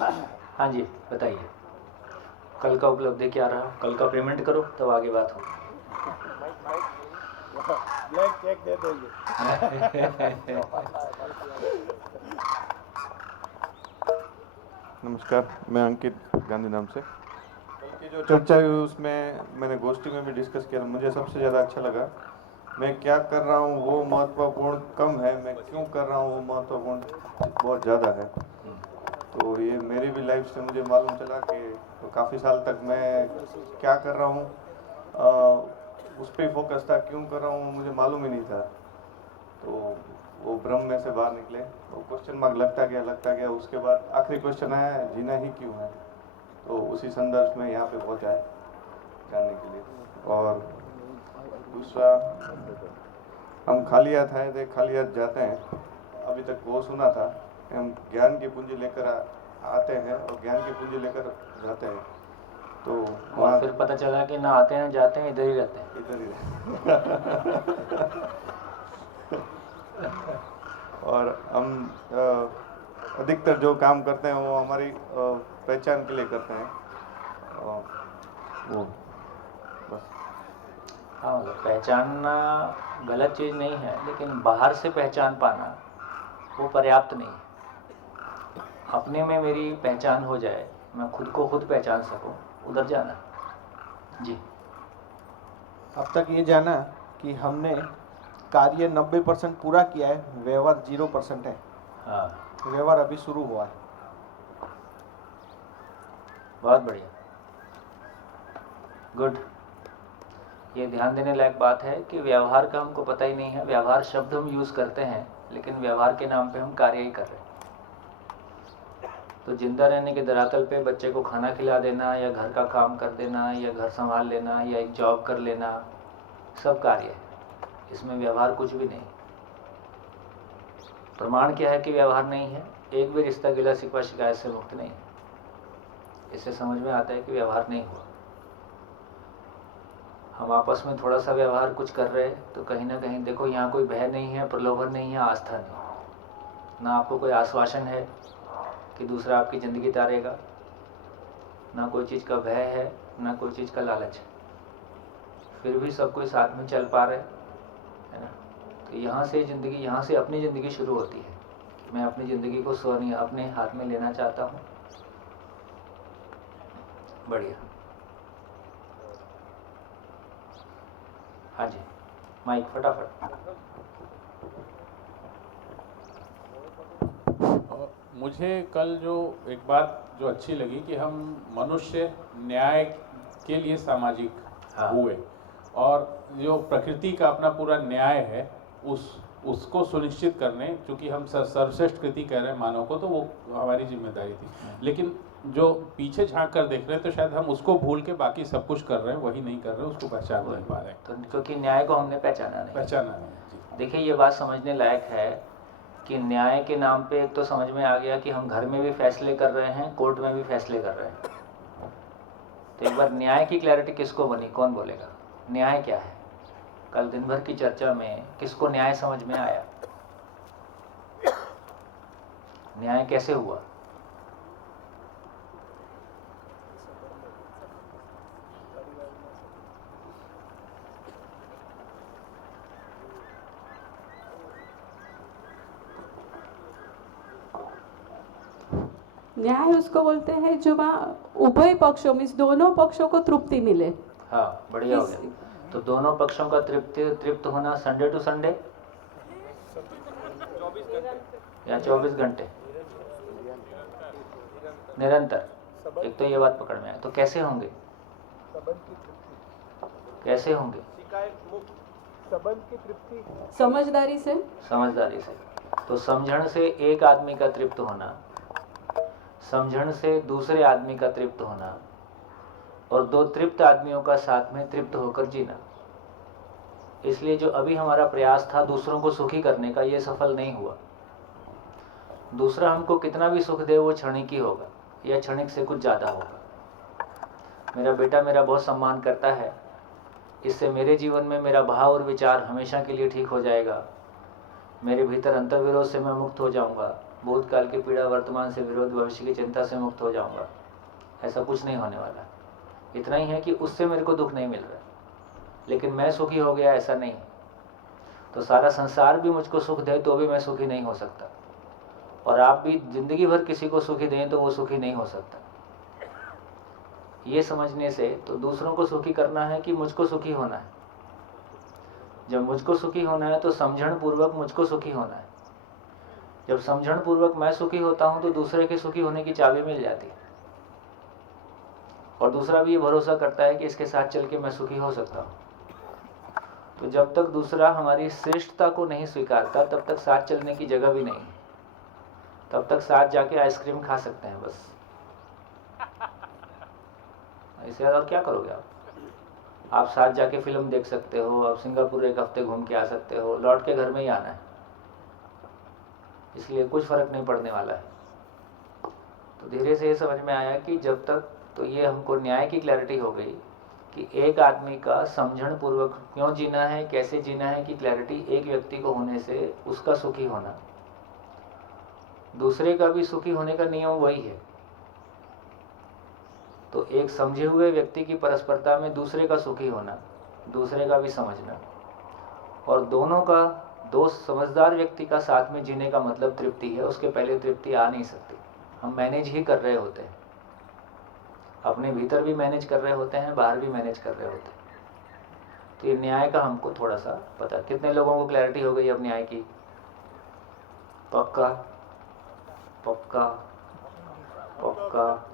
हाँ जी, बताइए, कल का उपलब्धि क्या रहा? कल का पेमेंट करो तब आगे बात हो। ब्लैंक चेक दे देंगे। नमस्कार, मैं अंकित गांधी नाम से। कल की जो चर्चा हुई उसमें मैंने गोष्ठी में भी डिस्कस किया, मुझे सबसे ज़्यादा अच्छा लगा मैं क्या कर रहा हूँ वो महत्वपूर्ण कम है, मैं क्यों कर रहा हूँ वो महत्वपूर्ण बहुत ज़्यादा है। तो ये मेरी भी लाइफ से मुझे मालूम चला कि तो काफ़ी साल तक मैं क्या कर रहा हूँ उस पर फोकस था, क्यों कर रहा हूँ मुझे मालूम ही नहीं था। तो वो भ्रम में से बाहर निकले, वो क्वेश्चन मार्क लगता गया। उसके बाद आखिरी क्वेश्चन आया, जीना ही क्यों है। तो उसी संदर्भ में यहाँ पे पहुँचा है जानने के लिए। और दूसरा, हम खाली हाथ आए थे खाली हाथ जाते हैं, अभी तक वो सुना था कि हम ज्ञान की पूंजी लेकर आते हैं और ज्ञान की पूंजी लेकर जाते हैं। तो और फिर पता चला कि ना आते हैं जाते हैं, इधर ही रहते हैं। इधर ही और हम अधिकतर जो काम करते हैं वो हमारी पहचान के लिए करते हैं। वो बस। हाँ, मतलब पहचानना गलत चीज़ नहीं है, लेकिन बाहर से पहचान पाना वो पर्याप्त नहीं है। अपने में मेरी पहचान हो जाए, मैं खुद को खुद पहचान सकूं, उधर जाना। जी, अब तक ये जाना कि हमने कार्य 90% पूरा किया है, व्यवहार 0% है। हाँ, व्यवहार अभी शुरू हुआ है। बहुत बढ़िया, गुड। ये ध्यान देने लायक बात है कि व्यवहार का हमको पता ही नहीं है। व्यवहार शब्द हम यूज़ करते हैं, लेकिन व्यवहार के नाम पे हम कार्य ही कर रहे हैं। तो जिंदा रहने के धरातल पे बच्चे को खाना खिला देना या घर का काम कर देना या घर संभाल लेना या एक जॉब कर लेना, सब कार्य है, इसमें व्यवहार कुछ भी नहीं। प्रमाण क्या है कि व्यवहार नहीं है? एक भी रिश्ता गिला शिकवा शिकायत से मुक्त नहीं है। इससे समझ में आता है कि व्यवहार नहीं हुआ। हम आपस में थोड़ा सा व्यवहार कुछ कर रहे हैं तो कहीं ना कहीं देखो, यहाँ कोई भय नहीं है, प्रलोभन नहीं है, आस्था नहीं, ना आपको कोई आश्वासन है कि दूसरा आपकी ज़िंदगी तारेगा, ना कोई चीज़ का भय है, ना कोई चीज़ का लालच है। फिर भी सब कोई साथ में चल पा रहे है ना। तो यहाँ से ज़िंदगी, यहाँ से अपनी ज़िंदगी शुरू होती है। मैं अपनी ज़िंदगी को स्वयं अपने हाथ में लेना चाहता हूँ। बढ़िया। हाँ जी, माइक फटाफट। मुझे कल जो एक बात जो अच्छी लगी कि हम मनुष्य न्याय के लिए सामाजिक हुए, और जो प्रकृति का अपना पूरा न्याय है उसको सुनिश्चित करने, क्योंकि हम सर्वश्रेष्ठ कृति कह रहे हैं मानव को, तो वो हमारी जिम्मेदारी थी। लेकिन जो पीछे झांक कर देख रहे हैं तो शायद हम उसको भूल के बाकी सब कुछ कर रहे हैं, वही नहीं कर रहे, उसको पहचान नहीं पा रहे। तो क्योंकि न्याय को हमने पहचाना नहीं। देखिए, ये बात समझने लायक है कि न्याय के नाम पे एक तो समझ में आ गया कि हम घर में भी फैसले कर रहे हैं, कोर्ट में भी फैसले कर रहे हैं। तो एक बार न्याय की क्लैरिटी किसको बनी, कौन बोलेगा न्याय क्या है? कल दिन भर की चर्चा में किसको न्याय समझ में आया? न्याय कैसे हुआ? न्याय उसको बोलते हैं जो उभय पक्षों में दोनों पक्षों को तृप्ति मिले। हाँ, बढ़िया हो गया। तो दोनों पक्षों का तृप्त होना संडे टू संडे या 24 घंटे निरंतर। एक तो ये बात पकड़ में आए, तो कैसे होंगे? कैसे होंगे? संबंध की तृप्ति समझदारी से। समझदारी से। तो समझण से एक आदमी का तृप्त होना, समझण से दूसरे आदमी का तृप्त होना, और दो तृप्त आदमियों का साथ में तृप्त होकर जीना। इसलिए जो अभी हमारा प्रयास था दूसरों को सुखी करने का, ये सफल नहीं हुआ। दूसरा हमको कितना भी सुख दे वो क्षणिक ही होगा, या क्षणिक से कुछ ज़्यादा होगा। मेरा बेटा मेरा बहुत सम्मान करता है, इससे मेरे जीवन में मेरा भाव और विचार हमेशा के लिए ठीक हो जाएगा, मेरे भीतर अंतर्विरोध से मैं मुक्त हो जाऊंगा, भूतकाल की पीड़ा, वर्तमान से विरोध, भविष्य की चिंता से मुक्त हो जाऊंगा, ऐसा कुछ नहीं होने वाला। इतना ही है कि उससे मेरे को दुख नहीं मिल रहा, लेकिन मैं सुखी हो गया ऐसा नहीं। तो सारा संसार भी मुझको सुख दे तो भी मैं सुखी नहीं हो सकता, और आप भी जिंदगी भर किसी को सुखी दें तो वो सुखी नहीं हो सकता। ये समझने से तो दूसरों को सुखी करना है कि मुझको सुखी होना है। जब मुझको सुखी होना है तो समझण पूर्वक मुझको सुखी होना है। जब समझण पूर्वक मैं सुखी होता हूं तो दूसरे के सुखी होने की चाबी मिल जाती है, और दूसरा भी ये भरोसा करता है कि इसके साथ चल के मैं सुखी हो सकता हूं। तो जब तक दूसरा हमारी श्रेष्ठता को नहीं स्वीकारता तब तक साथ चलने की जगह भी नहीं है। तब तक साथ जाके आइसक्रीम खा सकते हैं बस, इससे और क्या करोगे आप साथ जाके फिल्म देख सकते हो, आप सिंगापुर एक हफ्ते घूम के आ सकते हो, लौट के घर में ही आना है, इसलिए कुछ फर्क नहीं पड़ने वाला है। तो धीरे से ये समझ में आया कि जब तक, तो ये हमको न्याय की क्लैरिटी हो गई कि एक आदमी का समझण पूर्वक क्यों जीना है, कैसे जीना है की क्लैरिटी एक व्यक्ति को होने से उसका सुखी होना, दूसरे का भी सुखी होने का नियम वही है। तो एक समझे हुए व्यक्ति की परस्परता में दूसरे का सुखी होना, दूसरे का भी समझना, और दोनों का, दो समझदार व्यक्ति का साथ में जीने का मतलब तृप्ति है। उसके पहले तृप्ति आ नहीं सकती। हम मैनेज ही कर रहे होते हैं, अपने भीतर भी मैनेज कर रहे होते हैं, बाहर भी मैनेज कर रहे होते हैं। तो ये न्याय का हमको थोड़ा सा पता। कितने लोगों को क्लैरिटी हो गई अब न्याय की? पक्का पक्का पक्का?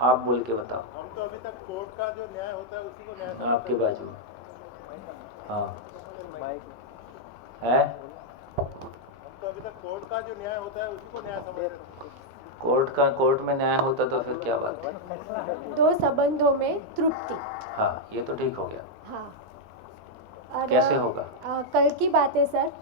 आप बोल के बताओ। हम तो अभी तक कोर्ट का जो न्याय होता है उसी को न्याय समझते हैं। आपके बाजू में हाँ है। हम तो अभी तक कोर्ट का जो न्याय होता है उसी को न्याय समझते हैं। कोर्ट में न्याय होता तो फिर क्या बात है? दो संबंधों में तृप्ति। हाँ, ये तो ठीक हो गया। हाँ। और कैसे होगा? कल की बात है सर,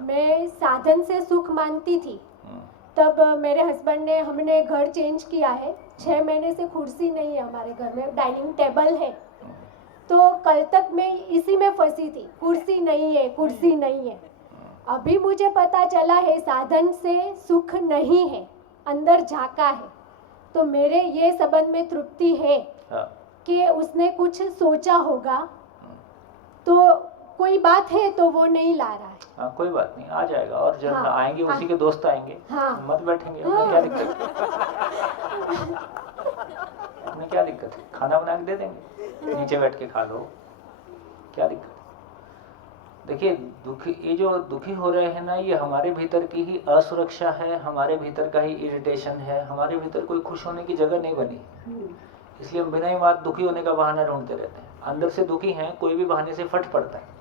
मैं साधन से सुख मानती थी। हम्म, तब मेरे हस्बैंड ने, हमने घर चेंज किया है, 6 महीने से कुर्सी नहीं है हमारे घर में, डाइनिंग टेबल है। तो कल तक मैं इसी में फंसी थी, कुर्सी नहीं है, कुर्सी नहीं है। अभी मुझे पता चला है साधन से सुख नहीं है, अंदर झाका है। तो मेरे ये संबंध में तृप्ति है हाँ, कि उसने कुछ सोचा होगा, तो कोई बात है तो वो नहीं ला रहा है। हाँ, कोई बात नहीं, आ जाएगा। और जब हाँ, आएंगे उसी हाँ, के दोस्त आएंगे, हाँ, मत बैठेंगे, हमें क्या दिक्कत है? हमें क्या दिक्कत है? खाना बना के दे देंगे, नीचे बैठ के खा लो, क्या दिक्कत है? देखिए, दुखी, ये जो दुखी हो रहे हैं ना, ये हमारे भीतर की ही असुरक्षा है, हमारे भीतर का ही इरिटेशन है, हमारे भीतर कोई खुश होने की जगह नहीं बनी। इसलिए हम बिना ही बात दुखी होने का बहाना ढूंढते रहते हैं। अंदर से दुखी हैं, कोई भी बहाने से फट पड़ता है।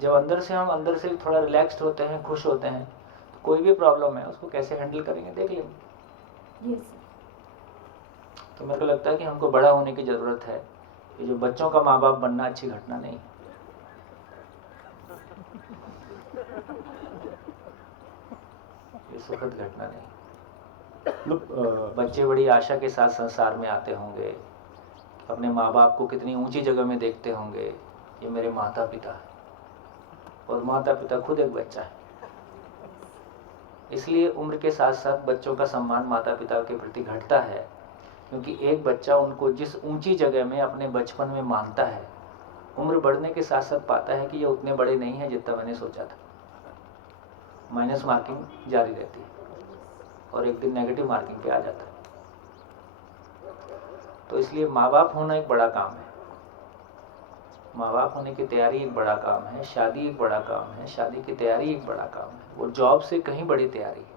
जब अंदर से हम अंदर से थोड़ा रिलैक्स्ड होते हैं, खुश होते हैं, तो कोई भी प्रॉब्लम है उसको कैसे हैंडल करेंगे देख लेंगे। तो मेरे को लगता है कि हमको बड़ा होने की ज़रूरत है। ये जो बच्चों का माँ बाप बनना अच्छी घटना नहीं है। ये सुखद घटना नहीं। बच्चे बड़ी आशा के साथ संसार में आते होंगे, अपने माँ बाप को कितनी ऊंची जगह में देखते होंगे, ये मेरे माता पिता है, और माता पिता खुद एक बच्चा है। इसलिए उम्र के साथ साथ बच्चों का सम्मान माता पिता के प्रति घटता है, क्योंकि एक बच्चा उनको जिस ऊंची जगह में अपने बचपन में मानता है, उम्र बढ़ने के साथ साथ पाता है कि ये उतने बड़े नहीं हैं जितना मैंने सोचा था। माइनस मार्किंग जारी रहती है और एक दिन नेगेटिव मार्किंग पे आ जाता है। तो इसलिए माँ बाप होना एक बड़ा काम है, माँ बाप होने की तैयारी एक बड़ा काम है, शादी एक बड़ा काम है, शादी की तैयारी एक बड़ा काम है। वो जॉब से कहीं बड़ी तैयारी है।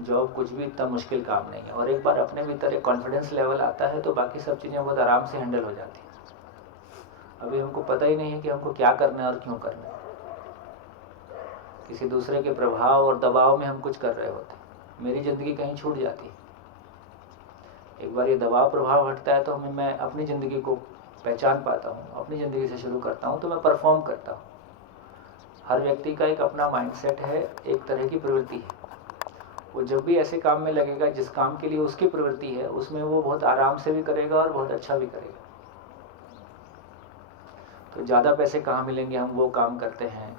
जॉब कुछ भी इतना मुश्किल काम नहीं है, और एक बार अपने भीतर एक कॉन्फिडेंस लेवल आता है तो बाकी सब चीज़ें बहुत आराम से हैंडल हो जाती हैं। अभी हमको पता ही नहीं है कि हमको क्या करना है और क्यों करना है। किसी दूसरे के प्रभाव और दबाव में हम कुछ कर रहे होते हैं, मेरी ज़िंदगी कहीं छूट जाती है। एक बार ये दबाव प्रभाव हटता है तो मैं अपनी ज़िंदगी को पहचान पाता हूँ, अपनी ज़िंदगी से शुरू करता हूँ, तो मैं परफॉर्म करता हूँ। हर व्यक्ति का एक अपना माइंडसेट है, एक तरह की प्रवृत्ति है। वो जब भी ऐसे काम में लगेगा जिस काम के लिए उसकी प्रवृत्ति है, उसमें वो बहुत आराम से भी करेगा और बहुत अच्छा भी करेगा। तो ज़्यादा पैसे कहाँ मिलेंगे, हम वो काम करते हैं।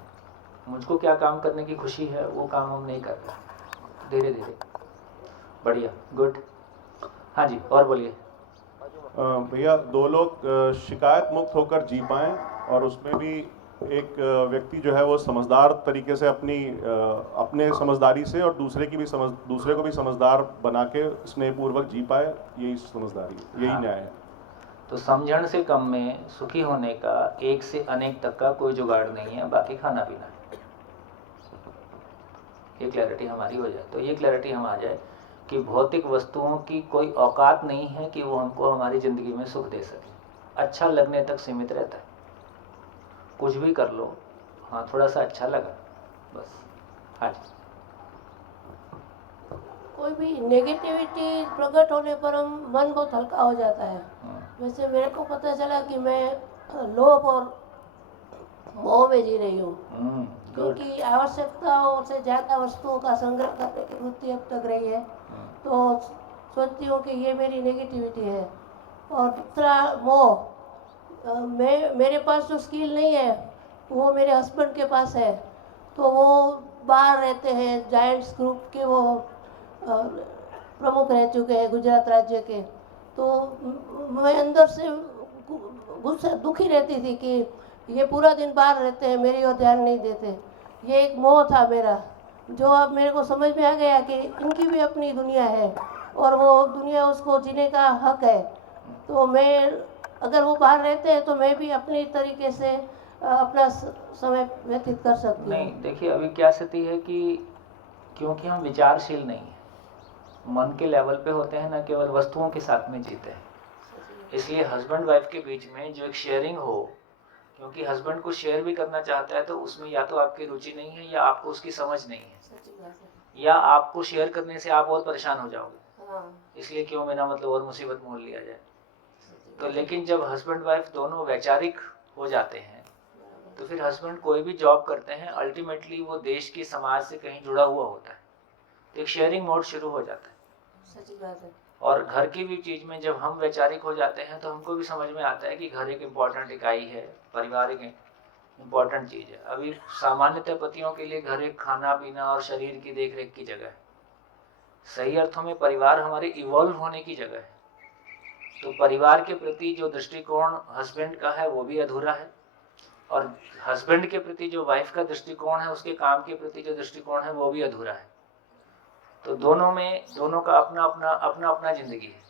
मुझको क्या काम करने की खुशी है वो काम हम नहीं कर रहे। धीरे धीरे, बढ़िया, गुड। हाँ जी, और बोलिए। भैया, दो लोग शिकायत मुक्त होकर जी पाएं और उसमें भी एक व्यक्ति जो है वो समझदार तरीके से अपने समझदारी से और दूसरे को भी समझदार बना के स्नेहपूर्वक जी पाए, यही समझदारी, यही हाँ। न्याय है। तो समझण से कम में सुखी होने का एक से अनेक तक का कोई जुगाड़ नहीं है, बाकी खाना पीना है। ये क्लैरिटी हमारी हो जाए, तो ये क्लैरिटी हम आ जाए कि भौतिक वस्तुओं की कोई औकात नहीं है कि वो हमको हमारी ज़िंदगी में सुख दे सके। अच्छा लगने तक सीमित रहता है, कुछ भी कर लो, हाँ थोड़ा सा अच्छा लगा बस। हाँ जी। कोई भी नेगेटिविटी प्रकट होने पर हम मन बहुत हल्का हो जाता है। वैसे मेरे को पता चला कि मैं लोभ और मोह में जी रही हूँ, क्योंकि आवश्यकताओं से ज़्यादा वस्तुओं का संग्रह करने की वृत्ति अब तक रही है, तो सोचती हूँ कि ये मेरी नेगेटिविटी है। और दूसरा मोह, मेरे पास जो स्किल नहीं है वो मेरे हस्बैंड के पास है, तो वो बाहर रहते हैं, जायंट्स ग्रुप के वो प्रमुख रह चुके हैं गुजरात राज्य के। तो मैं अंदर से गुस्सा दुखी रहती थी कि ये पूरा दिन बाहर रहते हैं, मेरी ओर ध्यान नहीं देते। ये एक मोह था मेरा, जो अब मेरे को समझ में आ गया कि इनकी भी अपनी दुनिया है और वो दुनिया उसको जीने का हक है। तो मैं, अगर वो बाहर रहते हैं तो मैं भी अपनी तरीके से अपना समय व्यतीत कर सकती हूँ। नहीं, देखिए अभी क्या स्थिति है कि क्योंकि हम विचारशील नहीं हैं, मन के लेवल पे होते हैं, ना केवल वस्तुओं के साथ में जीते हैं, इसलिए हस्बैंड वाइफ के बीच में जो एक शेयरिंग हो, क्योंकि हस्बैंड को शेयर भी करना चाहता है तो उसमें या तो आपकी रुचि नहीं है या आपको उसकी समझ नहीं है, या आपको शेयर करने से आप और परेशान हो जाओगे, इसलिए क्यों बिना मतलब और मुसीबत मोल लिया जाए। तो लेकिन जब हस्बैंड वाइफ दोनों वैचारिक हो जाते हैं तो फिर हस्बैंड कोई भी जॉब करते हैं, अल्टीमेटली वो देश की समाज से कहीं जुड़ा हुआ होता है, तो एक शेयरिंग मोड शुरू हो जाता है। सच्ची बात है। और घर की भी चीज़ में जब हम वैचारिक हो जाते हैं तो हमको भी समझ में आता है कि घर एक इम्पॉर्टेंट इकाई है, परिवार एक इम्पॉर्टेंट चीज़ है। अभी सामान्यतः पतियों के लिए घर एक खाना पीना और शरीर की देखरेख की जगह है, सही अर्थों में परिवार हमारे इवॉल्व होने की जगह है। तो परिवार के प्रति जो दृष्टिकोण हस्बैंड का है वो भी अधूरा है, और हस्बैंड के प्रति जो वाइफ का दृष्टिकोण है, उसके काम के प्रति जो दृष्टिकोण है वो भी अधूरा है। तो दोनों का अपना अपना जिंदगी है,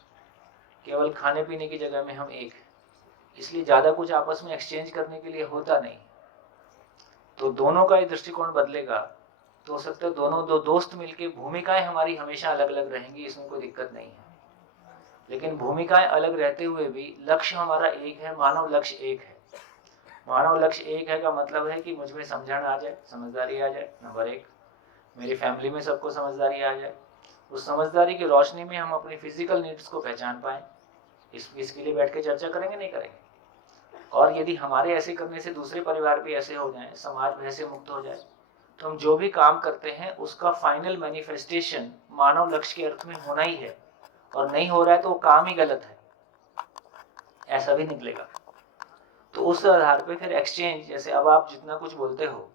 केवल खाने पीने की जगह में हम एक हैं, इसलिए ज़्यादा कुछ आपस में एक्सचेंज करने के लिए होता नहीं। तो दोनों का ये दृष्टिकोण बदलेगा तो हो सकता है दो दोस्त मिलके भूमिकाएं हमारी हमेशा अलग अलग रहेंगी, इसमें कोई दिक्कत नहीं है, लेकिन भूमिकाएं अलग रहते हुए भी लक्ष्य हमारा एक है, मानव लक्ष्य एक है। मानव लक्ष्य एक है का मतलब है कि मुझ में समझण आ जाए, समझदारी आ जाए, नंबर एक, मेरी फैमिली में सबको समझदारी आ जाए, उस समझदारी की रोशनी में हम अपनी फिजिकल नीड्स को पहचान पाएँ। इसके लिए बैठ के चर्चा करेंगे, नहीं करेंगे? और यदि हमारे ऐसे करने से दूसरे परिवार भी ऐसे हो जाएं, समाज भय से मुक्त हो जाए, तो हम जो भी काम करते हैं उसका फाइनल मैनिफेस्टेशन मानव लक्ष्य के अर्थ में होना ही है, और नहीं हो रहा है तो वो काम ही गलत है, ऐसा भी निकलेगा। तो उस आधार पे फिर एक्सचेंज, जैसे अब आप जितना कुछ बोलते हो,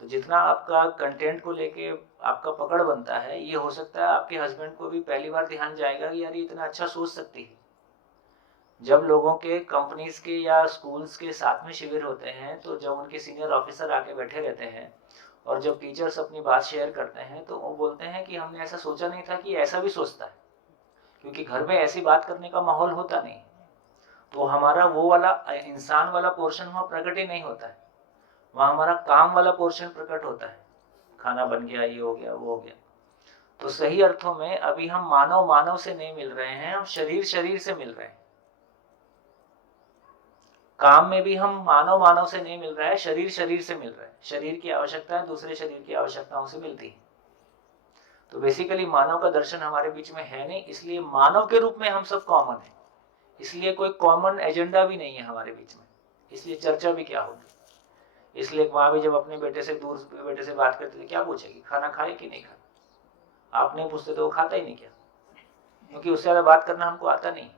तो जितना आपका कंटेंट को लेके आपका पकड़ बनता है, ये हो सकता है आपके हस्बैंड को भी पहली बार ध्यान जाएगा कि यार ये इतना अच्छा सोच सकती है। जब लोगों के कंपनीज के या स्कूल्स के साथ में शिविर होते हैं, तो जब उनके सीनियर ऑफिसर आके बैठे रहते हैं और जब टीचर्स अपनी बात शेयर करते हैं, तो वो बोलते हैं कि हमने ऐसा सोचा नहीं था कि ऐसा भी सोचता है, क्योंकि घर में ऐसी बात करने का माहौल होता नहीं। तो हमारा वो वाला इंसान वाला पोर्शन वहाँ प्रकट ही नहीं होता है, वहाँ हमारा काम वाला पोर्शन प्रकट होता है, खाना बन गया, ये हो गया, वो हो गया। तो सही अर्थों में अभी हम मानव से नहीं मिल रहे हैं, हम शरीर से मिल रहे हैं। काम में भी हम मानव से नहीं मिल रहा है, शरीर से मिल रहा है। शरीर की आवश्यकताएं दूसरे शरीर की आवश्यकताओं से मिलती है। तो बेसिकली मानव का दर्शन हमारे बीच में है नहीं, इसलिए मानव के रूप में हम सब कॉमन है, इसलिए कोई कॉमन एजेंडा भी नहीं है हमारे बीच में, इसलिए चर्चा भी क्या होगी। इसलिए वहां भी जब अपने बेटे से बात करते थे, क्या पूछेगी, खाना खाए कि नहीं खाए? आप नहीं पूछते तो वो खाता ही नहीं क्या, क्योंकि उससे ज्यादा बात करना हमको आता नहीं।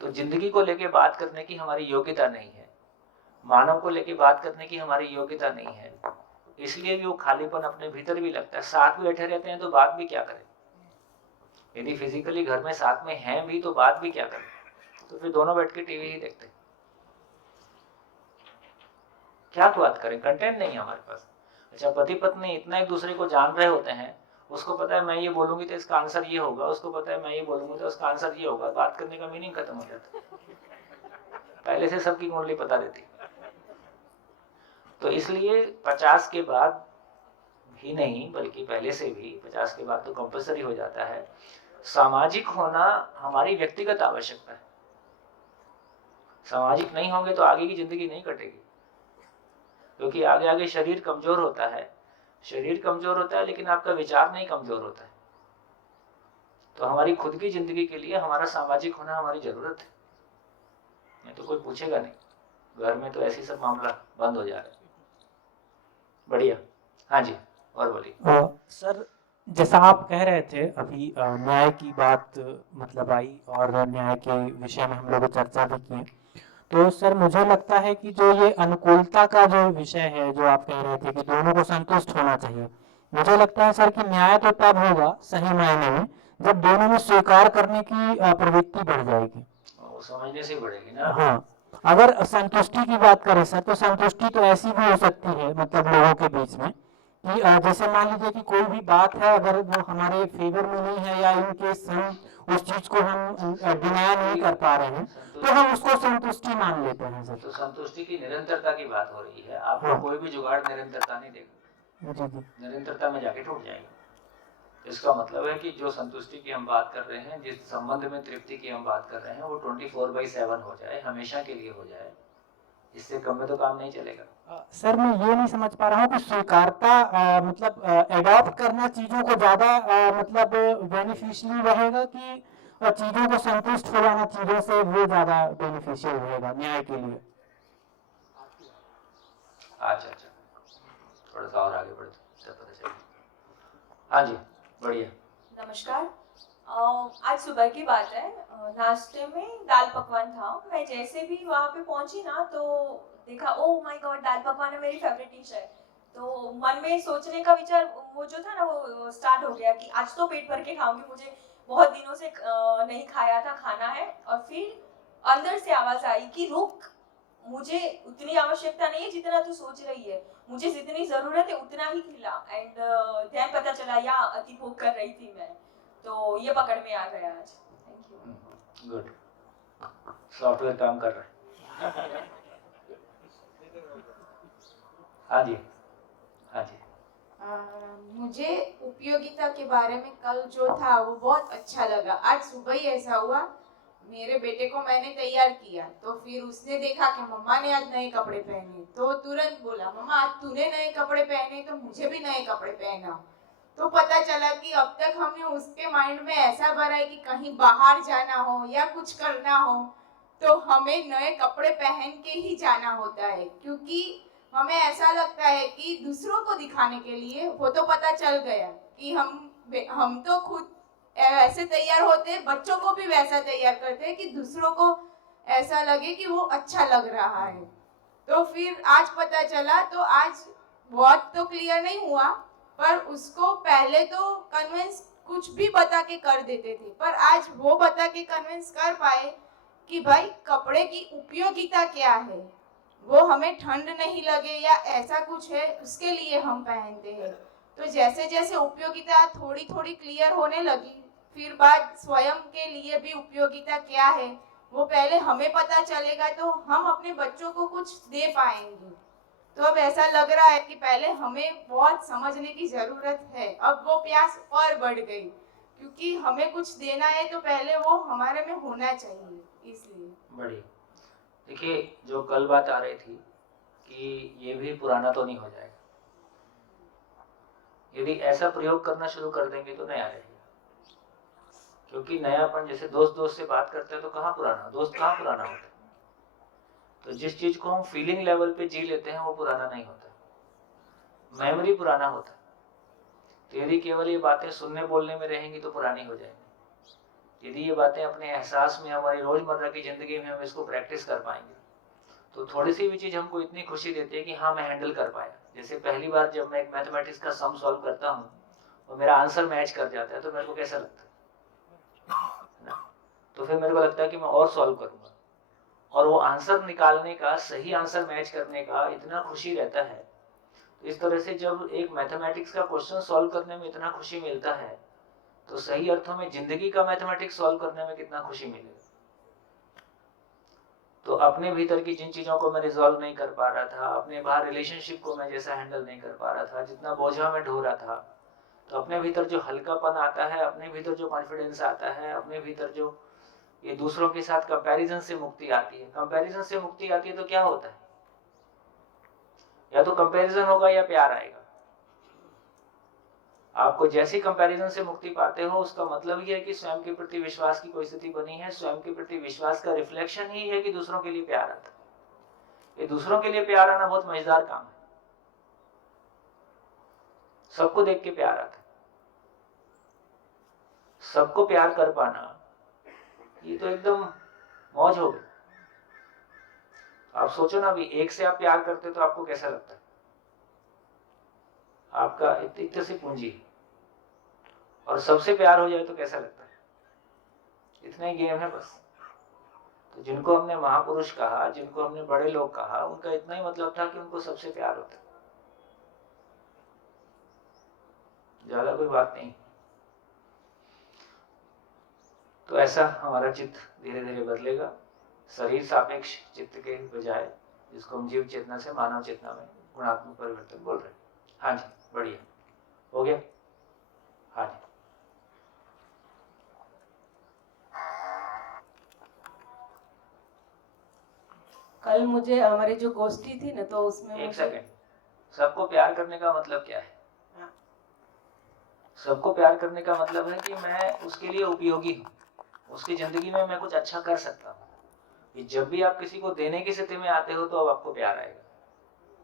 तो जिंदगी को लेके बात करने की हमारी योग्यता नहीं है, मानव को लेके बात करने की हमारी योग्यता नहीं है, इसलिए भी वो खालीपन अपने भीतर भी लगता है। साथ बैठे रहते हैं तो बात भी क्या करें, यदि फिजिकली घर में साथ में हैं भी तो बात भी क्या करें, तो फिर दोनों बैठ के टीवी ही देखते, क्या बात करें, कंटेंट नहीं है हमारे पास। अच्छा, पति पत्नी इतना एक दूसरे को जान रहे होते हैं, उसको पता है मैं ये बोलूंगी तो इसका आंसर ये होगा, उसको पता है मैं ये बोलूंगी तो उसका आंसर ये होगा, बात करने का मीनिंग खत्म हो जाता है, पहले से सबकी कुंडली पता रहती। तो इसलिए 50 के बाद ही नहीं बल्कि पहले से भी 50 के बाद तो कंपल्सरी हो जाता है, सामाजिक होना हमारी व्यक्तिगत आवश्यकता है। सामाजिक नहीं होंगे तो आगे की जिंदगी नहीं कटेगी, क्योंकि आगे आगे शरीर कमजोर होता है, शरीर कमजोर होता है लेकिन आपका विचार नहीं कमजोर होता है। तो हमारी खुद की जिंदगी के लिए हमारा सामाजिक होना हमारी जरूरत है, नहीं तो कोई पूछेगा नहीं। घर में तो ऐसी सब मामला बंद हो जा रहा है। बढ़िया, हाँ जी, और बोलिए। सर, जैसा आप कह रहे थे अभी न्याय की बात मतलब आई और न्याय के विषय में हम लोग चर्चा भी किए, तो सर मुझे लगता है कि जो ये अनुकूलता का जो विषय है, जो आप कह रहे थे कि दोनों को संतुष्ट होना चाहिए, मुझे लगता है सर कि न्याय तो तब होगा सही मायने में जब दोनों में स्वीकार करने की प्रवृत्ति बढ़ जाएगी, वो समझने से बढ़ेगी ना। हाँ, अगर संतुष्टि की बात करें सर, तो संतुष्टि तो ऐसी भी हो सकती है मतलब लोगों के बीच में कि जैसे मान लीजिए कि कोई भी बात है अगर वो हमारे फेवर में नहीं है या इनकेस हम उस चीज को हम डिनाय नहीं कर पा रहे हैं तो हम उसको संतुष्टि मान लेते हैं सर। तो संतुष्टि की निरंतरता की बात हो रही है, आपको हाँ। कोई भी जुगाड़ निरंतरता नहीं देगा, निरंतरता में जाके टूट जाएगा। इसका मतलब है कि जो संतुष्टि की हम बात कर रहे हैं, जिस संबंध में तृप्ति की हम बात कर रहे हैं, वो 24/7 हो जाए, हमेशा के लिए हो जाए, इससे कम में तो काम नहीं चलेगा। सर मैं ये नहीं समझ पा रहा हूँ कि स्वीकारता मतलब एडॉप्ट करना चीजों को ज्यादा मतलब बेनिफिशियल रहेगा कि चीजों को संतुष्ट हो जाना चीजों से वो ज्यादा बेनिफिशियल रहेगा न्याय के लिए। अच्छा, थोड़ा सा और आगे बढ़ते पता चलेगा। हाँ जी, बढ़िया। नमस्कार। आज सुबह की बात है, नाश्ते में दाल पकवान था। मैं जैसे भी वहाँ पे पहुंची ना तो देखा, ओह माय गॉड, दाल पकवान है, मेरी फेवरेट डिश है। तो मन में सोचने का विचार वो जो था ना वो स्टार्ट हो गया कि आज तो पेट भर के खाऊंगी, मुझे बहुत दिनों से नहीं खाया था, खाना है। और फिर अंदर से आवाज आई कि रुक, मुझे उतनी आवश्यकता नहीं है जितना तू सोच रही है, मुझे जितनी जरूरत है उतना ही खिला। एंड ध्यान पता चला या अति भोग कर रही थी मैं, तो ये पकड़ में आ गया आज। Thank you. गुड, सॉफ्टवेयर काम कर रहा है। हाँ जी, हाँ जी। मुझे उपयोगिता के बारे में कल जो था वो बहुत अच्छा लगा। आज सुबह ही ऐसा हुआ, मेरे बेटे को मैंने तैयार किया तो फिर उसने देखा कि मम्मा ने आज नए कपड़े पहने, तो तुरंत बोला मम्मा आज तूने नए कपड़े पहने तो मुझे भी नए कपड़े पहना। तो पता चला कि अब तक हमने उसके माइंड में ऐसा भरा है कि कहीं बाहर जाना हो या कुछ करना हो तो हमें नए कपड़े पहन के ही जाना होता है, क्योंकि हमें ऐसा लगता है कि दूसरों को दिखाने के लिए, वो तो पता चल गया कि हम तो खुद ऐसे तैयार होते, बच्चों को भी वैसा तैयार करते हैं कि दूसरों को ऐसा लगे कि वो अच्छा लग रहा है। तो फिर आज पता चला, तो आज बहुत तो क्लियर नहीं हुआ पर उसको पहले तो कन्विंस कुछ भी बता के कर देते थे, पर आज वो बता के कन्विंस कर पाए कि भाई कपड़े की उपयोगिता क्या है, वो हमें ठंड नहीं लगे या ऐसा कुछ है उसके लिए हम पहनते हैं। तो जैसे जैसे उपयोगिता थोड़ी थोड़ी क्लियर होने लगी, फिर बाद स्वयं के लिए भी उपयोगिता क्या है वो पहले हमें पता चलेगा तो हम अपने बच्चों को कुछ दे पाएंगे। तो अब ऐसा लग रहा है कि पहले हमें बहुत समझने की जरूरत है, अब वो प्यास और बढ़ गई क्योंकि हमें कुछ देना है तो पहले वो हमारे में होना चाहिए। इसलिए बढ़िया। देखिए, जो कल बात आ रही थी कि ये भी पुराना तो नहीं हो जाएगा, यदि ऐसा प्रयोग करना शुरू कर देंगे तो नया रहेगा। क्योंकि नयापन, जैसे दोस्त से बात करते हैं तो कहाँ पुराना होता है। तो जिस चीज को हम फीलिंग लेवल पे जी लेते हैं वो पुराना नहीं होता, मेमोरी पुराना होता है। तो यदि केवल ये बातें सुनने बोलने में रहेंगी तो पुरानी हो जाएंगी। यदि ये बातें अपने एहसास में, हमारी रोजमर्रा की जिंदगी में हम इसको प्रैक्टिस कर पाएंगे तो थोड़ी सी भी चीज हमको इतनी खुशी देती है कि हाँ मैं हैंडल कर पाया, जैसे पहली बार जब मैं एक मैथमेटिक्स का सम सॉल्व करता हूँ और मेरा आंसर मैच कर जाता है तो मेरे को कैसा लगता है ना? तो फिर मेरे को लगता है कि मैं और सॉल्व करूँगा, और वो आंसर निकालने का, सही आंसर मैच करने का इतना खुशी रहता है। तो इस तरह से जब एक मैथमेटिक्स का क्वेश्चन सॉल्व करने में इतना खुशी मिलता है, तो सही अर्थों में जिंदगी का मैथमेटिक्स सॉल्व करने में कितना खुशी मिलेगा। तो अपने भीतर की जिन चीज़ों को मैं रिजॉल्व नहीं कर पा रहा था, अपने बाहर रिलेशनशिप को मैं जैसा हैंडल नहीं कर पा रहा था, जितना बोझा मैं ढो रहा था, तो अपने भीतर जो हल्कापन आता है, अपने भीतर जो कॉन्फिडेंस आता है, अपने भीतर जो ये दूसरों के साथ कंपैरिजन से मुक्ति आती है। कंपैरिजन से मुक्ति आती है तो क्या होता है? या तो कंपैरिजन होगा या प्यार आएगा। आपको जैसी कंपैरिजन से मुक्ति पाते हो उसका मतलब ये है कि स्वयं के प्रति विश्वास की कोई स्थिति बनी है। स्वयं के प्रति विश्वास का रिफ्लेक्शन ही है कि दूसरों के लिए प्यार आता है। ये दूसरों के लिए प्यार आना बहुत मजेदार काम है। सबको देख के प्यार आता है, सबको प्यार कर पाना, ये तो एकदम मौज हो गई। आप सोचो ना, अभी एक से आप प्यार करते तो आपको कैसा लगता है? आपका इतनी सी पूंजी और सबसे प्यार हो जाए तो कैसा लगता है? इतना ही गेम है बस। तो जिनको हमने महापुरुष कहा, जिनको हमने बड़े लोग कहा, उनका इतना ही मतलब था कि उनको सबसे प्यार होता, ज्यादा कोई बात नहीं। तो ऐसा हमारा चित्त धीरे धीरे बदलेगा, शरीर सापेक्ष चित्त के बजाय, जिसको हम जीव चेतना से मानव चेतना में गुणात्मक परिवर्तन बोल रहे हैं। हाँ जी, बढ़िया हो गया। हाँ जी, कल मुझे हमारी जो गोष्ठी थी ना, तो उसमें एक सेकंड, सबको प्यार करने का मतलब क्या है? हाँ। सबको प्यार करने का मतलब है कि मैं उसके लिए उपयोगी हूँ, उसकी जिंदगी में मैं कुछ अच्छा कर सकता हूँ। ये जब भी आप किसी को देने की स्थिति में आते हो तो अब आपको प्यार आएगा।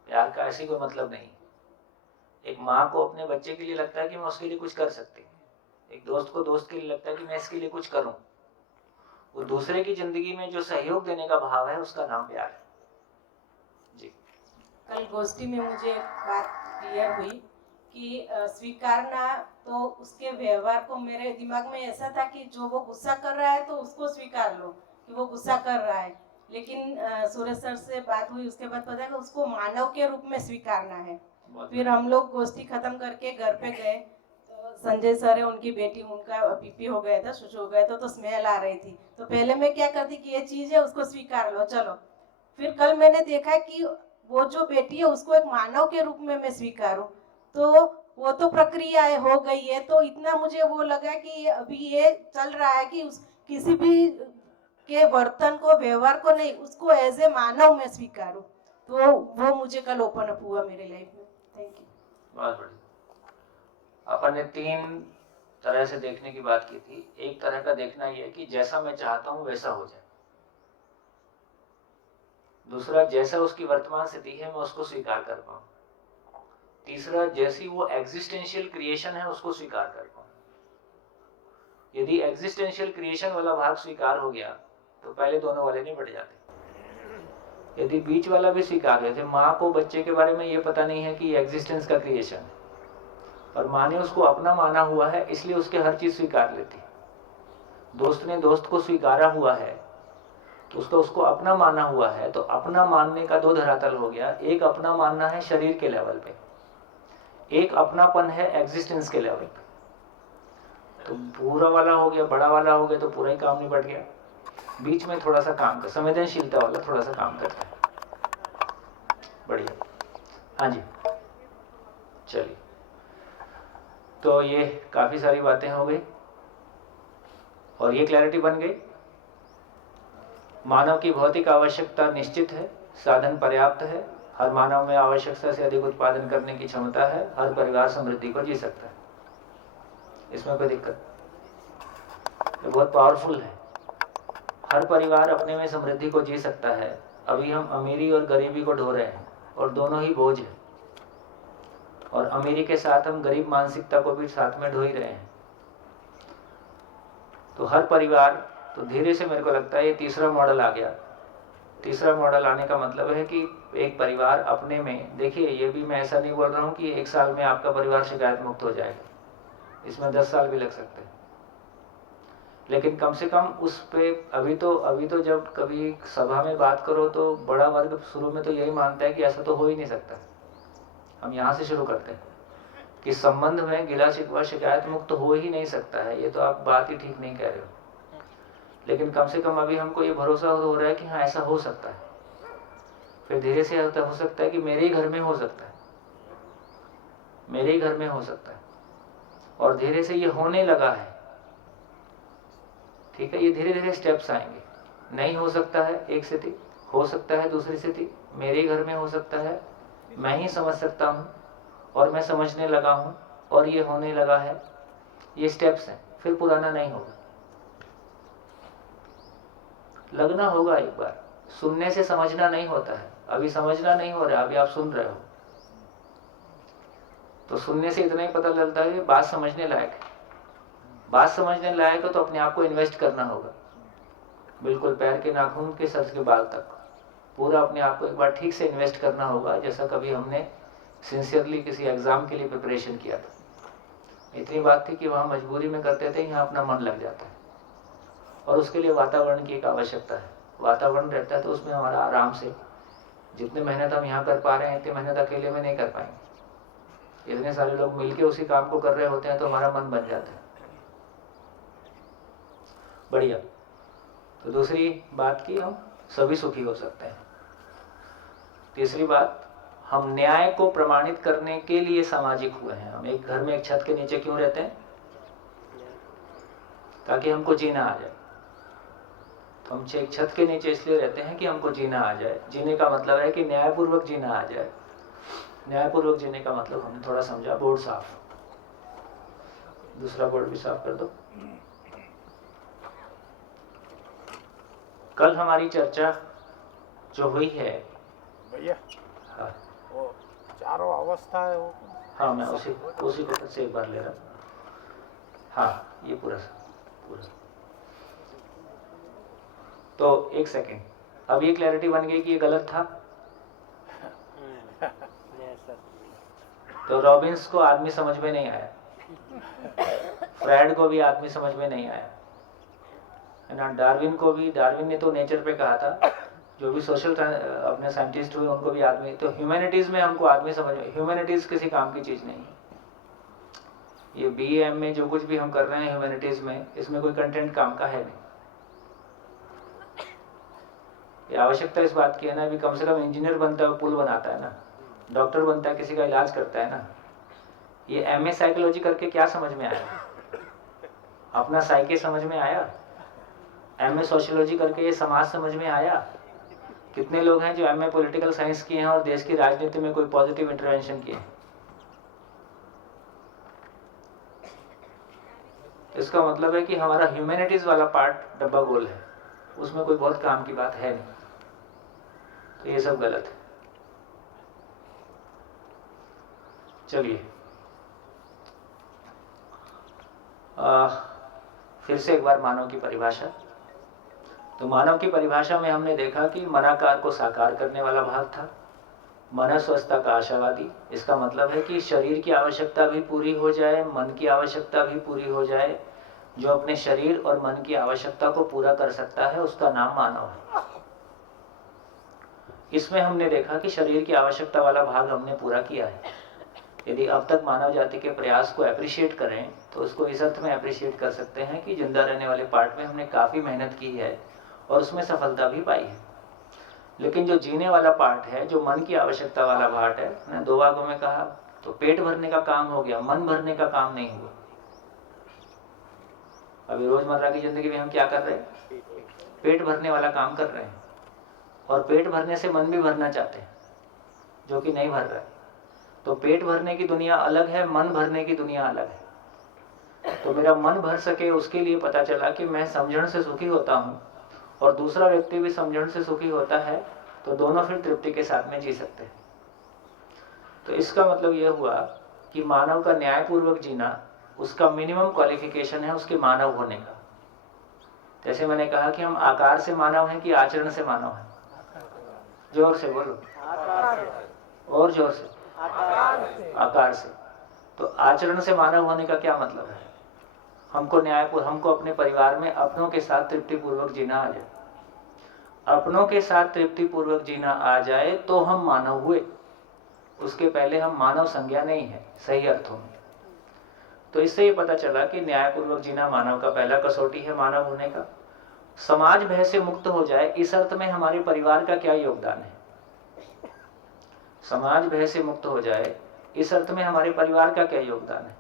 प्यार का ऐसी कोई मतलब नहीं। एक माँ को अपने बच्चे के लिए लगता है कि मैं उसके लिए कुछ कर सकती हूँ, एक दोस्त को दोस्त के लिए लगता है कि मैं इसके लिए कुछ करूँ। वो दूसरे की जिंदगी में जो सहयोग देने का भाव है उसका नाम प्यार है जी। कल गोष्ठी में मुझे एक बात क्लियर हुई कि स्वीकारना, तो उसके व्यवहार को, मेरे दिमाग में ऐसा था कि जो वो गुस्सा कर रहा है तो उसको स्वीकार लो कि वो गुस्सा कर रहा है, लेकिन सूरज सर से बात हुई उसके बाद पता है कि उसको मानव के रूप में स्वीकारना है। फिर हम लोग गोष्ठी खत्म करके घर पे गए, तो संजय सर है, उनकी बेटी, उनका बीपी हो गया था, शुशु हो गया था, तो स्मेल आ रही थी। तो पहले मैं क्या करती कि ये चीज़ है, उसको स्वीकार लो, चलो। फिर कल मैंने देखा कि वो जो बेटी है उसको एक मानव के रूप में मैं स्वीकारूं, तो वो तो प्रक्रिया है, हो गई है। तो इतना मुझे वो लगा कि अभी ये चल रहा है कि किसी भी के वर्तन को, व्यवहार को नहीं, उसको एज ए मानव में स्वीकारूं। तो वो मुझे कल ओपन अप हुआ मेरे लाइफ में। Thank you. बहुत बढ़िया। अपन ने 3 तरह से देखने की बात की थी। एक तरह का देखना ये है कि जैसा मैं चाहता हूं वैसा हो जाए। दूसरा, जैसा उसकी वर्तमान स्थिति है मैं उसको स्वीकार कर पाऊं। तीसरा, जैसी वो एग्जिस्टेंशियल क्रिएशन है उसको स्वीकार कर पाऊं। यदि एग्जिस्टेंशियल क्रिएशन वाला भाग स्वीकार हो गया तो पहले दोनों वाले नहीं बढ़ जाते। यदि बीच वाला भी स्वीकार हो, जैसे माँ को बच्चे के बारे में ये पता नहीं है कि एग्जिस्टेंस का क्रिएशन है, और माँ ने उसको अपना माना हुआ है इसलिए उसके हर चीज स्वीकार लेती है। दोस्त ने दोस्त को स्वीकारा हुआ है तो उसको अपना माना हुआ है, तो अपना मानने का 2 धरातल हो गया। एक अपना मानना है शरीर के लेवल पे, एक अपनापन है एग्जिस्टेंस के लेवल पे। तो पूरा वाला हो गया, बड़ा वाला हो गया तो पूरा ही काम निपट गया। बीच में थोड़ा सा काम कर, संवेदनशीलता वाला थोड़ा सा काम करता है। बढ़िया, हाँ जी, चलिए। तो ये काफी सारी बातें हो गई और ये क्लैरिटी बन गई। मानव की भौतिक आवश्यकता निश्चित है, साधन पर्याप्त है, हर मानव में आवश्यकता से अधिक उत्पादन करने की क्षमता है, हर परिवार समृद्धि को जी सकता है, इसमें कोई दिक्कत, ये बहुत पावरफुल है। हर परिवार अपने में समृद्धि को जी सकता है। अभी हम अमीरी और गरीबी को ढो रहे हैं और दोनों ही बोझ है, और अमीरी के साथ हम गरीब मानसिकता को भी साथ में ढो ही रहे हैं। तो हर परिवार, तो धीरे से मेरे को लगता है ये तीसरा मॉडल आ गया। तीसरा मॉडल आने का मतलब है कि एक परिवार अपने में, देखिए ये भी मैं ऐसा नहीं बोल रहा हूँ कि 1 साल में आपका परिवार शिकायत मुक्त हो जाएगा, इसमें 10 साल भी लग सकते हैं, लेकिन कम से कम उस पे अभी तो जब कभी सभा में बात करो तो बड़ा वर्ग शुरू में तो यही मानता है कि ऐसा तो हो ही नहीं सकता। हम यहाँ से शुरू करते हैं कि संबंध में गिला शिकवा शिकायत मुक्त तो हो ही नहीं सकता है, ये तो आप बात ही ठीक नहीं कह रहे हो, लेकिन कम से कम अभी हमको ये भरोसा हो रहा है कि हाँ ऐसा हो सकता है। फिर धीरे से ऐसा हो सकता है कि मेरे ही घर में हो सकता है, मेरे ही घर में हो सकता है, और धीरे से ये होने लगा है। ठीक है, ये धीरे धीरे स्टेप्स आएंगे। नहीं हो सकता है एक स्थिति, हो सकता है दूसरी स्थिति, मेरे ही घर में हो सकता है, मैं ही समझ सकता हूँ और मैं समझने लगा हूँ और ये होने लगा है, ये स्टेप्स हैं। फिर पुराना नहीं होगा, लगना होगा एक बार। सुनने से समझना नहीं होता है, अभी समझना नहीं हो रहा, अभी आप सुन रहे हो तो सुनने से इतना ही पता चलता है कि बात समझने लायक है। बात समझने लायक है तो अपने आप को इन्वेस्ट करना होगा, बिल्कुल पैर के नाखून के सर के बाल तक पूरा अपने आप को एक बार ठीक से इन्वेस्ट करना होगा, जैसा कभी हमने सिंसियरली किसी एग्जाम के लिए प्रिपरेशन किया था। इतनी बात थी कि वहाँ मजबूरी में करते थे, यहाँ अपना मन लग जाता है, और उसके लिए वातावरण की एक आवश्यकता है। वातावरण रहता है तो उसमें हमारा आराम से जितने मेहनत हम यहाँ कर पा रहे हैं इतनी मेहनत अकेले में नहीं कर पाएंगे। इतने सारे लोग मिलके उसी काम को कर रहे होते हैं तो हमारा मन बन जाता है। बढ़िया। तो दूसरी बात की हम सभी सुखी हो सकते हैं। तीसरी बात, हम न्याय को प्रमाणित करने के लिए सामाजिक हुए हैं। हम एक घर में एक छत के नीचे क्यों रहते हैं? ताकि हमको जीना आ जाए। तो हम एक छत के नीचे इसलिए रहते हैं कि हमको जीना आ जाए। जीने का मतलब है कि न्यायपूर्वक जीना आ जाए। न्यायपूर्वक जीने का मतलब हमने थोड़ा समझा। बोर्ड साफ, दूसरा बोर्ड भी साफ कर दो। कल हमारी चर्चा जो हुई है भैया, हाँ, वो चारों अवस्था है वो। हाँ मैं उसी को फिर से एक बार ले रहा हूँ। हाँ ये पूरा। तो एक सेकेंड, अब ये क्लैरिटी बन गई कि ये गलत था। तो रॉबिन्स को आदमी समझ में नहीं आया, फ्रायड को भी आदमी समझ में नहीं आया, है ना। डार्विन को भी, डार्विन ने तो नेचर पे कहा था। जो भी सोशल अपने साइंटिस्ट हुए उनको भी आदमी, तो ह्यूमैनिटीज में हमको आदमी समझ में, ह्यूमैनिटीज किसी काम की चीज नहीं है। ये BA में जो कुछ भी हम कर रहे हैं ह्यूमैनिटीज में, इसमें कोई कंटेंट काम का है नहीं। ये आवश्यकता इस बात की है ना, अभी कम से कम इंजीनियर बनता है पुल बनाता है ना, डॉक्टर बनता है किसी का इलाज करता है ना। ये MA साइकोलॉजी करके क्या समझ में आया? अपना साइके समझ में आया? MA सोशियोलॉजी करके ये समाज समझ में आया? कितने लोग हैं जो MA पॉलिटिकल साइंस किए हैं और देश की राजनीति में कोई पॉजिटिव इंटरवेंशन किए? इसका मतलब है कि हमारा ह्यूमैनिटीज वाला पार्ट डब्बा गोल है, उसमें कोई बहुत काम की बात है नहीं। तो ये सब गलत है। चलिए फिर से एक बार मानव की परिभाषा। तो मानव की परिभाषा में हमने देखा कि मनाकार को साकार करने वाला भाग था, मनस्वस्थता का आशावादी। इसका मतलब है कि शरीर की आवश्यकता भी पूरी हो जाए, मन की आवश्यकता भी पूरी हो जाए। जो अपने शरीर और मन की आवश्यकता को पूरा कर सकता है उसका नाम मानव है। इसमें हमने देखा कि शरीर की आवश्यकता वाला भाग हमने पूरा किया है। यदि अब तक मानव जाति के प्रयास को अप्रिशिएट करें तो उसको इस अर्थ में अप्रिशिएट कर सकते हैं कि जिंदा रहने वाले पार्ट में हमने काफ़ी मेहनत की है और उसमें सफलता भी पाई है। लेकिन जो जीने वाला पार्ट है, जो मन की आवश्यकता वाला पार्ट है, मैंने 2 भागों में कहा, तो पेट भरने का काम हो गया, मन भरने का काम नहीं हुआ। अभी रोजमर्रा की जिंदगी में हम क्या कर रहे हैं? पेट भरने वाला काम कर रहे हैं, और पेट भरने से मन भी भरना चाहते हैं, जो कि नहीं भर रहा है। तो पेट भरने की दुनिया अलग है, मन भरने की दुनिया अलग है। तो मेरा मन भर सके उसके लिए पता चला कि मैं समझण से सुखी होता हूँ और दूसरा व्यक्ति भी समझण से सुखी होता है, तो दोनों फिर तृप्ति के साथ में जी सकते हैं। तो इसका मतलब यह हुआ कि मानव का न्यायपूर्वक जीना, उसका मिनिमम क्वालिफिकेशन है उसके मानव होने का। जैसे मैंने कहा कि हम आकार से मानव हैं कि आचरण से मानव हैं? जोर से बोलो। और जोर से, आकार से। तो आचरण से मानव होने का क्या मतलब है? हमको न्यायपूर्ण, हमको अपने परिवार में अपनों के साथ तृप्तिपूर्वक जीना आ जाए। अपनों के साथ तृप्तिपूर्वक जीना आ जाए तो हम मानव हुए। उसके पहले हम मानव संज्ञा नहीं है सही अर्थों में। तो इससे ये पता चला कि न्यायपूर्वक जीना मानव का पहला कसौटी है मानव होने का। समाज भय से मुक्त हो जाए, इस अर्थ में हमारे परिवार का क्या योगदान है? समाज भय से मुक्त हो जाए, इस अर्थ में हमारे परिवार का क्या योगदान है?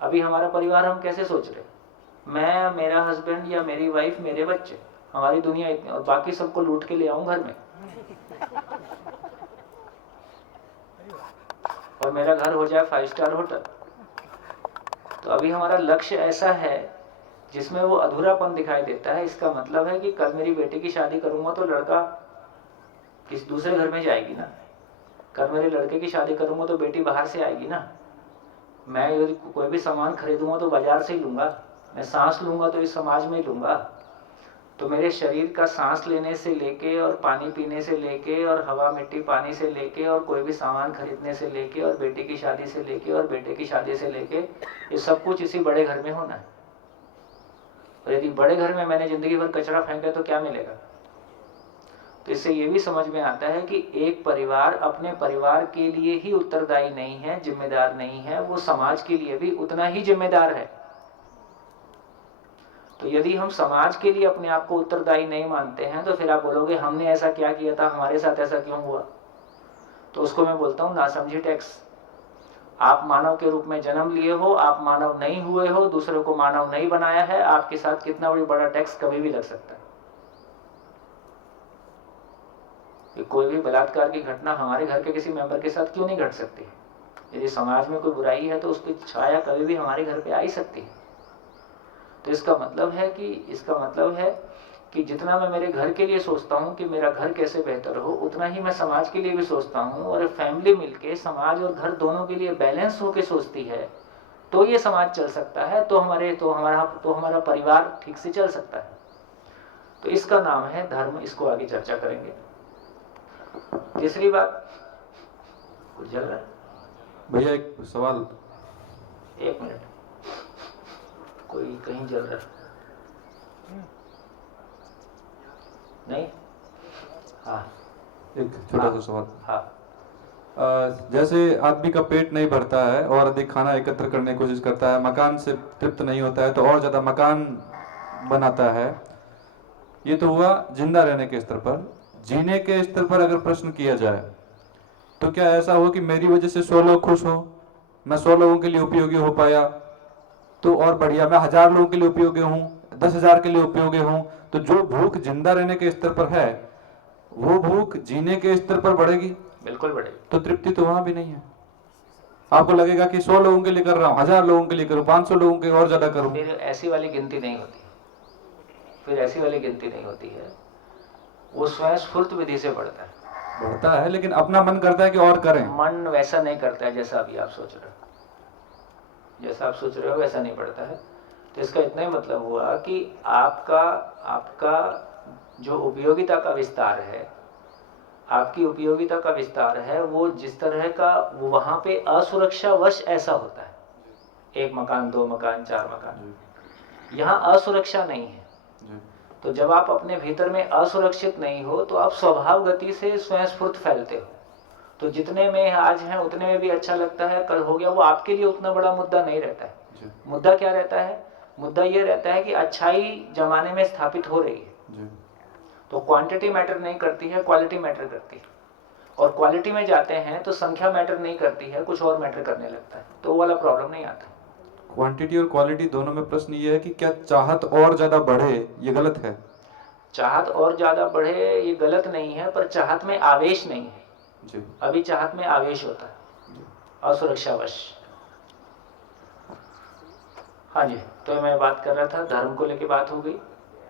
अभी हमारा परिवार हम कैसे सोच रहे? मैं, मेरा हस्बैंड या मेरी वाइफ, मेरे बच्चे, हमारी दुनिया इतनी, और बाकी सबको लूट के ले आऊं घर में, और मेरा घर हो जाए 5 स्टार होटल। तो अभी हमारा लक्ष्य ऐसा है जिसमें वो अधूरापन दिखाई देता है। इसका मतलब है कि कल मेरी बेटी की शादी करूंगा तो लड़का किसी दूसरे घर में जाएगी ना। कल मेरे लड़के की शादी करूंगा तो बेटी बाहर से आएगी ना। मैं यदि कोई भी सामान खरीदूंगा तो बाजार से ही लूंगा। मैं सांस लूंगा तो इस समाज में ही लूंगा। तो मेरे शरीर का सांस लेने से लेके और पानी पीने से लेके और हवा मिट्टी पानी से लेके और कोई भी सामान खरीदने से लेके और बेटी की शादी से लेके और बेटे की शादी से लेके, ये सब कुछ इसी बड़े घर में होना है। और यदि बड़े घर में मैंने जिंदगी भर कचरा फेंका तो क्या मिलेगा? तो इससे ये भी समझ में आता है कि एक परिवार अपने परिवार के लिए ही उत्तरदायी नहीं है, जिम्मेदार नहीं है, वो समाज के लिए भी उतना ही जिम्मेदार है। तो यदि हम समाज के लिए अपने आप को उत्तरदायी नहीं मानते हैं तो फिर आप बोलोगे हमने ऐसा क्या किया था, हमारे साथ ऐसा क्यों हुआ? तो उसको मैं बोलता हूं नासमझी टैक्स। आप मानव के रूप में जन्म लिए हो, आप मानव नहीं हुए हो, दूसरों को मानव नहीं बनाया है, आपके साथ कितना भी बड़ा टैक्स कभी भी लग सकता है। कि कोई भी बलात्कार की घटना हमारे घर के किसी मेंबर के साथ क्यों नहीं घट सकती? यदि समाज में कोई बुराई है तो उसकी छाया कभी भी हमारे घर पे आ ही सकती है। तो इसका मतलब है कि जितना मैं मेरे घर के लिए सोचता हूँ कि मेरा घर कैसे बेहतर हो, उतना ही मैं समाज के लिए भी सोचता हूँ। और फैमिली मिलके समाज और घर दोनों के लिए बैलेंस होके सोचती है तो ये समाज चल सकता है, तो हमारा परिवार ठीक से चल सकता है। तो इसका नाम है धर्म। इसको आगे चर्चा करेंगे। तीसरी बात, कुछ चल रहा है भैया? एक सवाल। 1 मिनट, कोई कहीं जल रहा नहीं? हाँ, एक छोटा सा सवाल। हाँ। जैसे आदमी का पेट नहीं भरता है और अधिक खाना एकत्र करने की कोशिश करता है, मकान से तृप्त नहीं होता है तो और ज्यादा मकान बनाता है। ये तो हुआ जिंदा रहने के स्तर पर। जीने के स्तर पर अगर प्रश्न किया जाए तो क्या ऐसा हो कि मेरी वजह से 100 लोग खुश हो, मैं 100 लोगों के लिए उपयोगी हो पाया तो और बढ़िया, मैं 1000 लोगों के लिए उपयोगी हूँ, 10,000 के लिए उपयोगी हूँ, तो जो भूख जिंदा रहने के स्तर पर है वो भूख जीने के स्तर पर बढ़ेगी? बिल्कुल बढ़ेगी। तो तृप्ति तो वहां भी नहीं है। आपको लगेगा कि 100 लोगों के लिए कर रहा हूँ, 1000 लोगों के लिए करूँ, 500 लोगों के और ज्यादा करूँ। फिर ऐसी वाली गिनती नहीं होती है। वो स्वयं स्फूर्त विधि से बढ़ता है, लेकिन अपना मन करता है कि और करें। मन वैसा नहीं करता है जैसा अभी आप सोच रहे हो वैसा नहीं बढ़ता है। तो इसका इतना ही मतलब हुआ कि आपका जो उपयोगिता का विस्तार है, आपकी उपयोगिता का विस्तार है, वो जिस तरह का वहां पे असुरक्षावश ऐसा होता है। 1 मकान, 2 मकान, 4 मकान, यहाँ असुरक्षा नहीं है। तो जब आप अपने भीतर में असुरक्षित नहीं हो तो आप स्वभाव गति से स्वयं स्फूर्त फैलते हो। तो जितने में आज हैं उतने में भी अच्छा लगता है, कल हो गया, वो आपके लिए उतना बड़ा मुद्दा नहीं रहता है। मुद्दा क्या रहता है? मुद्दा ये रहता है कि अच्छाई जमाने में स्थापित हो रही है। तो क्वांटिटी मैटर नहीं करती है, क्वालिटी मैटर करती है। और क्वालिटी में जाते हैं तो संख्या मैटर नहीं करती है, कुछ और मैटर करने लगता है। तो वो वाला प्रॉब्लम नहीं आता। क्वांटिटी और क्वालिटी दोनों में प्रश्न ये है कि क्या चाहत और ज्यादा बढ़े ये गलत है? चाहत और ज्यादा बढ़े ये गलत नहीं है, पर चाहत में आवेश नहीं है जी। अभी चाहत में आवेश होता है, असुरक्षावश। हाँ जी, तो मैं बात कर रहा था धर्म को लेके बात हो गई।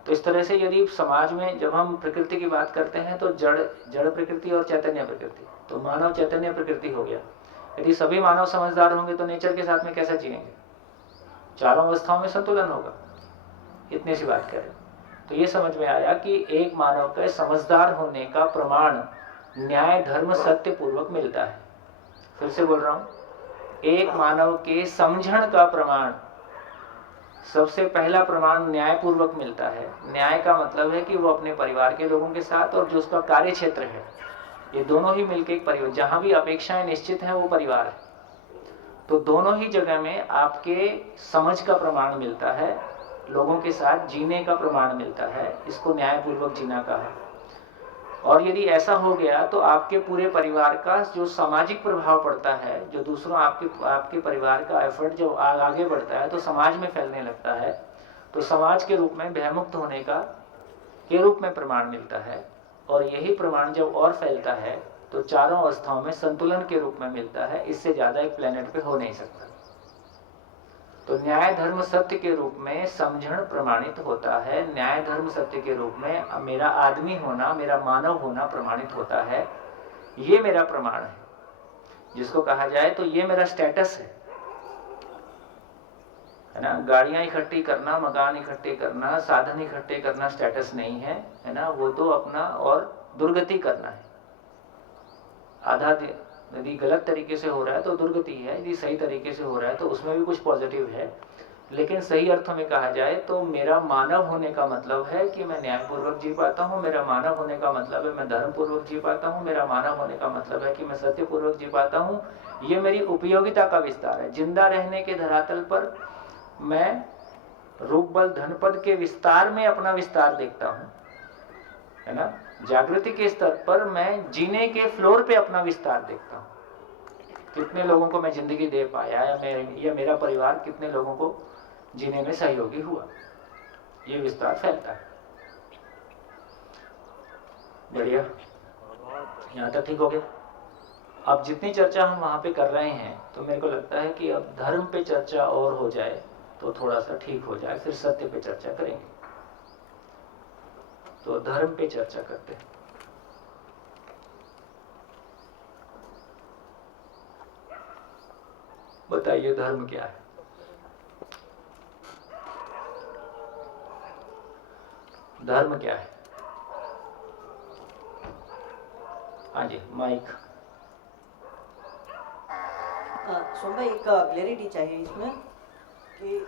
तो इस तरह से यदि समाज में जब हम प्रकृति की बात करते हैं तो जड़ प्रकृति और चैतन्य प्रकृति, तो मानव चैतन्य प्रकृति हो गया। यदि सभी मानव समझदार होंगे तो नेचर के साथ में कैसे जिएंगे? चारों अवस्थाओं में संतुलन होगा। इतनी सी बात करें तो ये समझ में आया कि एक मानव के समझदार होने का प्रमाण न्याय धर्म सत्य पूर्वक मिलता है। फिर से बोल रहा हूं, एक मानव के समझण का प्रमाण, सबसे पहला प्रमाण न्याय पूर्वक मिलता है। न्याय का मतलब है कि वो अपने परिवार के लोगों के साथ और जो उसका कार्य क्षेत्र है, ये दोनों ही मिलकर एक परिवार, जहां भी अपेक्षाएं निश्चित हैं वो परिवार है। तो दोनों ही जगह में आपके समझ का प्रमाण मिलता है, लोगों के साथ जीने का प्रमाण मिलता है। इसको न्यायपूर्वक जीना कहा। और यदि ऐसा हो गया तो आपके पूरे परिवार का जो सामाजिक प्रभाव पड़ता है, जो दूसरों आपके परिवार का एफर्ट जब आगे बढ़ता है तो समाज में फैलने लगता है। तो समाज के रूप में भयमुक्त होने का के रूप में प्रमाण मिलता है। और यही प्रमाण जब और फैलता है तो चारों अवस्थाओं में संतुलन के रूप में मिलता है। इससे ज्यादा एक प्लेनेट पे हो नहीं सकता। तो न्याय धर्म सत्य के रूप में समझण प्रमाणित होता है। न्याय धर्म सत्य के रूप में मेरा आदमी होना, मेरा मानव होना प्रमाणित होता है। ये मेरा प्रमाण है, जिसको कहा जाए तो ये मेरा स्टेटस है ना। गाड़ियां इकट्ठी करना, मकान इकट्ठे करना, साधन इकट्ठे करना स्टेटस नहीं है, है ना। वो तो अपना और दुर्गति करना है। आधा यदि गलत तरीके से हो रहा है तो दुर्गति है, यदि सही तरीके से हो रहा है तो उसमें भी कुछ पॉजिटिव है। लेकिन सही अर्थों में कहा जाए तो मेरा मानव होने का मतलब है कि मैं न्यायपूर्वक जी पाता हूँ। मेरा मानव होने का मतलब है मैं धर्मपूर्वक जी पाता हूँ। मेरा मानव होने का मतलब है कि मैं सत्यपूर्वक जी पाता हूँ। ये मेरी उपयोगिता का विस्तार है। जिंदा रहने के धरातल पर मैं रूप बल धनपद के विस्तार में अपना विस्तार देखता हूँ, है ना। जागृति के स्तर पर मैं जीने के फ्लोर पे अपना विस्तार देखता हूँ। कितने लोगों को मैं जिंदगी दे पाया, या मेरा परिवार कितने लोगों को जीने में सहयोगी हुआ, ये विस्तार फैलता है। बढ़िया, यहाँ तक ठीक हो गया। अब जितनी चर्चा हम वहां पे कर रहे हैं तो मेरे को लगता है कि अब धर्म पे चर्चा और हो जाए तो थोड़ा सा ठीक हो जाए, फिर सत्य पे चर्चा करेंगे। तो धर्म पे चर्चा करते हैं। बताइए धर्म क्या है? धर्म क्या है? हाँ जी, माइक। सोम भाई, एक क्लैरिटी चाहिए इसमें कि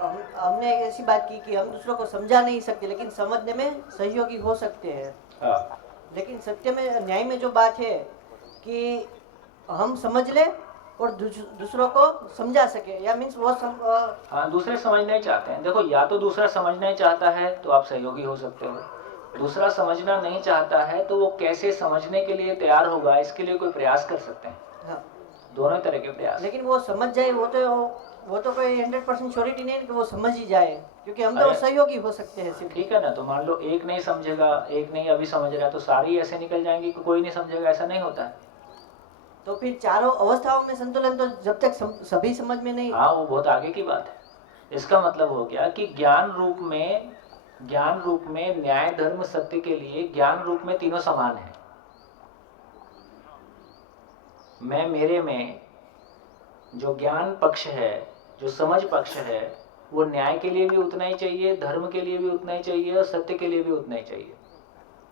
हमने ऐसी बात की कि हम दूसरों को समझा नहीं सकते लेकिन समझने में सहयोगी हो सकते हैं। हाँ। लेकिन सत्य में, न्याय में जो बात है कि हम समझ ले और दूसरों को समझा सके, या मीन्स वो हाँ, दूसरे समझना ही चाहते हैं। देखो, या तो दूसरा समझना ही चाहता है तो आप सहयोगी हो सकते हो। दूसरा समझना नहीं चाहता है तो वो कैसे समझने के लिए तैयार होगा, इसके लिए कोई प्रयास कर सकते हैं। हाँ। दोनों तरह के प्रयास। लेकिन वो समझ जाए वो तो कोई 100% श्योरिटी नहीं है कि वो समझ ही जाए, क्योंकि हम तो सहयोगी हो सकते हैं सिर्फ। ठीक है ना। तो मान लो एक नहीं समझेगा, एक नहीं अभी समझ रहा है, तो सारी ऐसे निकल जाएंगी कि कोई नहीं समझेगा, ऐसा नहीं होता है। तो फिर चारों अवस्थाओं में संतुलन तो जब तक सभी समझ में नहीं। हाँ, वो बहुत आगे की बात है। इसका मतलब हो गया कि ज्ञान रूप में न्याय धर्म सत्य के लिए ज्ञान रूप में तीनों समान है। मैं मेरे में जो ज्ञान पक्ष है, जो समझ पक्ष है, वो न्याय के लिए भी उतना ही चाहिए, धर्म के लिए भी उतना ही चाहिए और सत्य के लिए भी उतना ही चाहिए।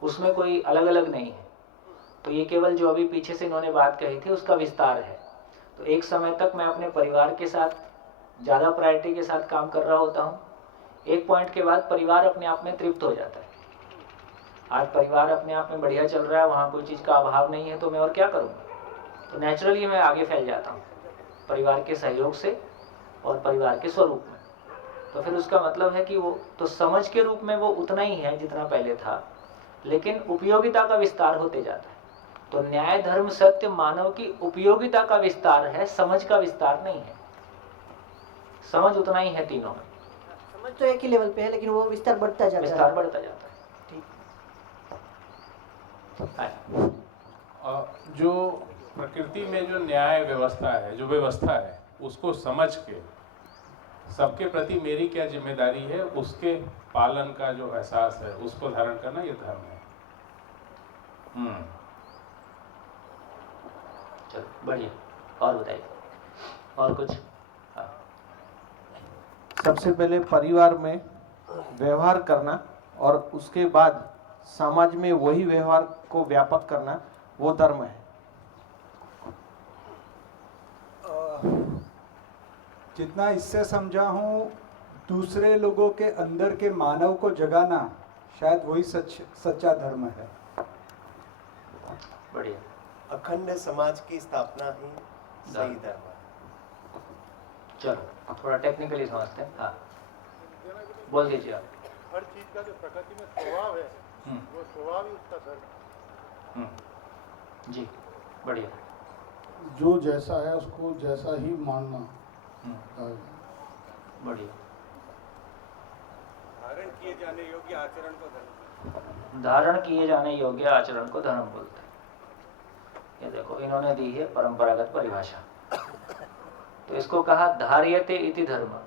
उसमें कोई अलग अलग नहीं है। तो ये केवल जो अभी पीछे से इन्होंने बात कही थी उसका विस्तार है। तो एक समय तक मैं अपने परिवार के साथ ज़्यादा प्रायोरिटी के साथ काम कर रहा होता हूँ। एक पॉइंट के बाद परिवार अपने आप में तृप्त हो जाता है। आज परिवार अपने आप में बढ़िया चल रहा है, वहाँ कोई चीज़ का अभाव नहीं है, तो मैं और क्या करूँगा। तो नेचुरली मैं आगे फैल जाता हूँ परिवार के सहयोग से और परिवार के स्वरूप में। तो फिर उसका मतलब है कि वो तो समझ के रूप में वो उतना ही है जितना पहले था, लेकिन उपयोगिता का विस्तार होते जाता है। तो न्याय धर्म सत्य मानव की उपयोगिता का विस्तार है, समझ का विस्तार नहीं है। समझ उतना ही है तीनों में। समझ तो एक ही लेवल पे है, लेकिन वो विस्तार बढ़ता जाता है। विस्तार बढ़ता जाता है। ठीक। जो प्रकृति में जो न्याय व्यवस्था है, जो व्यवस्था है, उसको समझ के सबके प्रति मेरी क्या जिम्मेदारी है, उसके पालन का जो एहसास है, उसको धारण करना, ये धर्म है। चलो बढ़िया, और बताइए और कुछ। सबसे पहले परिवार में व्यवहार करना और उसके बाद समाज में वही व्यवहार को व्यापक करना, वो धर्म है। जितना इससे समझा हूँ, दूसरे लोगों के अंदर के मानव को जगाना शायद वही सच्चा धर्म है। बढ़िया। अखंड समाज की स्थापना ही सही धर्म है। चलो थोड़ा टेक्निकली समझते हैं। हाँ बोल दीजिए आप। हर चीज का जो प्रकृति में स्वभाव है वो स्वभाव ही उसका धर्म है। जी बढ़िया। जो जैसा है उसको जैसा ही मानना। बढ़िया। धारण किए जाने योग्य आचरण को धर्म, धारण किए जाने योग्य आचरण को धर्म बोलते हैं। ये देखो इन्होंने दी है परंपरागत परिभाषा। तो इसको कहा धार्यते इति धर्म।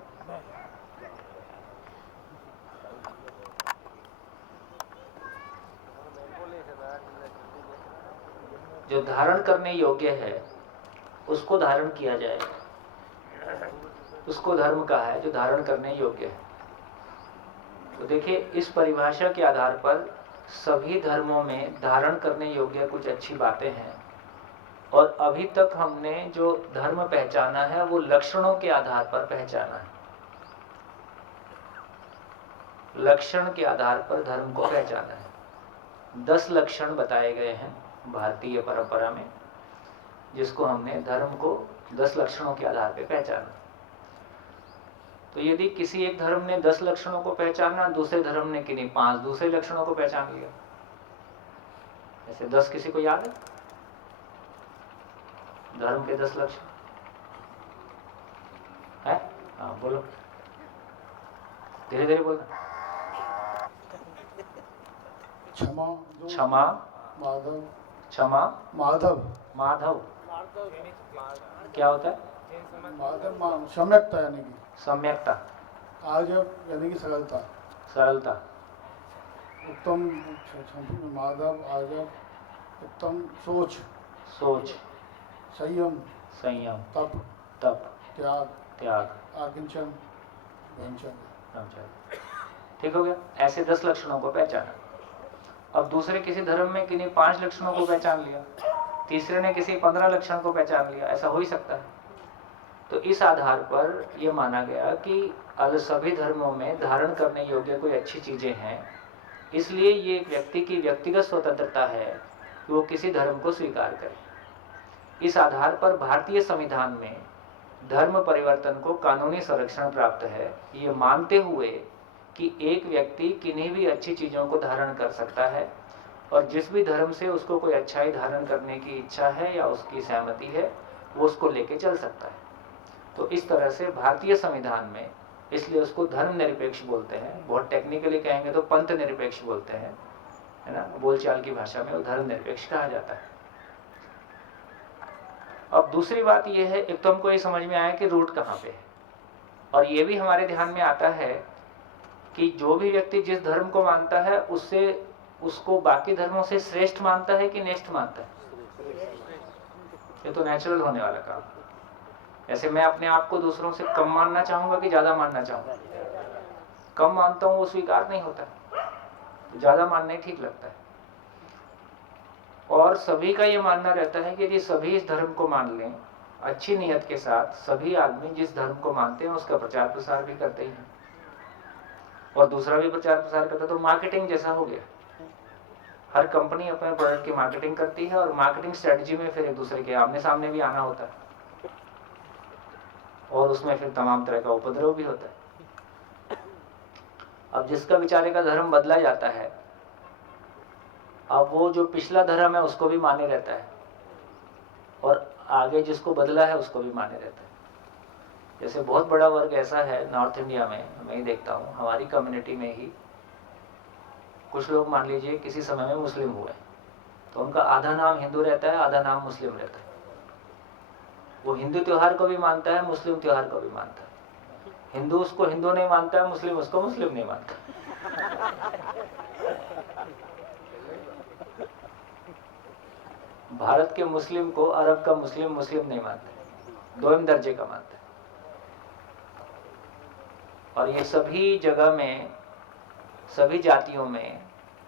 जो धारण करने योग्य है उसको धारण किया जाए, उसको धर्म कहा है जो धारण करने योग्य है। तो देखिए इस परिभाषा के आधार पर सभी धर्मों में धारण करने योग्य कुछ अच्छी बातें हैं, और अभी तक हमने जो धर्म पहचाना है वो लक्षणों के आधार पर पहचाना है। लक्षण के आधार पर धर्म को पहचाना है। 10 लक्षण बताए गए हैं भारतीय परंपरा में, जिसको हमने धर्म को 10 लक्षणों के आधार पर पहचाना। तो यदि किसी एक धर्म ने 10 लक्षणों को पहचाना, दूसरे धर्म ने किन्हीं 5 दूसरे लक्षणों को पहचान लिया, ऐसे 10 किसी को याद है? धर्म के 10 लक्षण है? हाँ बोलो, धीरे धीरे बोलो। क्षमा, क्षमा, माधव, क्षमा, माधव, माधव क्या होता है? माधव सम्यकता यानी कि सम्यकता, आजब यानी कि सरलता, सरलता, उत्तम माधव, आजब, उत्तम सोच, सोच, संयम, संयम, तप, तप, त्याग, त्याग, आकिंचन, ब्रह्मचर्य। ब्रह्मचर्य। ठीक हो गया। ऐसे 10 लक्षणों को पहचाना। अब दूसरे किसी धर्म में किन्हीं 5 लक्षणों को पहचान लिया, तीसरे ने किसी 15 लक्षण को पहचान लिया, ऐसा हो ही सकता है। तो इस आधार पर यह माना गया कि सभी धर्मों में धारण करने योग्य कोई अच्छी चीजें हैं, इसलिए ये एक व्यक्ति की व्यक्तिगत स्वतंत्रता है कि वो किसी धर्म को स्वीकार करे। इस आधार पर भारतीय संविधान में धर्म परिवर्तन को कानूनी संरक्षण प्राप्त है, ये मानते हुए कि एक व्यक्ति किन्हीं भी अच्छी चीजों को धारण कर सकता है, और जिस भी धर्म से उसको कोई अच्छाई धारण करने की इच्छा है या उसकी सहमति है वो उसको लेके चल सकता है। तो इस तरह से भारतीय संविधान में, इसलिए उसको धर्म निरपेक्ष बोलते हैं, बहुत टेक्निकली कहेंगे तो पंथ निरपेक्ष बोलते हैं, है ना, बोलचाल की भाषा में वो धर्म निरपेक्ष कहा जाता है। अब दूसरी बात यह है, एक तो हमको ये समझ में आया कि रूट कहाँ पे है, और ये भी हमारे ध्यान में आता है कि जो भी व्यक्ति जिस धर्म को मानता है उसको बाकी धर्मों से श्रेष्ठ मानता है कि नेष्ठ मानता है। ये तो नेचुरल होने वाला काम। ऐसे मैं अपने आप को दूसरों से कम मानना चाहूंगा कि ज्यादा मानना चाहूंगा? कम मानता हूं वो स्वीकार नहीं होता, तो ज्यादा मानना ही ठीक लगता है। और सभी का ये मानना रहता है कि यदि सभी इस धर्म को मान लें अच्छी नीयत के साथ, सभी आदमी जिस धर्म को मानते हैं उसका प्रचार प्रसार भी करते ही हैं, और दूसरा भी प्रचार प्रसार करता है, तो मार्केटिंग जैसा हो गया। हर कंपनी अपने प्रोडक्ट की मार्केटिंग करती है, और मार्केटिंग स्ट्रेटजी में फिर एक दूसरे के आमने सामने भी आना होता है, और उसमें फिर तमाम तरह का उपद्रव भी होता है। अब जिसका बेचारे का धर्म बदला जाता है, अब वो जो पिछला धर्म है उसको भी माने रहता है, और आगे जिसको बदला है उसको भी माने रहता है। जैसे बहुत बड़ा वर्ग ऐसा है नॉर्थ इंडिया में, मैं ही देखता हूँ, हमारी कम्युनिटी में ही कुछ लोग मान लीजिए किसी समय में मुस्लिम हुए, तो उनका आधा नाम हिंदू रहता है, आधा नाम मुस्लिम रहता है। वो हिंदू त्योहार को भी मानता है, मुस्लिम त्योहार को भी मानता है। हिंदू उसको हिंदू नहीं मानता है, मुस्लिम उसको मुस्लिम नहीं मानता। भारत के मुस्लिम को अरब का मुस्लिम मुस्लिम नहीं मानता, दोयम दर्जे का मानता है। और ये सभी जगह में, सभी जातियों में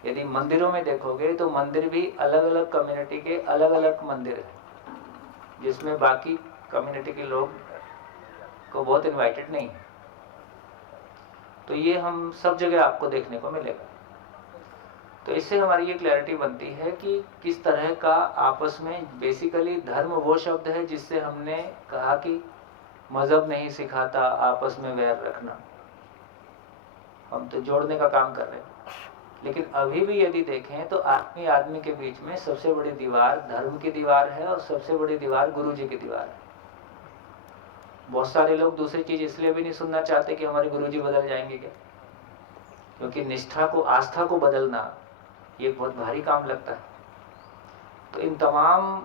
यदि मंदिरों में देखोगे तो मंदिर भी अलग अलग कम्युनिटी के अलग अलग मंदिर है, जिसमें बाकी कम्युनिटी के लोग को बहुत इनवाइटेड नहीं है। तो ये हम सब जगह आपको देखने को मिलेगा। तो इससे हमारी ये क्लैरिटी बनती है कि किस तरह का आपस में, बेसिकली धर्म वो शब्द है जिससे हमने कहा कि मजहब नहीं सिखाता आपस में वैर रखना, हम तो जोड़ने का काम कर रहे हैं। लेकिन अभी भी यदि देखें तो आदमी आदमी के बीच में सबसे बड़ी दीवार धर्म की दीवार है और सबसे बड़ी दीवार गुरु जी की दीवार है। बहुत सारे लोग दूसरी चीज इसलिए भी नहीं सुनना चाहते कि हमारे गुरु जी बदल जाएंगे क्या, क्योंकि निष्ठा को, आस्था को बदलना ये बहुत भारी काम लगता है। तो इन तमाम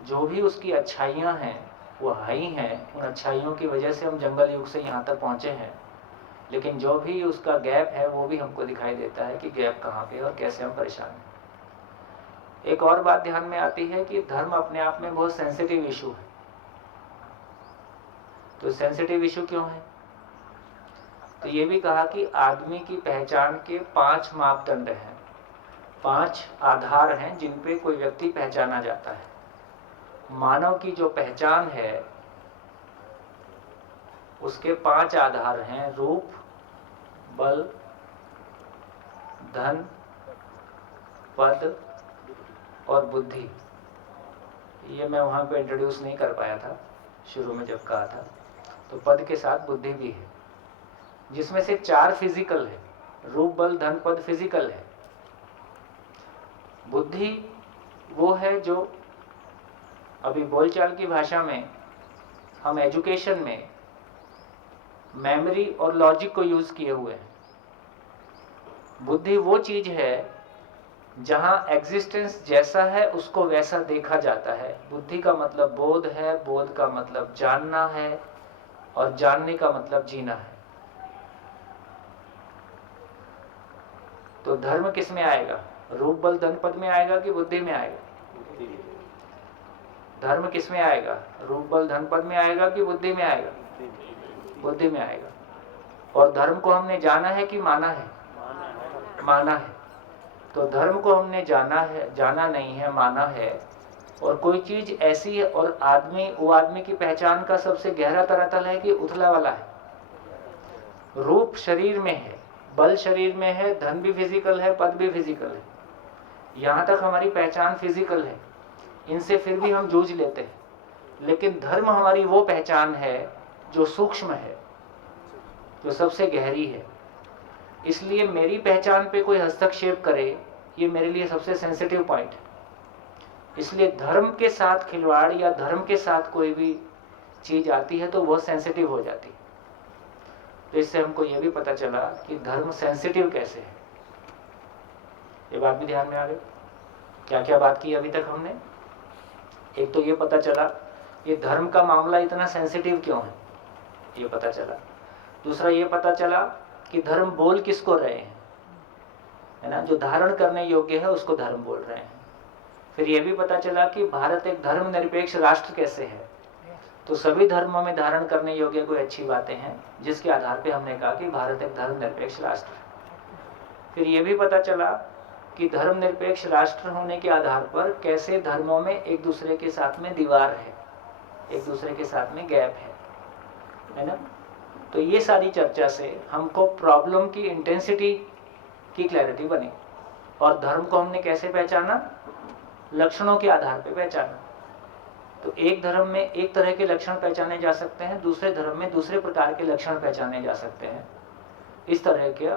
जो भी उसकी अच्छाइयाँ हैं वो हाई हैं, उन अच्छाइयों की वजह से हम जंगल युग से यहाँ तक पहुँचे हैं। लेकिन जो भी उसका गैप है वो भी हमको दिखाई देता है कि गैप कहाँ पे और कैसे हम परेशान हैं। एक और बात ध्यान में आती है कि धर्म अपने आप में बहुत सेंसिटिव इशू है। तो सेंसिटिव इशू क्यों है? तो ये भी कहा कि आदमी की पहचान के 5 मापदंड हैं, 5 आधार हैं जिन पे कोई व्यक्ति पहचाना जाता है। मानव की जो पहचान है उसके 5 आधार हैं, रूप, बल, धन, पद और बुद्धि। ये मैं वहाँ पे इंट्रोड्यूस नहीं कर पाया था शुरू में जब कहा था। तो पद के साथ बुद्धि भी है, जिसमें से 4 फिजिकल है। रूप, बल, धन, पद फिजिकल है। बुद्धि वो है जो अभी बोलचाल की भाषा में हम एजुकेशन में मेमोरी और लॉजिक को यूज किए हुए हैं। बुद्धि वो चीज है जहां एग्जिस्टेंस जैसा है उसको वैसा देखा जाता है। बुद्धि का मतलब बोध है, बोध का मतलब जानना है और जानने का मतलब जीना है। तो धर्म किस में आएगा? रूप, बल, धन, पद में आएगा कि बुद्धि में आएगा? धर्म किस में आएगा? रूप, बल, धन, पद में आएगा कि बुद्धि में आएगा? बुद्धि में आएगा। और धर्म को हमने जाना है कि माना है? माना है। तो धर्म को हमने जाना है, जाना नहीं है, माना है। और कोई चीज ऐसी है और आदमी, वो आदमी की पहचान का सबसे गहरा तरातल है कि उथला वाला है। रूप शरीर में है, बल शरीर में है, धन भी फिजिकल है, पद भी फिजिकल है। यहाँ तक हमारी पहचान फिजिकल है, इनसे फिर भी हम जूझ लेते हैं। लेकिन धर्म हमारी वो पहचान है जो सूक्ष्म है, जो सबसे गहरी है। इसलिए मेरी पहचान पे कोई हस्तक्षेप करे ये मेरे लिए सबसे सेंसिटिव पॉइंट है। इसलिए धर्म के साथ खिलवाड़ या धर्म के साथ कोई भी चीज आती है तो वो सेंसिटिव हो जाती है। तो इससे हमको ये भी पता चला कि धर्म सेंसिटिव कैसे है। ये बात भी ध्यान में आ गई। क्या क्या बात की अभी तक हमने? एक तो ये पता चला ये धर्म का मामला इतना सेंसिटिव क्यों है, ये पता चला। दूसरा ये पता चला कि धर्म बोल किसको रहे हैं, है ना, जो धारण करने योग्य है उसको धर्म बोल रहे हैं। फिर ये भी पता चला कि भारत एक धर्मनिरपेक्ष राष्ट्र कैसे है। तो सभी धर्मों में धारण करने योग्य कोई अच्छी बातें हैं जिसके आधार पे हमने कहा कि भारत एक धर्मनिरपेक्ष राष्ट्र है। फिर ये भी पता चला कि धर्मनिरपेक्ष राष्ट्र होने के आधार पर कैसे धर्मों में एक दूसरे के साथ में दीवार है, एक दूसरे के साथ में गैप है ना। तो ये सारी चर्चा से हमको प्रॉब्लम की इंटेंसिटी की क्लैरिटी बनी। और धर्म को हमने कैसे पहचाना? लक्षणों के आधार पे पहचाना। तो एक धर्म में एक तरह के लक्षण पहचाने जा सकते हैं, दूसरे धर्म में दूसरे प्रकार के लक्षण पहचाने जा सकते हैं। इस तरह का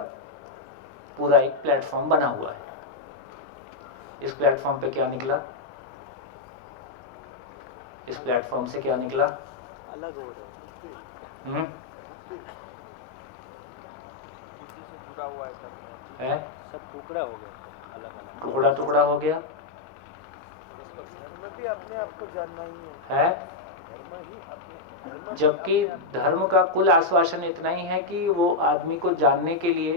पूरा एक प्लेटफॉर्म बना हुआ है। इस प्लेटफॉर्म पे क्या निकला? इस प्लेटफॉर्म से क्या निकला? अलग हो रहा है, सब टुकड़ा हो गया, अलग अलग टुकड़ा टुकड़ा हो गया धर्म भी अपने आप को जानना ही है। धर्म ही अपने, जबकि धर्म का कुल आश्वासन इतना ही है कि वो आदमी को जानने के लिए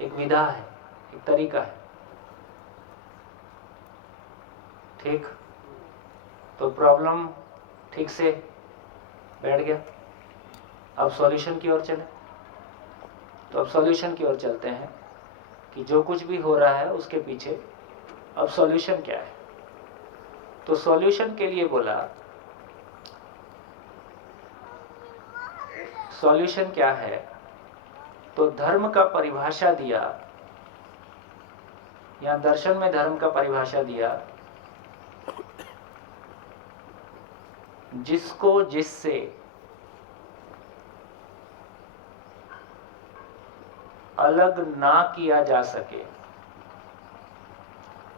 एक विधा है, एक तरीका है। ठीक, तो प्रॉब्लम ठीक से बैठ गया। अब सॉल्यूशन की ओर चले। तो अब सॉल्यूशन की ओर चलते हैं कि जो कुछ भी हो रहा है उसके पीछे अब सॉल्यूशन क्या है। तो सॉल्यूशन के लिए बोला, सॉल्यूशन क्या है, तो धर्म का परिभाषा दिया, या दर्शन में धर्म का परिभाषा दिया, जिसको जिससे अलग ना किया जा सके,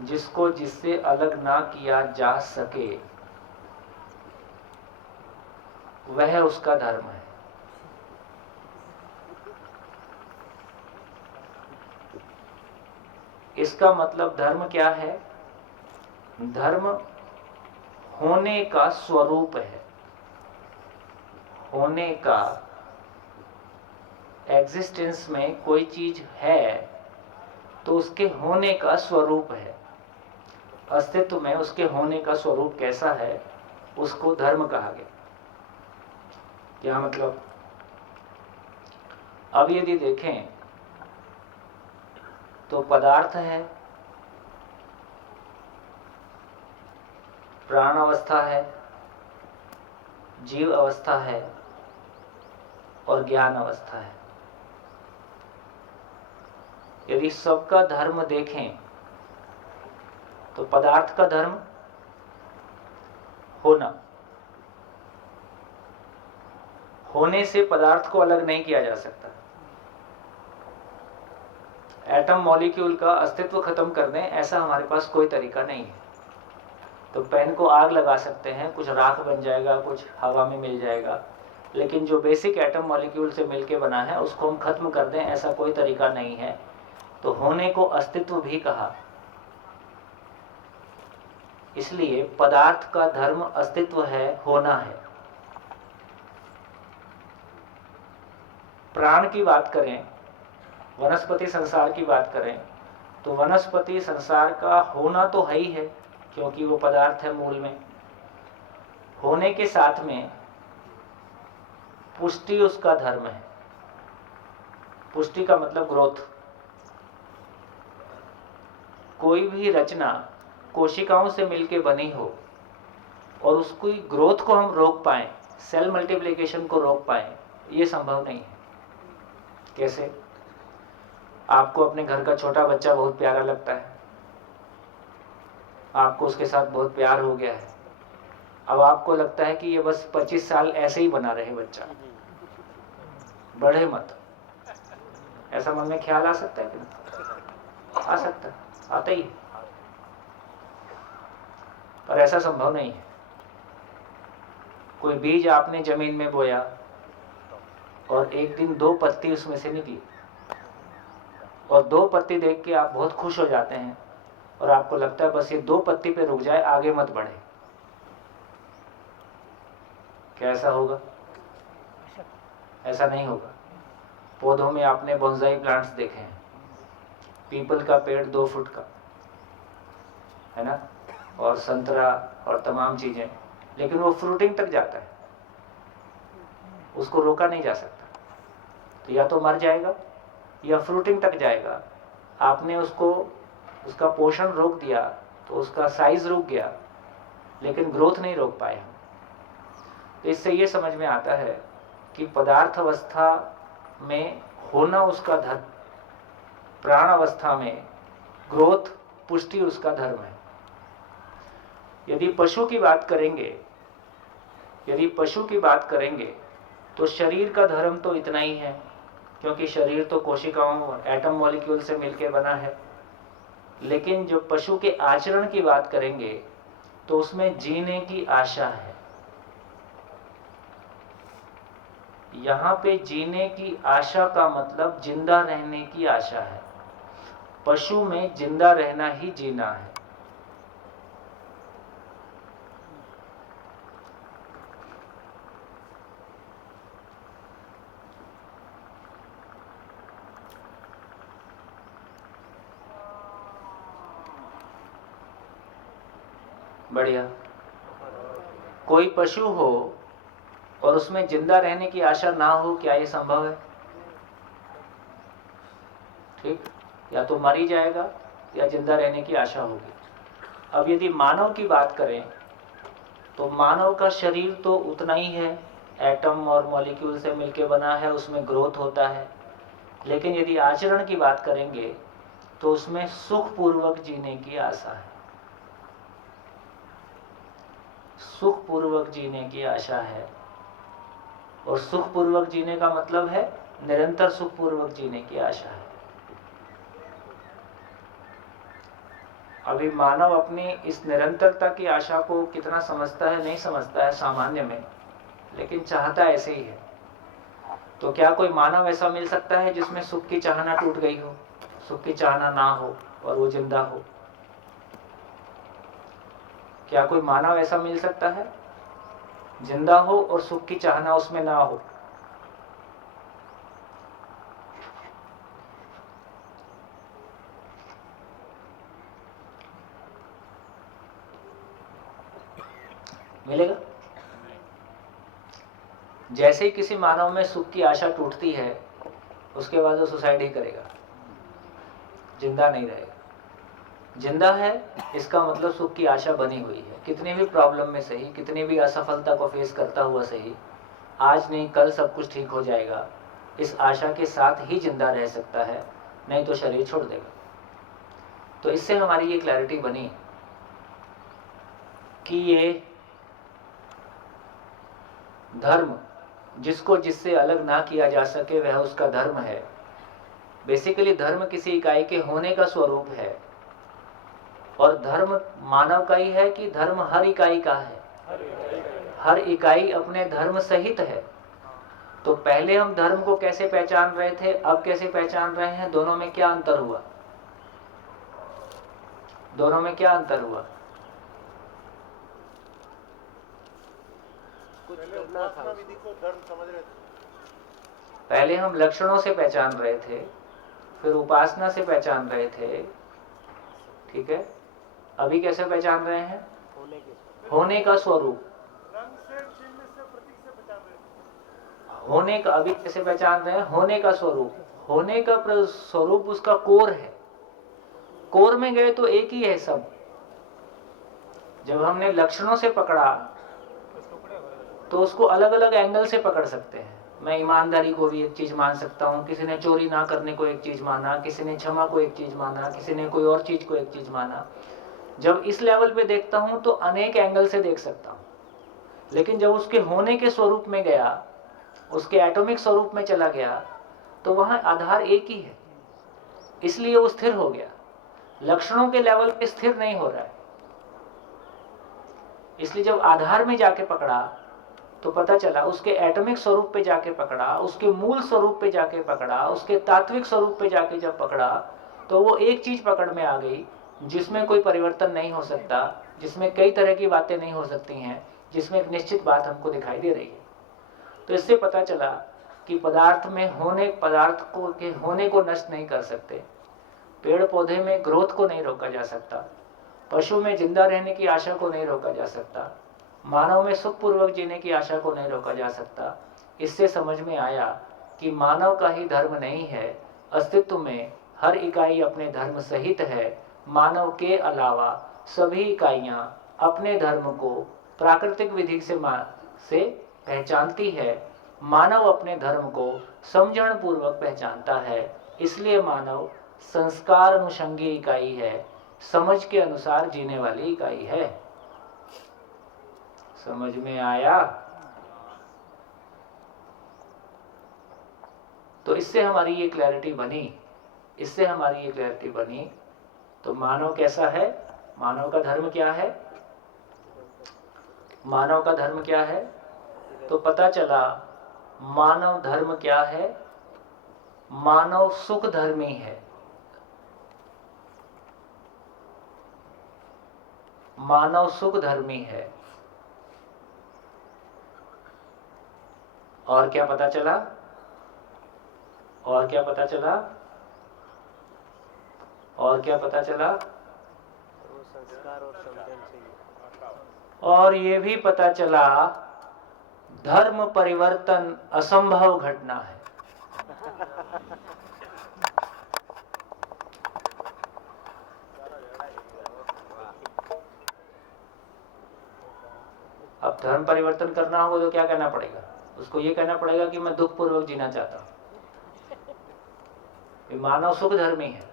जिसको जिससे अलग ना किया जा सके वह उसका धर्म है। इसका मतलब धर्म क्या है? धर्म होने का स्वरूप है, होने का, एग्जिस्टेंस में कोई चीज है तो उसके होने का स्वरूप है, अस्तित्व में उसके होने का स्वरूप कैसा है उसको धर्म कहा गया। क्या मतलब? अब यदि देखें तो पदार्थ है, प्राण अवस्था है, जीव अवस्था है और ज्ञान अवस्था है। यदि सबका धर्म देखें तो पदार्थ का धर्म होना, होने से पदार्थ को अलग नहीं किया जा सकता। एटम मॉलिक्यूल का अस्तित्व खत्म कर दें ऐसा हमारे पास कोई तरीका नहीं है। तो पेन को आग लगा सकते हैं, कुछ राख बन जाएगा, कुछ हवा में मिल जाएगा, लेकिन जो बेसिक एटम मॉलिक्यूल से मिलके बना है उसको हम खत्म कर दें ऐसा कोई तरीका नहीं है। तो होने को अस्तित्व भी कहा। इसलिए पदार्थ का धर्म अस्तित्व है, होना है। प्राण की बात करें, वनस्पति संसार की बात करें, तो वनस्पति संसार का होना तो है ही है क्योंकि वो पदार्थ है मूल में। होने के साथ में पुष्टि उसका धर्म है। पुष्टि का मतलब ग्रोथ। कोई भी रचना कोशिकाओं से मिलके बनी हो और उसकी ग्रोथ को हम रोक पाएं, सेल मल्टीप्लिकेशन को रोक पाएं, ये संभव नहीं है। कैसे? आपको अपने घर का छोटा बच्चा बहुत प्यारा लगता है, आपको उसके साथ बहुत प्यार हो गया है, अब आपको लगता है कि ये बस 25 साल ऐसे ही बना रहे बच्चा, बढ़े मत। ऐसा मन में ख्याल आ सकता है कि नहीं? आ सकता है, आता ही है, पर ऐसा संभव नहीं है। कोई बीज आपने जमीन में बोया और एक दिन 2 पत्ती उसमें से निकली और 2 पत्ती देख के आप बहुत खुश हो जाते हैं और आपको लगता है बस ये 2 पत्ती पे रुक जाए, आगे मत बढ़े। क्या ऐसा होगा? ऐसा नहीं होगा। पौधों में आपने बोंसाई प्लांट्स देखे हैं, पीपल का पेड़ 2 फुट का है ना, और संतरा और तमाम चीजें, लेकिन वो फ्रूटिंग तक जाता है, उसको रोका नहीं जा सकता। तो या तो मर जाएगा या फ्रूटिंग तक जाएगा। आपने उसको, उसका पोषण रोक दिया तो उसका साइज रुक गया, लेकिन ग्रोथ नहीं रोक पाए हम। तो इससे ये समझ में आता है कि पदार्थ अवस्था में होना उसका धर्म, प्राण अवस्था में ग्रोथ, पुष्टि उसका धर्म है। यदि पशु की बात करेंगे, यदि पशु की बात करेंगे तो शरीर का धर्म तो इतना ही है, क्योंकि शरीर तो कोशिकाओं और एटम मॉलिक्यूल से मिलकर बना है। लेकिन जो पशु के आचरण की बात करेंगे तो उसमें जीने की आशा है। यहाँ पे जीने की आशा का मतलब जिंदा रहने की आशा है। पशु में जिंदा रहना ही जीना है। बढ़िया। कोई पशु हो और उसमें जिंदा रहने की आशा ना हो, क्या ये संभव है? ठीक, या तो मर ही जाएगा या जिंदा रहने की आशा होगी। अब यदि मानव की बात करें तो मानव का शरीर तो उतना ही है, एटम और मॉलिक्यूल से मिलके बना है, उसमें ग्रोथ होता है। लेकिन यदि आचरण की बात करेंगे तो उसमें सुखपूर्वक जीने की आशा है, सुखपूर्वक जीने की आशा है। और सुखपूर्वक जीने का मतलब है निरंतर सुखपूर्वक जीने की आशा है। अभी मानव अपनी इस निरंतरता की आशा को कितना समझता है नहीं समझता है सामान्य में, लेकिन चाहता ऐसे ही है। तो क्या कोई मानव ऐसा मिल सकता है जिसमें सुख की चाहना टूट गई हो, सुख की चाहना ना हो और वो जिंदा हो? क्या कोई मानव ऐसा मिल सकता है जिंदा हो और सुख की चाहना उसमें ना हो? मिलेगा? जैसे ही किसी मानव में सुख की आशा टूटती है उसके बाद वो सुसाइड ही करेगा, जिंदा नहीं रहेगा। जिंदा है इसका मतलब सुख की आशा बनी हुई है। कितनी भी प्रॉब्लम में सही, कितनी भी असफलता को फेस करता हुआ सही, आज नहीं कल सब कुछ ठीक हो जाएगा, इस आशा के साथ ही जिंदा रह सकता है, नहीं तो शरीर छोड़ देगा। तो इससे हमारी ये क्लैरिटी बनी कि ये धर्म जिसको जिससे अलग ना किया जा सके वह उसका धर्म है। बेसिकली धर्म किसी इकाई के होने का स्वरूप है, और धर्म मानव का ही है कि धर्म हर इकाई का है, हर इकाई अपने धर्म सहित है। तो पहले हम धर्म को कैसे पहचान रहे थे, अब कैसे पहचान रहे हैं, दोनों में क्या अंतर हुआ? दोनों में क्या अंतर हुआ? विधि को धर्म समझ रहे थे। पहले हम लक्षणों से पहचान रहे थे, फिर उपासना से पहचान रहे थे, ठीक है। अभी कैसे पहचान रहे हैं? होने का स्वरूप। होने का अभी कैसे पहचान रहे हैं? होने का स्वरूप। होने का स्वरूप उसका कोर है। कोर में गए तो एक ही है सब। जब हमने लक्षणों से पकड़ा तो उसको अलग अलग एंगल से पकड़ सकते हैं। मैं ईमानदारी को भी एक चीज मान सकता हूँ, किसी ने चोरी ना करने को एक चीज माना, किसी ने क्षमा को एक चीज माना, किसी ने कोई और चीज को एक चीज माना। जब इस लेवल पे देखता हूँ तो अनेक एंगल से देख सकता हूँ, लेकिन जब उसके होने के स्वरूप में गया, उसके एटॉमिक स्वरूप में चला गया, तो वहां आधार एक ही है, इसलिए वो स्थिर हो गया। लक्षणों के लेवल पे स्थिर नहीं हो रहा है। इसलिए जब आधार में जाके पकड़ा तो पता चला, उसके एटॉमिक स्वरूप पे जाके पकड़ा, उसके मूल स्वरूप पे जाके पकड़ा, उसके तात्विक स्वरूप पे जाके जब पकड़ा, तो वो एक चीज पकड़ में आ गई जिसमें कोई परिवर्तन नहीं हो सकता, जिसमें कई तरह की बातें नहीं हो सकती हैं, जिसमें एक निश्चित बात हमको दिखाई दे रही है। तो इससे पता चला कि पदार्थ में होने, पदार्थ को के होने को नष्ट नहीं कर सकते, पेड़ पौधे में ग्रोथ को नहीं रोका जा सकता, पशु में जिंदा रहने की आशा को नहीं रोका जा सकता, मानव में सुखपूर्वक जीने की आशा को नहीं रोका जा सकता। इससे समझ में आया कि मानव का ही धर्म नहीं है, अस्तित्व में हर इकाई अपने धर्म सहित है। मानव के अलावा सभी इकाइयां अपने धर्म को प्राकृतिक विधि से पहचानती है। मानव अपने धर्म को समझण पूर्वक पहचानता है, इसलिए मानव संस्कार अनुषंगी इकाई है, समझ के अनुसार जीने वाली इकाई है। समझ में आया? तो इससे हमारी ये क्लैरिटी बनी, इससे हमारी ये क्लैरिटी बनी। तो मानव कैसा है? मानव का धर्म क्या है? मानव का धर्म क्या है? तो पता चला मानव धर्म क्या है? मानव सुख धर्मी है। मानव सुख धर्मी है। और क्या पता चला? और क्या पता चला? और क्या पता चला? और ये भी पता चला धर्म परिवर्तन असंभव घटना है। अब धर्म परिवर्तन करना होगा तो क्या कहना पड़ेगा? उसको ये कहना पड़ेगा कि मैं दुख पूर्वक जीना चाहता हूं। ये मानव सुख धर्मी है,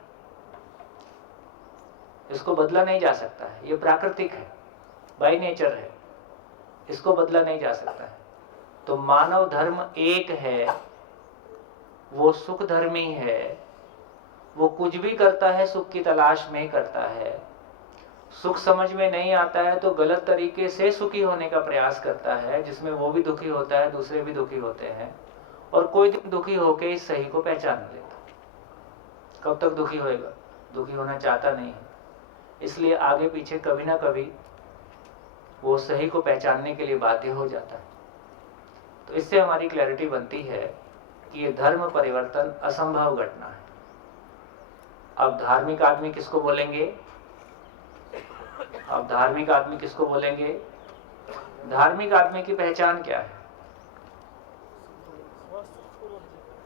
इसको बदला नहीं जा सकता है, ये प्राकृतिक है, बाय नेचर है, इसको बदला नहीं जा सकता है। तो मानव धर्म एक है, वो सुख धर्मी है, वो कुछ भी करता है सुख की तलाश में करता है। सुख समझ में नहीं आता है तो गलत तरीके से सुखी होने का प्रयास करता है, जिसमें वो भी दुखी होता है, दूसरे भी दुखी होते हैं, और कोई दिन दुखी होकर इस सही को पहचान लेता। कब तक दुखी होएगा? दुखी होना चाहता नहीं है, इसलिए आगे पीछे कभी ना कभी वो सही को पहचानने के लिए बाध्य हो जाता है। तो इससे हमारी क्लैरिटी बनती है कि ये धर्म परिवर्तन असंभव घटना है। अब धार्मिक आदमी किसको बोलेंगे? अब धार्मिक आदमी किसको बोलेंगे? धार्मिक आदमी की पहचान क्या है?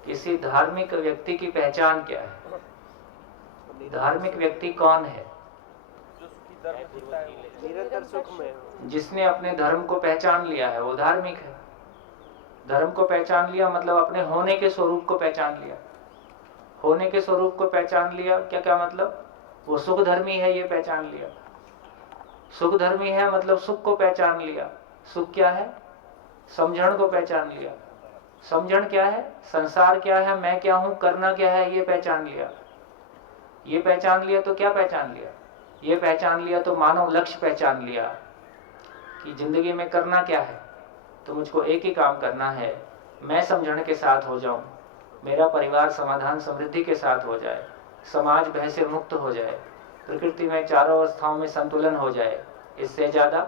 किसी धार्मिक व्यक्ति की पहचान क्या है? धार्मिक व्यक्ति कौन है? जिसने अपने धर्म को पहचान लिया है वो धार्मिक है। धर्म को पहचान लिया मतलब अपने होने के स्वरूप को पहचान लिया। होने के स्वरूप को पहचान लिया क्या क्या मतलब? वो सुख धर्मी है, ये पहचान लिया। सुख धर्मी है मतलब सुख को पहचान लिया। सुख क्या है? समझण को पहचान लिया। समझण क्या है? संसार क्या है, मैं क्या हूं, करना क्या है, ये पहचान लिया। ये पहचान लिया तो क्या पहचान लिया? ये पहचान लिया तो मानव लक्ष्य पहचान लिया कि जिंदगी में करना क्या है। तो मुझको एक ही काम करना है, मैं समझण के साथ हो जाऊं, मेरा परिवार समाधान समृद्धि के साथ हो जाए, समाज भय से मुक्त हो जाए, प्रकृति में चारों अवस्थाओं में संतुलन हो जाए। इससे ज्यादा,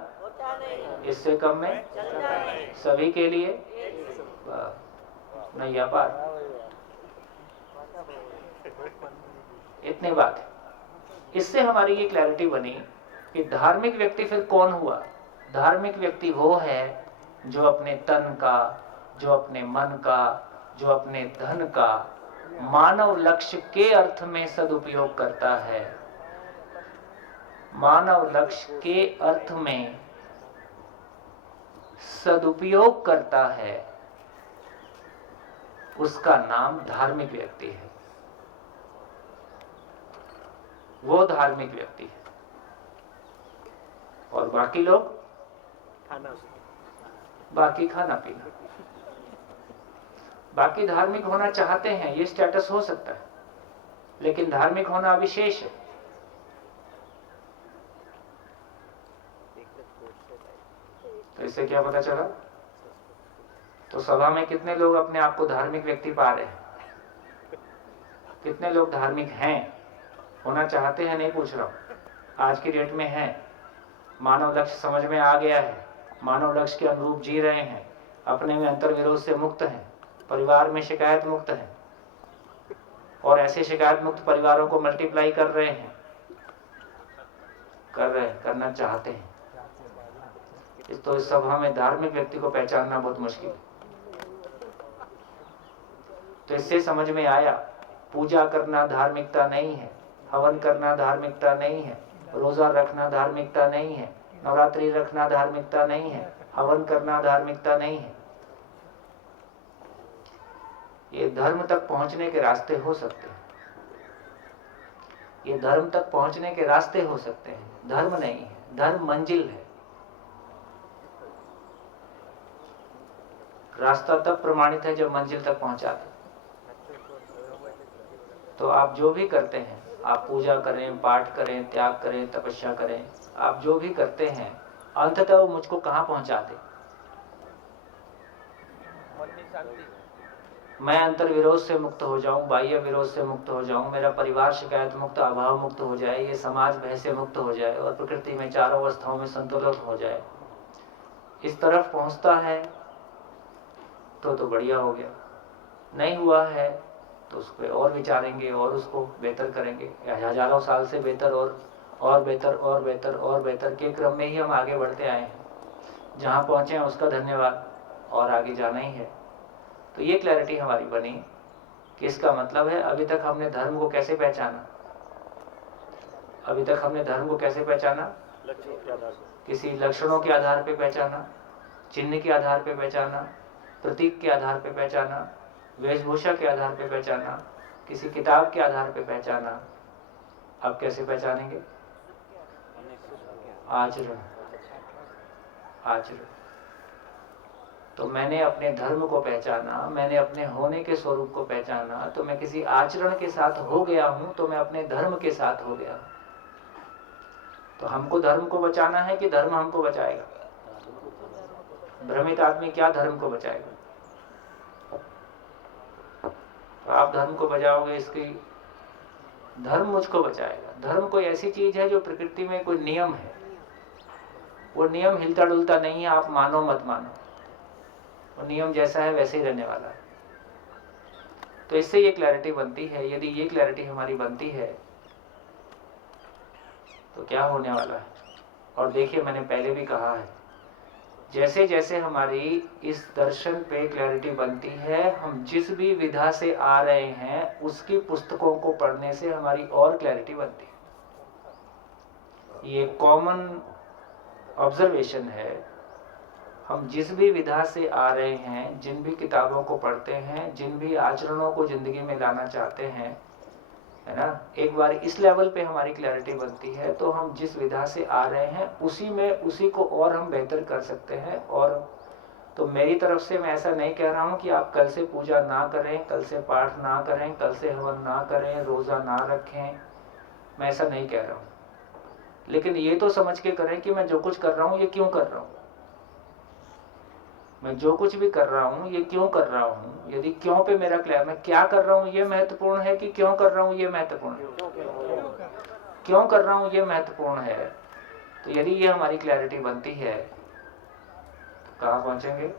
इससे कम में, सभी के लिए नैया पार। इतनी बात है। इससे हमारी ये क्लैरिटी बनी कि धार्मिक व्यक्ति फिर कौन हुआ? धार्मिक व्यक्ति वो है जो अपने तन का, जो अपने मन का, जो अपने धन का मानव लक्ष्य के अर्थ में सदुपयोग करता है। मानव लक्ष्य के अर्थ में सदुपयोग करता है, उसका नाम धार्मिक व्यक्ति है। वो धार्मिक व्यक्ति है। और बाकी लोग बाकी खाना पीना, बाकी धार्मिक होना चाहते हैं, ये स्टेटस हो सकता है, लेकिन धार्मिक होना विशेष है। तो इससे क्या पता चला? तो सभा में कितने लोग अपने आप को धार्मिक व्यक्ति पा रहे हैं? कितने लोग धार्मिक हैं, होना चाहते हैं? नहीं पूछ रहा हूं, आज की डेट में है। मानव लक्ष्य समझ में आ गया है, मानव लक्ष्य के अनुरूप जी रहे हैं, अपने में अंतर्विरोध से मुक्त हैं, परिवार में शिकायत मुक्त हैं, और ऐसे शिकायत मुक्त परिवारों को मल्टीप्लाई कर रहे हैं, करना चाहते हैं। तो इस सभा में धार्मिक व्यक्ति को पहचानना बहुत मुश्किल है। तो इससे समझ में आया, पूजा करना धार्मिकता नहीं है, हवन करना धार्मिकता नहीं है, रोजा रखना धार्मिकता नहीं है, नवरात्रि रखना धार्मिकता नहीं है, हवन करना धार्मिकता नहीं है। ये धर्म तक पहुंचने के रास्ते हो सकते हैं, ये धर्म तक पहुंचने के रास्ते हो सकते हैं, धर्म नहीं है। धर्म मंजिल है, रास्ता तब प्रमाणित है जब मंजिल तक पहुंचाते। तो आप जो भी करते हैं, आप पूजा करें, पाठ करें, त्याग करें, तपस्या करें, आप जो भी करते हैं, अंततः वो मुझको कहाँ पहुंचा दे? मैं अंतर विरोध से मुक्त हो जाऊं, बाह्य विरोध से मुक्त हो जाऊं, मेरा परिवार शिकायत मुक्त, अभाव मुक्त हो जाए, ये समाज भय से मुक्त हो जाए, और प्रकृति में चारों अवस्थाओं में संतुलन हो जाए, इस तरफ पहुंचता है तो बढ़िया हो गया। नहीं हुआ है तो उस पर और विचारेंगे और उसको बेहतर करेंगे। हजारों साल से बेहतर और बेहतर और बेहतर और बेहतर के क्रम में ही हम आगे बढ़ते आए हैं। जहाँ पहुँचे हैं उसका धन्यवाद, और आगे जाना ही है। तो ये क्लैरिटी हमारी बनी कि इसका मतलब है अभी तक हमने धर्म को कैसे पहचाना? अभी तक हमने धर्म को कैसे पहचाना? किसी लक्षणों के आधार पर पहचाना, चिन्ह के आधार पे पहचाना, प्रतीक के आधार पे पहचाना, वेशभूषा के आधार पे पहचाना, किसी किताब के आधार पे पहचाना। अब कैसे पहचानेंगे? आचरण। आचरण। तो मैंने अपने धर्म को पहचाना, मैंने अपने होने के स्वरूप को पहचाना, तो मैं किसी आचरण के साथ हो गया हूं, तो मैं अपने धर्म के साथ हो गया। तो हमको धर्म को बचाना है कि धर्म हमको बचाएगा? भ्रमित आदमी क्या धर्म को बचाएगा? तो आप धर्म को बचाओगे, इसकी धर्म मुझको बचाएगा। धर्म कोई ऐसी चीज है जो प्रकृति में कोई नियम है, वो नियम हिलता डुलता नहीं है। आप मानो मत मानो, वो नियम जैसा है वैसे ही रहने वाला है। तो इससे ये क्लैरिटी बनती है। यदि ये क्लैरिटी हमारी बनती है तो क्या होने वाला है? और देखिए, मैंने पहले भी कहा है, जैसे जैसे हमारी इस दर्शन पे क्लैरिटी बनती है, हम जिस भी विधा से आ रहे हैं उसकी पुस्तकों को पढ़ने से हमारी और क्लैरिटी बनती है। ये कॉमन ऑब्जर्वेशन है। हम जिस भी विधा से आ रहे हैं, जिन भी किताबों को पढ़ते हैं, जिन भी आचरणों को जिंदगी में लाना चाहते हैं, है ना, एक बार इस लेवल पे हमारी क्लैरिटी बनती है तो हम जिस विधा से आ रहे हैं उसी में उसी को और हम बेहतर कर सकते हैं। और तो मेरी तरफ से मैं ऐसा नहीं कह रहा हूं कि आप कल से पूजा ना करें, कल से पाठ ना करें, कल से हवन ना करें, रोजा ना रखें, मैं ऐसा नहीं कह रहा हूं। लेकिन ये तो समझ के करें कि मैं जो कुछ कर रहा हूं ये क्यों कर रहा हूं। मैं जो कुछ भी कर रहा हूं ये क्यों कर रहा हूं। यदि क्यों पे मेरा क्लियर, मैं क्या कर रहा हूं ये महत्वपूर्ण है कि क्यों कर रहा हूं ये महत्वपूर्ण है? क्यों कर रहा हूं ये महत्वपूर्ण है। तो यदि ये हमारी क्लैरिटी बनती है तो कहां पहुंचेंगे?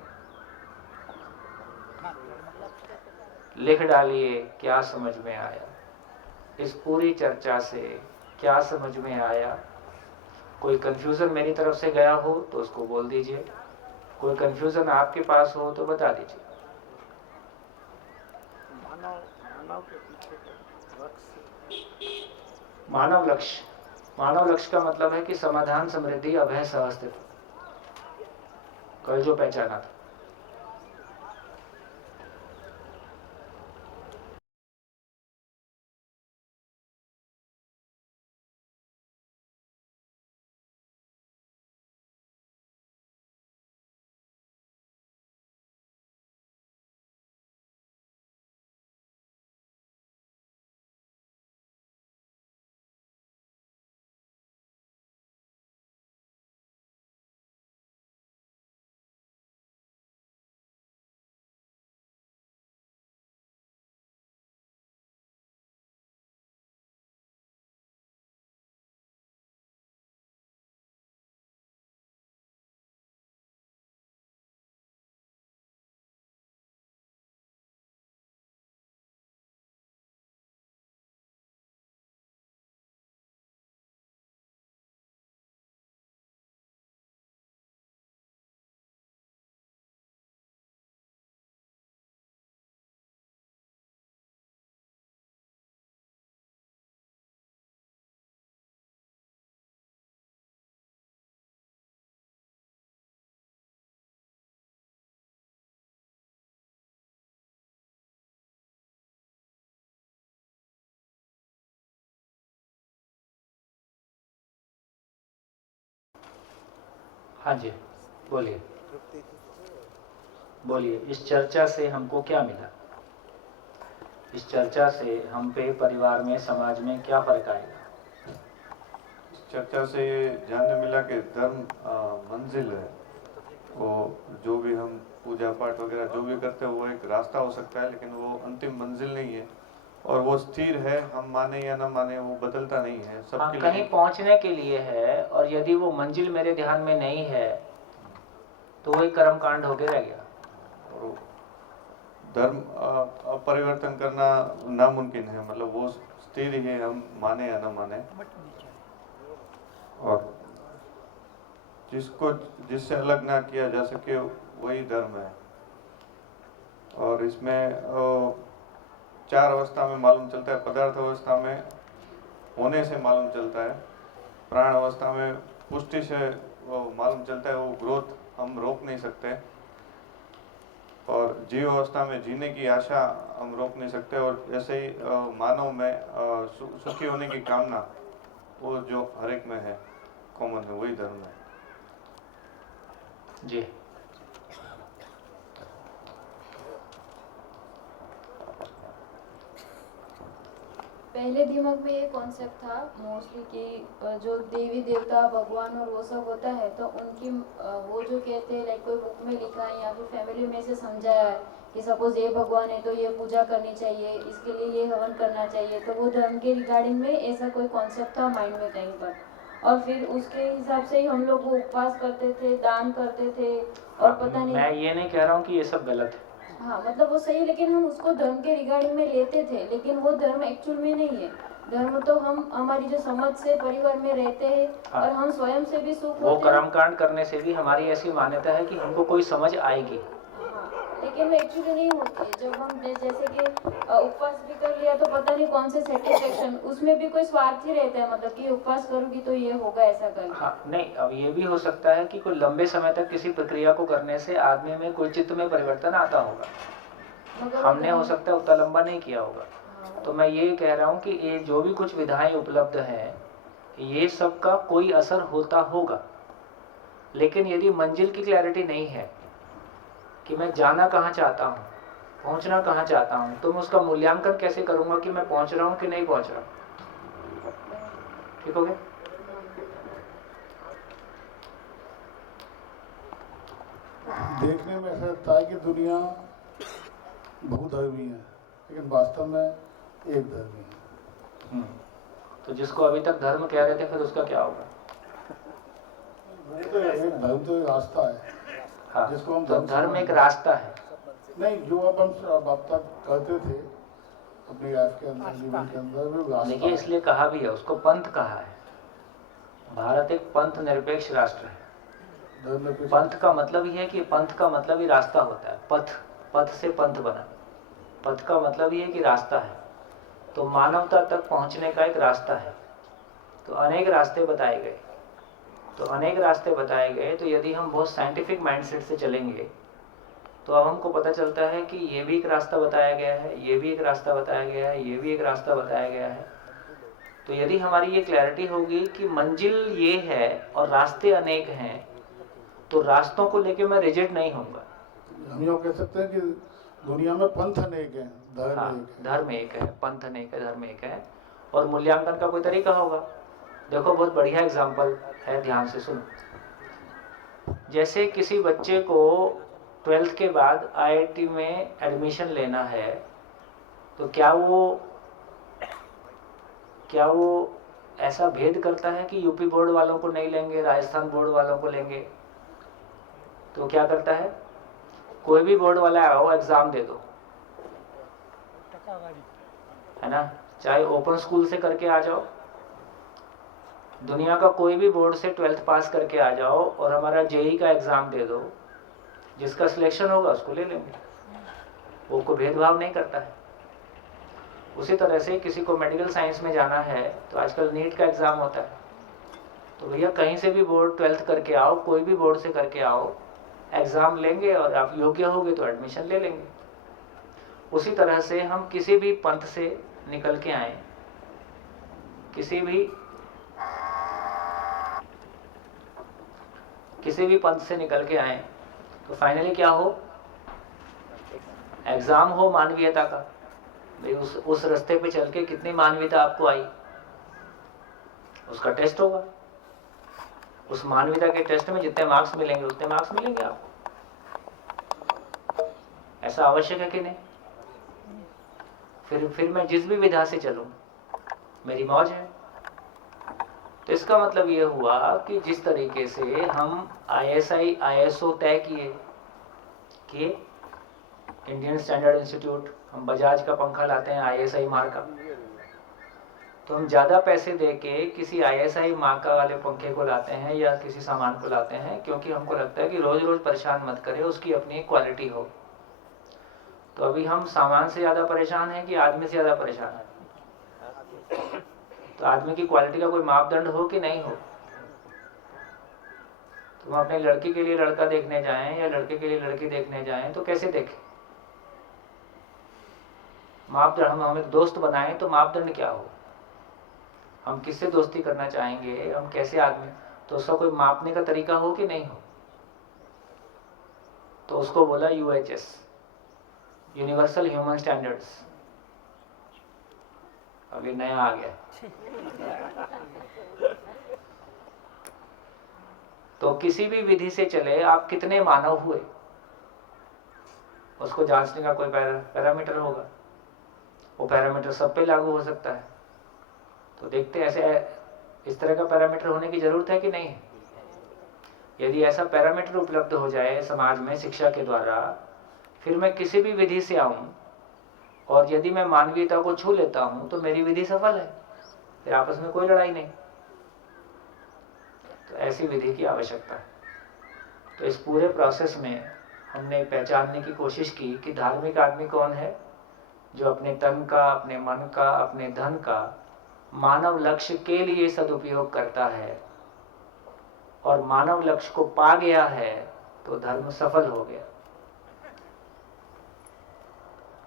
लिख डालिए क्या समझ में आया, इस पूरी चर्चा से क्या समझ में आया। कोई कंफ्यूजन मेरी तरफ से गया हो तो उसको बोल दीजिए, कोई कंफ्यूजन आपके पास हो तो बता दीजिए। मानव लक्ष्य, मानव लक्ष्य का मतलब है कि समाधान, समृद्धि, अभय, सहअस्तित्व, कल जो पहचाना था। हाँ जी, बोलिए बोलिए। इस चर्चा से हमको क्या मिला? इस चर्चा से हम पे, परिवार में, समाज में क्या फर्क आएगा? चर्चा से ये जानने मिला कि धर्म मंजिल है। वो जो भी हम पूजा पाठ वगैरह जो भी करते हैं वो एक रास्ता हो सकता है, लेकिन वो अंतिम मंजिल नहीं है और वो स्थिर है। हम माने या ना माने वो बदलता नहीं है। सबके लिए कहीं पहुंचने के लिए है, और यदि वो मंजिल मेरे ध्यान में नहीं है तो वही कर्म कांड होके रह गया। और धर्म परिवर्तन करना नामुमकिन है, मतलब वो स्थिर ही है, हम माने या ना माने। और जिसको जिससे अलग ना किया जा सके वही धर्म है। और इसमें 4 अवस्था में मालूम चलता है। पदार्थ अवस्था में होने से मालूम चलता है, प्राण अवस्था में पुष्टि से वो मालूम चलता है, वो ग्रोथ हम रोक नहीं सकते, और जीव अवस्था में जीने की आशा हम रोक नहीं सकते, और ऐसे ही मानव में सुखी होने की कामना वो जो हर एक में है, कॉमन है, वही धर्म है। जी पहले दिमाग में ये कॉन्सेप्ट था मोस्टली कि जो देवी देवता भगवान और वो सब होता है तो उनकी वो जो कहते हैं लाइक कोई बुक में लिखा है या फिर फैमिली में से समझाया है कि सपोज ये भगवान है तो ये पूजा करनी चाहिए, इसके लिए ये हवन करना चाहिए, तो वो धर्म के रिगार्डिंग में ऐसा कोई कॉन्सेप्ट था माइंड में कहीं पर, और फिर उसके हिसाब से ही हम लोग वो उपवास करते थे, दान करते थे, और पता नहीं। मैं ये नहीं कह रहा हूँ कि ये सब गलत है, हाँ मतलब वो सही, लेकिन हम उसको धर्म के रिगार्डिंग में लेते थे, लेकिन वो धर्म एक्चुअल में नहीं है। धर्म तो हम हमारी जो समझ से परिवार में रहते हैं और हम स्वयं से भी सुख वो होते हैं। कर्मकांड करने से भी हमारी ऐसी मान्यता है कि हमको कोई समझ आएगी, लेकिन वो एक्चुअली नहीं होती है। जब हम जैसे कि उपवास भी कर लिया तो पता नहीं कौन से सेटिस्फेक्शन, उसमें भी कोई स्वार्थ ही रहता है, मतलब कि उपवास करूंगी तो ये होगा ऐसा करके। हाँ नहीं, अब ये भी हो सकता है कि कोई लंबे समय तक किसी प्रक्रिया को करने से आदमी में कोई चित्त में परिवर्तन आता होगा, हमने हो सकता है उतना लंबा नहीं किया होगा। तो मैं ये कह रहा हूँ कि ये जो भी कुछ विधाएं उपलब्ध हैं ये सब का कोई असर होता होगा, लेकिन यदि मंजिल की क्लैरिटी नहीं है कि मैं जाना कहाँ चाहता हूँ, पहुँचना कहाँ चाहता हूँ, तो मैं उसका मूल्यांकन कैसे करूँगा कि मैं पहुँच रहा हूँ कि नहीं पहुँच रहा हूँ। ठीक हो गया? देखने में ऐसा लगता है कि दुनिया बहुधर्मी है, लेकिन वास्तव में एक धर्मी है। तो जिसको अभी तक धर्म कह रहे थे फिर उसका क्या होगा? तो एक धर्म तो एक रास्ता है। हाँ, जिसको हम तो धर्म एक रास्ता है। नहीं, जो अब तक करते थे अपनी लाइफ के अंदर, जीवन के अंदर, वो रास्ता देखिए है। इसलिए कहा भी है, उसको पंथ कहा है। भारत एक पंथ निरपेक्ष राष्ट्र है। पंथ का मतलब ही है कि पंथ का मतलब ही रास्ता होता है। पथ, पथ से पंथ बना। पथ का मतलब ही है कि रास्ता है। तो मानवता तक पहुंचने का एक रास्ता है। तो अनेक रास्ते बताए गए। तो यदि हम बहुत साइंटिफिक माइंडसेट से चलेंगे तो अब हमको पता चलता है कि ये भी एक रास्ता बताया गया है, ये भी एक रास्ता बताया गया है, ये भी एक रास्ता बताया गया है। तो यदि हमारी ये क्लैरिटी होगी कि मंजिल ये है और रास्ते अनेक हैं, तो रास्तों को लेके मैं रिजिड नहीं होऊंगा। हम ये कह सकते हैं कि दुनिया में पंथ अनेक हैं, धर्म एक है, पंथ अनेक है, धर्म एक है, और मूल्यांकन का कोई तरीका होगा। देखो बहुत बढ़िया एग्जाम्पल है, ध्यान से सुनो। जैसे किसी बच्चे को 12th के बाद IIT में एडमिशन लेना है, तो क्या वो ऐसा भेद करता है कि यूपी बोर्ड वालों को नहीं लेंगे, राजस्थान बोर्ड वालों को लेंगे? तो क्या करता है, कोई भी बोर्ड वाला आओ एग्जाम दे दो, है ना, चाहे ओपन स्कूल से करके आ जाओ, दुनिया का कोई भी बोर्ड से 12th पास करके आ जाओ और हमारा JEE का एग्जाम दे दो, जिसका सिलेक्शन होगा उसको ले लेंगे। वो कोई भेदभाव नहीं करता है। उसी तरह से किसी को मेडिकल साइंस में जाना है तो आजकल नीट का एग्जाम होता है, तो भैया कहीं से भी बोर्ड 12th करके आओ, कोई भी बोर्ड से करके आओ, एग्जाम लेंगे और आप योग्य होगे तो एडमिशन ले लेंगे। उसी तरह से हम किसी भी पंथ से निकल के आए, किसी भी पंथ से निकल के आए, तो फाइनली क्या हो, एग्जाम हो मानवीयता का। भाई उस रास्ते पे चल के कितनी मानवीयता आपको आई, उसका टेस्ट होगा। उस मानवीयता के टेस्ट में जितने मार्क्स मिलेंगे उतने मार्क्स मिलेंगे आपको। ऐसा आवश्यक है कि नहीं? फिर मैं जिस भी विधा से चलूं मेरी मौज है। तो इसका मतलब ये हुआ कि जिस तरीके से हम ISI ISO तय किए इंडियन स्टैंडर्ड इंस्टीट्यूट, हम बजाज का पंखा लाते हैं ISI मार्क का, तो हम ज़्यादा पैसे दे के किसी ISI मार्क वाले पंखे को लाते हैं या किसी सामान को लाते हैं, क्योंकि हमको लगता है कि रोज़ रोज़ परेशान मत करे, उसकी अपनी क्वालिटी हो। तो अभी हम सामान से ज़्यादा परेशान हैं कि आदमी से ज़्यादा परेशान है? तो आदमी की क्वालिटी का कोई मापदंड हो कि नहीं हो? तुम अपने लड़की के लिए लड़का देखने जाएं या लड़के के लिए लड़की देखने जाएं तो कैसे देखें? मापदंड, हम एक दोस्त बनाएं तो मापदंड क्या हो? हम किससे दोस्ती करना चाहेंगे, हम कैसे आदमी, तो उसका कोई मापने का तरीका हो कि नहीं हो? तो उसको बोला UHS, यूनिवर्सल ह्यूमन स्टैंडर्ड्स। अभी नया आ गया। तो किसी भी विधि से चले आप कितने मानव हुए, उसको जांचने का कोई पैरामीटर होगा। वो पैरामीटर सब पे लागू हो सकता है। तो देखते ऐसे इस तरह का पैरामीटर होने की जरूरत है कि नहीं है? यदि ऐसा पैरामीटर उपलब्ध हो जाए समाज में शिक्षा के द्वारा, फिर मैं किसी भी विधि से आऊं और यदि मैं मानवीयता को छू लेता हूं तो मेरी विधि सफल है, फिर आपस में कोई लड़ाई नहीं। तो ऐसी विधि की आवश्यकता है। तो इस पूरे प्रोसेस में हमने पहचानने की कोशिश की कि धार्मिक आदमी कौन है, जो अपने तन का, अपने मन का, अपने धन का मानव लक्ष्य के लिए सदुपयोग करता है और मानव लक्ष्य को पा गया है तो धर्म सफल हो गया।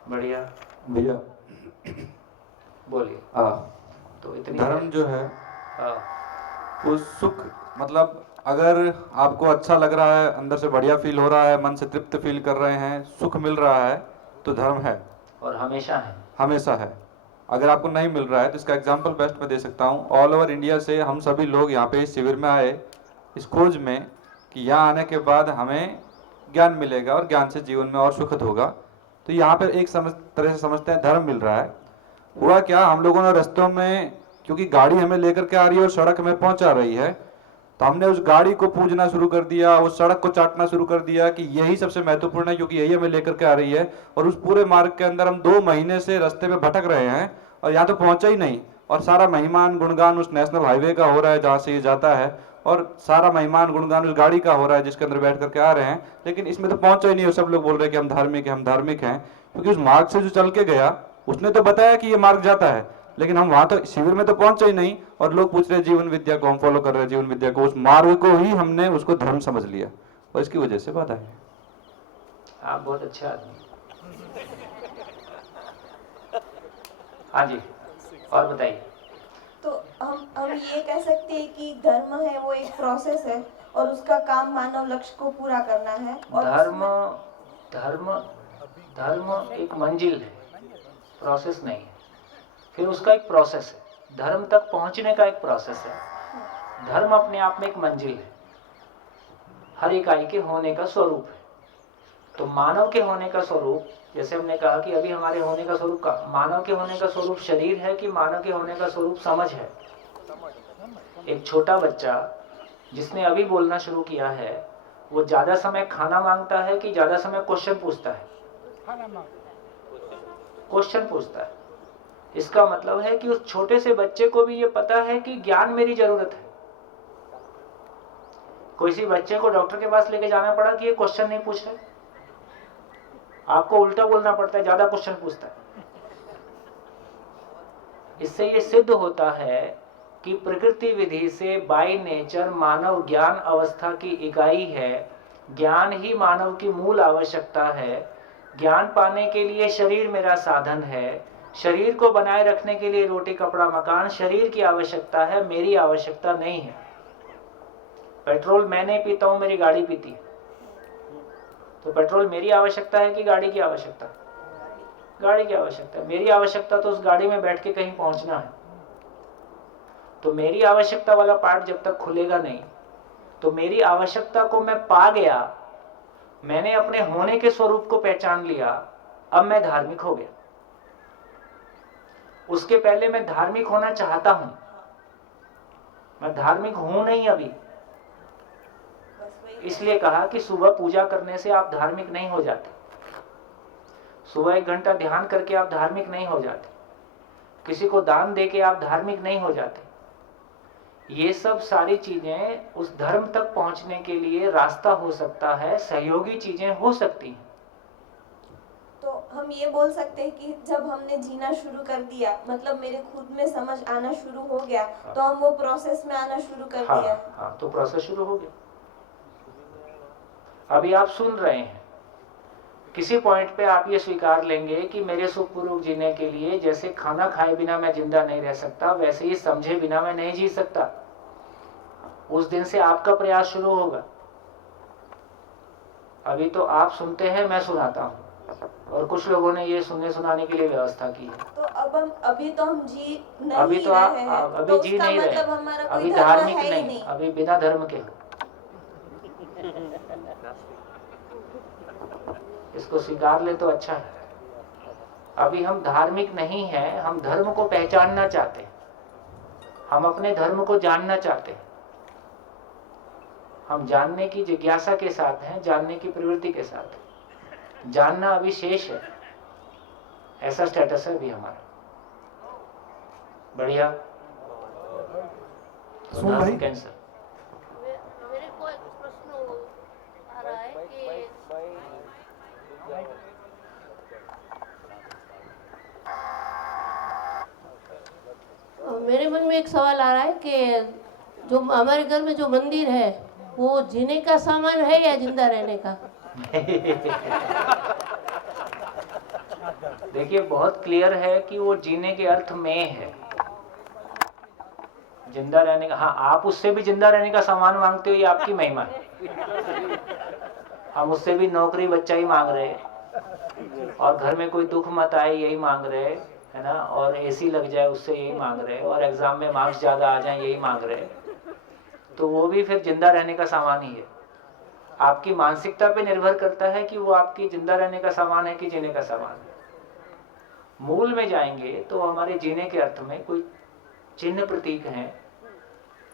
बढ़िया भैया बोलिए। तो इतनी धर्म जो है वो सुख, मतलब अगर आपको अच्छा लग रहा है, अंदर से बढ़िया फील हो रहा है, मन से तृप्त फील कर रहे हैं, सुख मिल रहा है, तो धर्म है और हमेशा है। हमेशा है। अगर आपको नहीं मिल रहा है तो इसका एग्जांपल बेस्ट मैं दे सकता हूँ। ऑल ओवर इंडिया से हम सभी लोग यहाँ पे इस शिविर में आए इस खोज में कि यहाँ आने के बाद हमें ज्ञान मिलेगा और ज्ञान से जीवन में और सुखद होगा। तो यहाँ पे एक तरह से समझते हैं धर्म मिल रहा है। हुआ क्या, हम लोगों ने रस्तों में, क्योंकि गाड़ी हमें लेकर के आ रही है और सड़क हमें पहुंचा रही है, तो हमने उस गाड़ी को पूजना शुरू कर दिया, उस सड़क को चाटना शुरू कर दिया कि यही सबसे महत्वपूर्ण है क्योंकि यही हमें लेकर के आ रही है। और उस पूरे मार्ग के अंदर हम 2 महीने से रास्ते पे भटक रहे हैं और यहाँ तो पहुंचा ही नहीं। और सारा महिमान गुणगान उस नेशनल हाईवे का हो रहा है जहाँ से ये जाता है, और सारा महिमान गुणगान उस गाड़ी का हो रहा है जिसके अंदर बैठ करके आ रहे हैं, लेकिन इसमें तो पहुंचा ही नहीं। और सब लोग बोल रहे हैं कि हम धार्मिक हैं, हम धार्मिक हैं, क्योंकि उस मार्ग से जो चल के गया उसने तो बताया कि ये मार्ग जाता है, लेकिन हम वहां तो शिविर में तो पहुंचे ही नहीं। और लोग पूछ रहे जीवन विद्या को, हम फॉलो कर रहे हैं जीवन विद्या को, उस मार्ग को ही हमने उसको धर्म समझ लिया और इसकी वजह से बात है। आप बहुत अच्छा आदमी। हाँ जी, और बताइए। तो हम ये कह सकते हैं कि धर्म है वो एक प्रोसेस है और उसका काम मानव लक्ष्य को पूरा करना है। और धर्म एक मंजिल है, प्रोसेस नहीं है। फिर उसका एक प्रोसेस है, धर्म तक पहुंचने का एक प्रोसेस है। धर्म अपने आप में एक मंजिल है, हर इकाई के होने का स्वरूप है। तो मानव के होने का स्वरूप, जैसे हमने कहा कि अभी हमारे होने का स्वरूप का, मानव के होने का स्वरूप शरीर है कि मानव के होने का स्वरूप समझ है। एक छोटा बच्चा जिसने अभी बोलना शुरू किया है, वो ज्यादा समय खाना मांगता है कि ज्यादा समय क्वेश्चन पूछता है? क्वेश्चन पूछता है। इसका मतलब है कि उस छोटे से बच्चे को भी ये पता है कि ज्ञान मेरी जरूरत है। कोई सी बच्चे को डॉक्टर के पास लेके जाना पड़ा कि ये क्वेश्चन नहीं पूछ रहे, आपको उल्टा बोलना पड़ता है, ज्यादा क्वेश्चन पूछता है। इससे ये सिद्ध होता है कि प्रकृति विधि से बाय नेचर मानव ज्ञान अवस्था की इकाई है। ज्ञान ही मानव की मूल आवश्यकता है। ज्ञान पाने के लिए शरीर मेरा साधन है। शरीर को बनाए रखने के लिए रोटी कपड़ा मकान शरीर की आवश्यकता है, मेरी आवश्यकता नहीं है। पेट्रोल मैं नहीं पीता हूं, मेरी गाड़ी पीती है। तो पेट्रोल मेरी आवश्यकता है कि गाड़ी की आवश्यकता? गाड़ी की आवश्यकता है। मेरी आवश्यकता तो उस गाड़ी में बैठ के कहीं पहुंचना है। तो मेरी आवश्यकता वाला पार्ट जब तक खुलेगा नहीं, तो मेरी आवश्यकता को मैं पा गया, मैंने अपने होने के स्वरूप को पहचान लिया, अब मैं धार्मिक हो गया। उसके पहले मैं धार्मिक होना चाहता हूं, मैं धार्मिक हूं नहीं अभी। इसलिए कहा कि सुबह पूजा करने से आप धार्मिक नहीं हो जाते, सुबह 1 घंटा ध्यान करके आप धार्मिक नहीं हो जाते, किसी को दान देके आप धार्मिक नहीं हो जाते। ये सब सारी चीजें उस धर्म तक पहुंचने के लिए रास्ता हो सकता है, सहयोगी चीजें हो सकती हैं। तो हम ये बोल सकते हैं कि जब हमने जीना शुरू कर दिया, मतलब मेरे खुद में समझ आना शुरू हो गया, तो हम वो प्रोसेस में आना शुरू कर दिया। हाँ, तो प्रोसेस शुरू हो गया। अभी आप सुन रहे हैं, किसी पॉइंट पे आप ये स्वीकार लेंगे कि मेरे सुखपूर्वक जीने के लिए जैसे खाना खाए बिना मैं जिंदा नहीं रह सकता, वैसे ही समझे बिना मैं नहीं जी सकता। उस दिन से आपका प्रयास शुरू होगा। अभी तो आप सुनते हैं, मैं सुनाता हूँ, और कुछ लोगों ने ये सुनने सुनाने के लिए व्यवस्था की है। तो अब अभी तो हम जी नहीं अभी तो आप रहे हैं, अभी तो जी उसका नहीं मतलब रहे, हमारा अभी कोई धर्म धार्मिक है ही नहीं, अभी बिना धर्म के हो। इसको स्वीकार ले तो अच्छा है। अभी हम धार्मिक नहीं हैं, हम धर्म को पहचानना चाहते हैं, हम अपने धर्म को जानना चाहते हैं। हम जानने की जिज्ञासा के साथ हैं, जानने की प्रवृत्ति के साथ हैं। जानना अभी शेष है, ऐसा स्टेटस है अभी हमारा। बढ़िया। सुन भाई, कैंसर मेरे को एक प्रश्न आ रहा है कि मेरे मन में एक सवाल आ रहा है कि जो हमारे घर में जो मंदिर है वो जीने का सामान है या जिंदा रहने का? देखिए, बहुत क्लियर है कि वो जीने के अर्थ में है, जिंदा रहने का। हाँ, आप उससे भी जिंदा रहने का सामान मांगते हो, ये आपकी महिमा है। हम उससे भी नौकरी बच्चा ही मांग रहे हैं, और घर में कोई दुख मत आए यही मांग रहे हैं, है ना, और एसी लग जाए उससे यही मांग रहे हैं, और एग्जाम में मार्क्स ज्यादा आ जाए यही मांग रहे हैं। तो वो भी फिर जिंदा रहने का सामान ही है। आपकी मानसिकता पे निर्भर करता है कि वो आपकी जिंदा रहने का सामान है कि जीने का सामान है। मूल में जाएंगे तो हमारे जीने के अर्थ में कोई चिन्ह प्रतीक हैं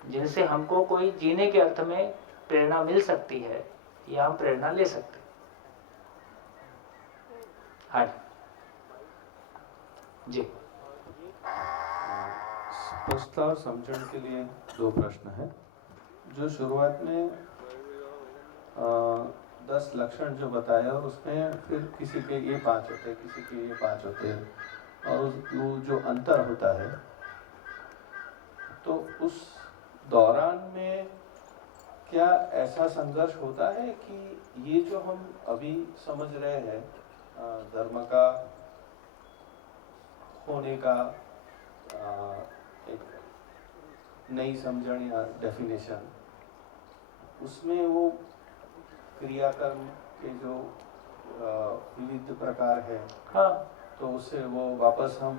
जिनसे हमको कोई जीने के अर्थ में प्रेरणा मिल सकती है, या हम प्रेरणा ले सकते हैं। हाँ जी। स्पष्टता और समझण के लिए 2 प्रश्न हैं। जो शुरुआत में 10 लक्षण जो बताया, और उसमें फिर किसी के ये 5 होते हैं, किसी के ये 5 होते हैं, और वो जो अंतर होता है, तो उस दौरान में क्या ऐसा संघर्ष होता है कि ये जो हम अभी समझ रहे हैं धर्म का होने का एक नई समझण या डेफिनेशन, उसमें वो क्रियाकर्म के जो विविध प्रकार है, हाँ, तो उससे वो वापस हम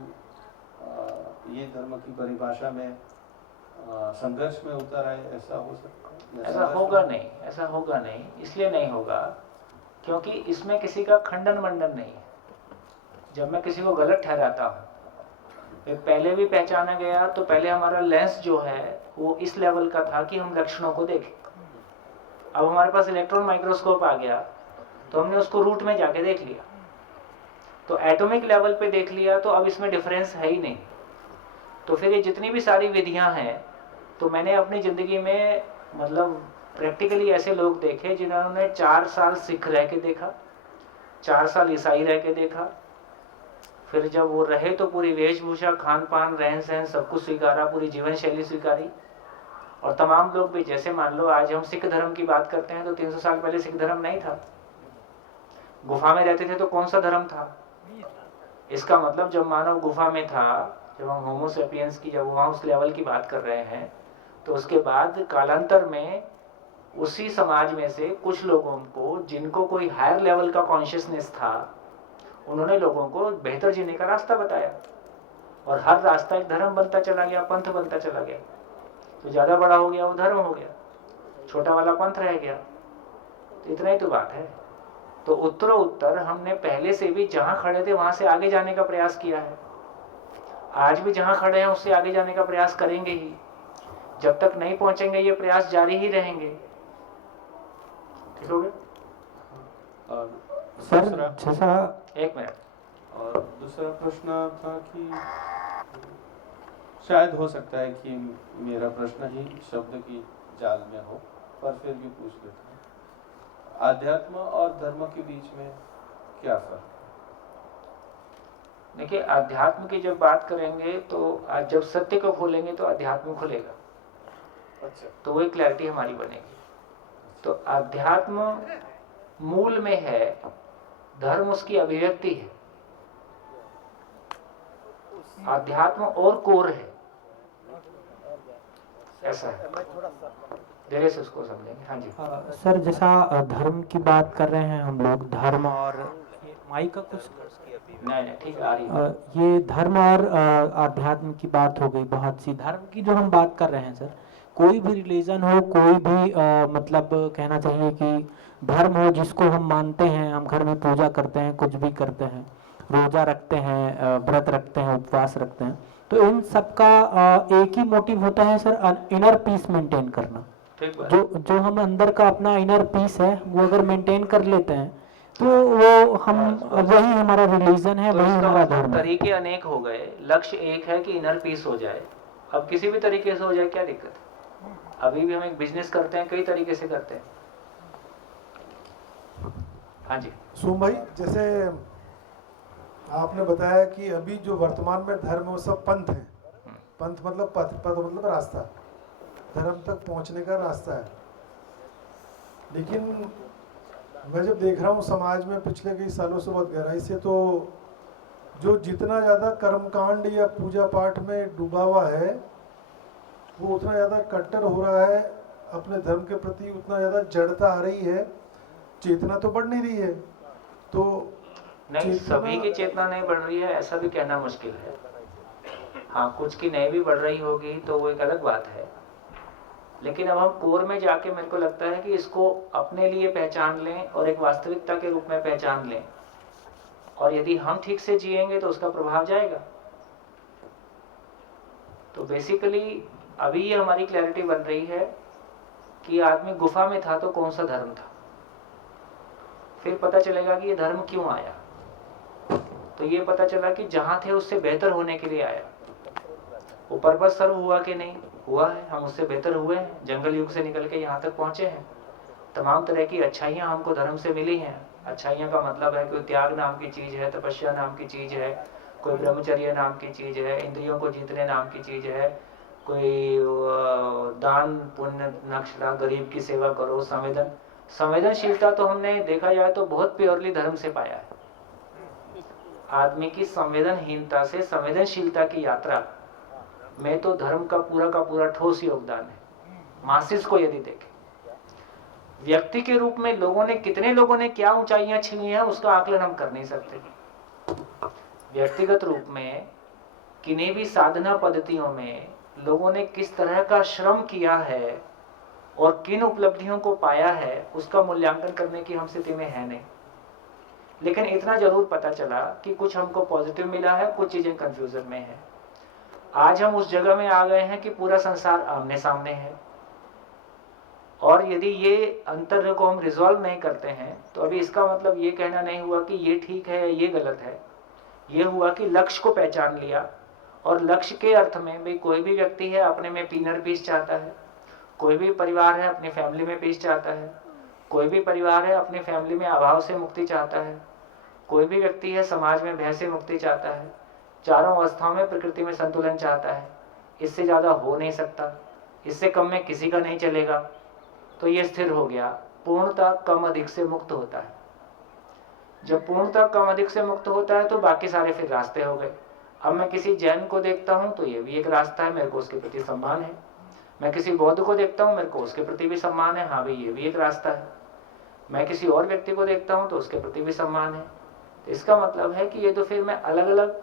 ये धर्म की परिभाषा में संघर्ष में उतर आए, ऐसा हो सकता है? ऐसा होगा नहीं, ऐसा होगा नहीं। इसलिए नहीं होगा क्योंकि इसमें किसी का खंडन मंडन नहीं है। जब मैं किसी को गलत ठहराता हूँ, पहले भी पहचाना गया, तो पहले हमारा लेंस जो है वो इस लेवल का था कि हम लक्षणों को देखें। अब हमारे पास इलेक्ट्रॉन माइक्रोस्कोप आ गया, तो हमने उसको रूट में जाके देख लिया, तो एटॉमिक लेवल पे देख लिया, तो अब इसमें डिफरेंस है ही नहीं। तो फिर ये जितनी भी सारी विधियां हैं, तो मैंने अपनी जिंदगी में मतलब प्रैक्टिकली ऐसे लोग देखे जिन्होंने 4 साल सिख रह के देखा, 4 साल ईसाई रह के देखा, फिर जब वो रहे तो पूरी वेशभूषा, खान पान, रहन सहन सब कुछ स्वीकारा, पूरी जीवन शैली स्वीकारी। और तमाम लोग भी, जैसे मान लो आज हम सिख धर्म की बात करते हैं, तो 300 साल पहले सिख धर्म नहीं था। गुफा में रहते थे तो कौन सा धर्म था? इसका मतलब जब मानव गुफा में था, जब हम होमो सेपियंस की, जब वहाँ उस लेवल की बात कर रहे हैं, तो उसके बाद कालांतर में उसी समाज में से कुछ लोगों को, जिनको कोई हायर लेवल का कॉन्शियसनेस था, उन्होंने लोगों को बेहतर जीने का रास्ता बताया, और हर रास्ता एक धर्म बनता चला गया, पंथ बनता चला गया। तो ज्यादा बड़ा हो गया वो धर्म हो गया, छोटा वाला पंथ रह गया। तो इतना ही तो बात है। तो उत्तरोत्तर हमने पहले से भी जहां खड़े थे वहां से आगे जाने का प्रयास किया है। आज भी जहां खड़े हैं उससे आगे जाने का प्रयास करेंगे ही। जब तक नहीं पहुंचेंगे ये प्रयास जारी ही रहेंगे। ठीक हो गया? और सर दूसरा, एक मिनट, और दूसरा प्रश्न था कि शायद हो सकता है कि मेरा प्रश्न ही शब्द की जाल में हो, पर फिर भी पूछ लेता हूँ। आध्यात्म और धर्म के बीच में क्या फर्क? देखिए, अध्यात्म की जब बात करेंगे तो आज जब सत्य को खोलेंगे तो अध्यात्म खुलेगा। अच्छा। तो वही क्लैरिटी हमारी बनेगी। तो अध्यात्म मूल में है, धर्म उसकी अभिव्यक्ति है, आध्यात्म और कोर है, ऐसा है। धीरे से उसको समझेंगे। हाँ जी सर, जैसा धर्म की बात कर रहे हैं हम लोग, धर्म और माइक का कुछ नहीं ठीक है, आ रही है। ये धर्म और आध्यात्म की बात हो गई बहुत सी। धर्म की जो हम बात कर रहे हैं सर, कोई भी रिलीजन हो, कोई भी मतलब कहना चाहिए कि धर्म हो जिसको हम मानते हैं, हम घर में पूजा करते हैं, कुछ भी करते हैं, रोजा रखते हैं, व्रत रखते हैं, उपवास रखते हैं, तो इन सब का एक ही मोटिव होता है सर, इनर पीस मेंटेन करना। जो हम अंदर का अपना इनर पीस है वो अगर मेंटेन कर लेते हैं तो वो हम वही हमारा रिलीजन है, वही हमारा धर्म है। तरीके अनेक हो गए, लक्ष्य एक है कि इनर पीस हो जाए। अब किसी भी तरीके से हो जाए, क्या दिक्कत है? अभी भी हम एक बिजनेस करते हैं, कई तरीके से करते हैं। हाँ जी सोम भाई, जैसे आपने बताया कि अभी जो वर्तमान में धर्म है वो सब पंथ है। पंथ मतलब पथ, पथ मतलब रास्ता, धर्म तक पहुंचने का रास्ता है। लेकिन मैं जब देख रहा हूँ समाज में पिछले कई सालों से बहुत गहराई से, तो जो जितना ज़्यादा कर्मकांड या पूजा पाठ में डूबा हुआ है वो उतना ज़्यादा कट्टर हो रहा है अपने धर्म के प्रति, उतना ज़्यादा जड़ता आ रही है, चेतना तो बढ़ नहीं रही है। तो नहीं, सभी की चेतना नहीं बढ़ रही है ऐसा भी कहना मुश्किल है। हाँ, कुछ की नहीं भी बढ़ रही होगी तो वो एक अलग बात है। लेकिन अब हम कोर में जाके मेरे को लगता है कि इसको अपने लिए पहचान लें और एक वास्तविकता के रूप में पहचान लें, और यदि हम ठीक से जिएंगे तो उसका प्रभाव जाएगा। तो बेसिकली अभी ये हमारी क्लैरिटी बन रही है कि आदमी गुफा में था तो कौन सा धर्म था, फिर पता चलेगा कि ये धर्म क्यों आया। तो ये पता चला कि जहां थे उससे बेहतर होने के लिए आया। वो पर्पस सर्व हुआ कि नहीं हुआ है, हम उससे बेहतर हुए हैं, जंगल युग से निकल के यहाँ तक पहुंचे हैं। तमाम तरह की अच्छाइयाँ हमको धर्म से मिली हैं। अच्छाइयाँ का मतलब है कोई त्याग नाम की चीज़ है, तपस्या नाम की चीज़ है, कोई ब्रह्मचर्य नाम की चीज़ है, इंद्रियों को जीतने नाम की चीज़ है, कोई दान पुण्य नक्शा, गरीब की सेवा करो, संवेदनशीलता तो हमने देखा जाए तो बहुत प्योरली धर्म से पाया है। आदमी की संवेदनहीनता से संवेदनशीलता की यात्रा में तो धर्म का पूरा ठोस योगदान है। मासिस को यदि देखें, व्यक्ति के रूप में कितने लोगों ने क्या ऊंचाइयां छीनी है उसका आकलन हम कर नहीं सकते। व्यक्तिगत रूप में किन्हीं भी साधना पद्धतियों में लोगों ने किस तरह का श्रम किया है और किन उपलब्धियों को पाया है उसका मूल्यांकन करने की हम स्थिति में है नहीं। लेकिन इतना जरूर पता चला कि कुछ हमको पॉजिटिव मिला है, कुछ चीजें कंफ्यूजन में है। आज हम उस जगह में आ गए हैं कि पूरा संसार आमने सामने है, और यदि ये अंतर को हम रिजॉल्व नहीं करते हैं तो अभी इसका मतलब ये कहना नहीं हुआ कि ये ठीक है या ये गलत है। ये हुआ कि लक्ष्य को पहचान लिया, और लक्ष्य के अर्थ में भाई कोई भी व्यक्ति है अपने में इनर पीस चाहता है, कोई भी परिवार है अपनी फैमिली में पीस चाहता है, कोई भी परिवार है अपनी फैमिली में अभाव से मुक्ति चाहता है, कोई भी व्यक्ति है समाज में भय से मुक्ति चाहता है, चारों अवस्थाओं में प्रकृति में संतुलन चाहता है। इससे ज़्यादा हो नहीं सकता, इससे कम में किसी का नहीं चलेगा। तो ये स्थिर हो गया, पूर्णता कम अधिक से मुक्त होता है। जब पूर्णता कम अधिक से मुक्त होता है तो बाकी सारे फिर रास्ते हो गए। अब मैं किसी जैन को देखता हूँ तो ये भी एक रास्ता है, मेरे को उसके प्रति सम्मान है। मैं किसी बौद्ध को देखता हूँ, मेरे को उसके प्रति भी सम्मान है, हाँ भाई ये भी एक रास्ता है। मैं किसी और व्यक्ति को देखता हूँ तो उसके प्रति भी सम्मान है। तो इसका मतलब है कि ये तो फिर मैं अलग अलग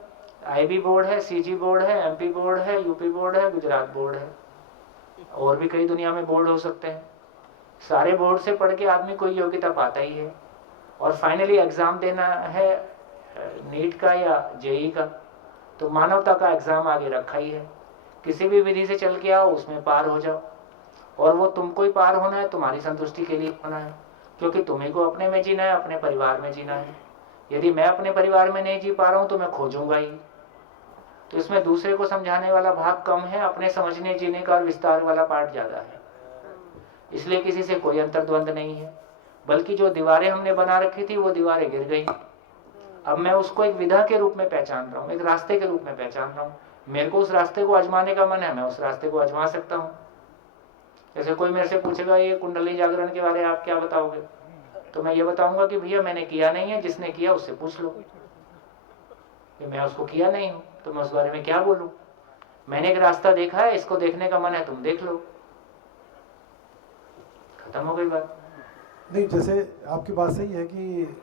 IB बोर्ड है, CG बोर्ड है, MP बोर्ड है, UP बोर्ड है, गुजरात बोर्ड है, और भी कई दुनिया में बोर्ड हो सकते हैं। सारे बोर्ड से पढ़ के आदमी कोई योग्यता पाता ही है, और फाइनली एग्जाम देना है नीट का या JEE का, तो मानवता का एग्जाम आगे रखा ही है। किसी भी विधि से चल के आओ, उसमें पार हो जाओ, और वो तुमको ही पार होना है, तुम्हारी संतुष्टि के लिए होना है, क्योंकि तुम्हें को अपने में जीना है, अपने परिवार में जीना है। यदि मैं अपने परिवार में नहीं जी पा रहा हूँ तो मैं खोजूंगा ही। तो इसमें दूसरे को समझाने वाला भाग कम है, अपने समझने जीने का और विस्तार वाला पार्ट ज्यादा है। इसलिए किसी से कोई अंतर्द्वंद नहीं है, बल्कि जो दीवारें हमने बना रखी थी वो दीवारें गिर गई। अब मैं उसको एक विधा के रूप में पहचान रहा हूँ, एक रास्ते के रूप में पहचान रहा हूँ। मेरे को उस रास्ते को आजमाने का मन है, मैं उस रास्ते को आजमा सकता हूँ। जैसे कोई मेरे से पूछेगा ये कुंडली जागरण के बारे में आप क्या बताओगे, तो मैं ये बताऊंगा कि भैया मैंने किया नहीं है, जिसने किया उससे पूछ लो। कि मैं उसको किया नहीं हूं तो मैं उस बारे में क्या बोलूं। मैंने एक रास्ता देखा है, इसको देखने का मन है, तुम देख लो, खत्म हो गई बात। नहीं, जैसे आपकी बात सही है कि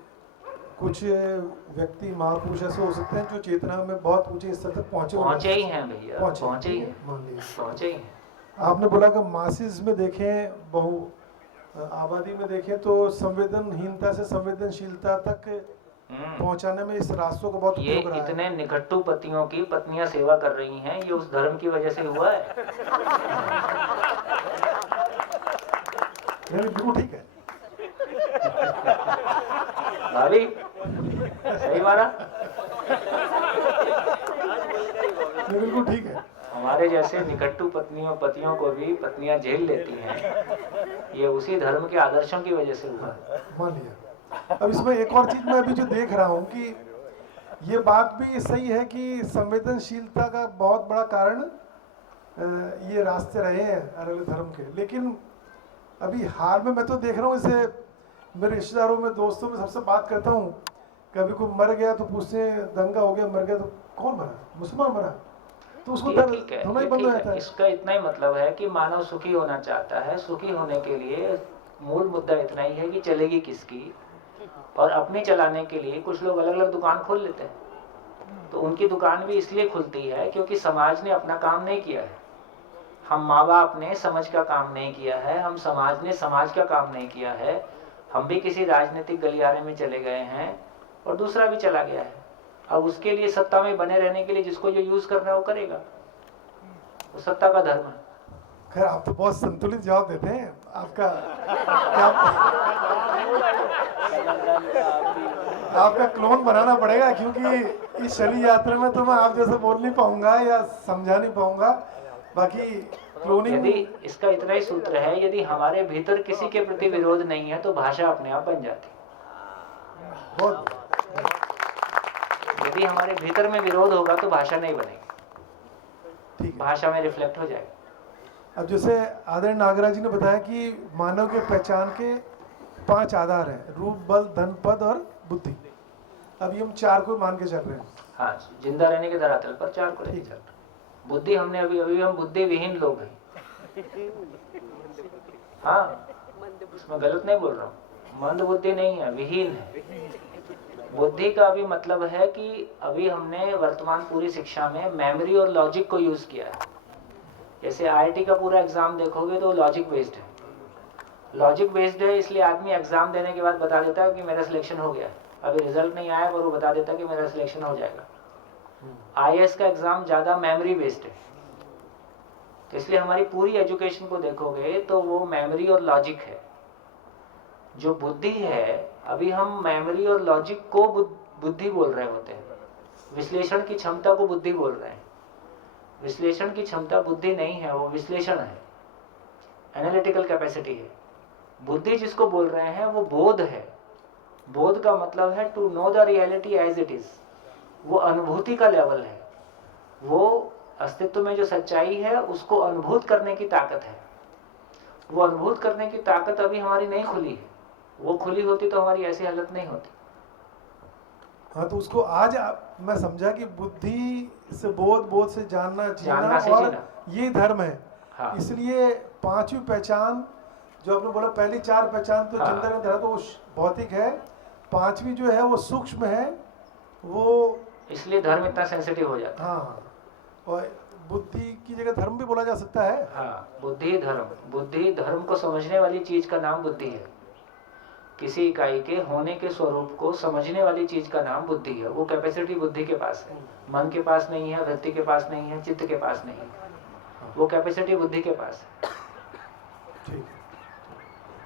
कुछ व्यक्ति महापुरुष ऐसे हो सकते हैं जो चेतना में बहुत ऊंचे स्तर तक पहुंचे ही हैं भैया, पहुंचे ही हैं, पहुंचे ही हैं। आपने बोला कि मासिस में देखें, बहु आबादी में देखें तो संवेदनहीनता से संवेदनशीलता तक पहुंचाने में इस रास्तों को बहुत ये उपयोग रहा है। इतने निकट्टू पतियों की पत्नियां सेवा कर रही हैं, ये उस धर्म की वजह से हुआ है। बिल्कुल ठीक है भाभी, सही माना। बिल्कुल ठीक है। हमारे जैसे निकट्टू पतियों को भी पत्नियां झेल लेती हैं, ये उसी धर्म के आदर्शों की वजह से हुआ है। मान लिया। अब इसमें एक और चीज मैं अभी जो देख रहा हूँ कि ये बात भी सही है कि संवेदनशीलता का बहुत बड़ा कारण ये रास्ते रहे हैं अलग अलग धर्म के। लेकिन अभी हाल में मैं तो देख रहा हूँ, इसे मेरे रिश्तेदारों में, दोस्तों में सबसे बात करता हूँ, कभी कोई मर गया तो पूछते हैं दंगा हो गया, मर गया तो कौन मरा, मुसलमान मरा, तो उसको होना ही बंद हो जाता है। इसका इतना ही मतलब है कि मानव सुखी होना चाहता है। सुखी होने के लिए मूल मुद्दा इतना ही है कि चलेगी किसकी, और अपने चलाने के लिए कुछ लोग अलग अलग दुकान खोल लेते हैं। तो उनकी दुकान भी इसलिए खुलती है क्योंकि समाज ने अपना काम नहीं किया है। हम माँ बाप ने समझ का काम नहीं किया है, हम समाज ने समाज का काम नहीं किया है। हम भी किसी राजनीतिक गलियारे में चले गए हैं और दूसरा भी चला गया है। अब उसके लिए सत्ता में बने रहने के लिए जिसको जो यूज करना है वो करेगा, वो सत्ता का धर्म है। खैर, आप तो बहुत संतुलित जवाब देते हैं। आपका क्लोन बनाना पड़ेगा, क्योंकि इस शनि यात्रा में तो मैं आप जैसे बोल नहीं पाऊंगा या समझा नहीं पाऊंगा। बाकी क्लोनिंग, यदि इसका इतना ही सूत्र है, यदि हमारे भीतर किसी के प्रति विरोध नहीं है तो भाषा अपने आप बन जाती। यदि हमारे भीतर में विरोध होगा तो भाषा नहीं बनेगी, भाषा में रिफ्लेक्ट हो जाएगा। अब जैसे आदरणीय नागराज जी ने बताया कि मानव के पहचान के 5 आधार हैं, रूप, बल, धन, पद और बुद्धि। अभी हम 4 को मान के चल रहे हैं। हाँ, जिंदा रहने के धरातल पर 4 को लेके चल रहे हैं। बुद्धि हमने अभी हम बुद्धि विहीन लोग हैं। हाँ, उसमें गलत नहीं बोल रहा हूँ, मंद बुद्धि नहीं है, विहीन है। बुद्धि का अभी मतलब है कि अभी हमने वर्तमान पूरी शिक्षा में मेमोरी और लॉजिक को यूज किया है। जैसे IIT का पूरा एग्जाम देखोगे तो लॉजिक बेस्ड है। लॉजिक बेस्ड है इसलिए आदमी एग्जाम देने के बाद बता देता है कि मेरा सिलेक्शन हो गया। अभी रिजल्ट नहीं आया पर वो बता देता है कि मेरा सिलेक्शन हो जाएगा। IAS का एग्जाम ज्यादा मेमोरी बेस्ड है, तो इसलिए हमारी पूरी एजुकेशन को देखोगे तो वो मेमोरी और लॉजिक है। जो बुद्धि है, अभी हम मेमोरी और लॉजिक को बुद्धि बोल रहे होते हैं, विश्लेषण की क्षमता को बुद्धि बोल रहे हैं। विश्लेषण की क्षमता बुद्धि नहीं है, वो विश्लेषण है, एनालिटिकल कैपेसिटी है। बुद्धि जिसको बोल रहे हैं वो बोध है। बोध का मतलब है to know the reality as it is. वो अनुभूति का लेवल है, वो अस्तित्व में जो सच्चाई है उसको अनुभूत करने की ताकत है। वो अनुभूत करने की ताकत अभी हमारी नहीं खुली है। वो खुली होती तो हमारी ऐसी हालत नहीं होती। हाँ, तो उसको आज मैं समझा कि बुद्धि से बोध, बोध से जानना, जीना से और जीना। ये धर्म है। हाँ। इसलिए 5वीं पहचान जो आपने बोला, पहली 4 पहचान तो जिंदा रहने धरा तो वो भौतिक है, 5वीं जो है वो सूक्ष्म है, वो इसलिए धर्म इतना सेंसिटिव हो जाता है। हाँ, और बुद्धि की जगह धर्म भी बोला जा सकता है। हाँ, बुद्धि धर्म। बुद्धि धर्म को समझने वाली चीज का नाम बुद्धि है। किसी इकाई के होने के स्वरूप को समझने वाली चीज का नाम बुद्धि है। वो कैपेसिटी बुद्धि के पास है, मन के पास नहीं है, वृत्ति के पास नहीं है, चित्त के पास नहीं है। वो कैपेसिटी बुद्धि के पास है। ठीक है।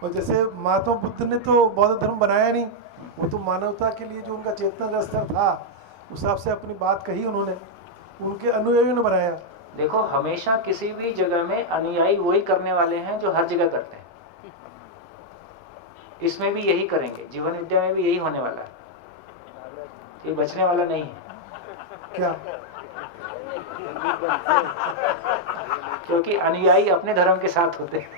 और जैसे महात्मा बुद्ध ने तो बौद्ध धर्म बनाया नहीं, वो तो मानवता के लिए जो उनका चेतना का स्तर था उस हिसाब से अपनी बात कही उन्होंने, उनके अनुयायियों ने बनाया। देखो, हमेशा किसी भी जगह में अनुयायी वही करने वाले हैं जो हर जगह करते हैं। इसमें भी यही करेंगे, जीवन विद्या में भी यही होने वाला है। ये बचने वाला नहीं है। क्या? क्योंकि अनुयायी अपने धर्म के साथ होते हैं।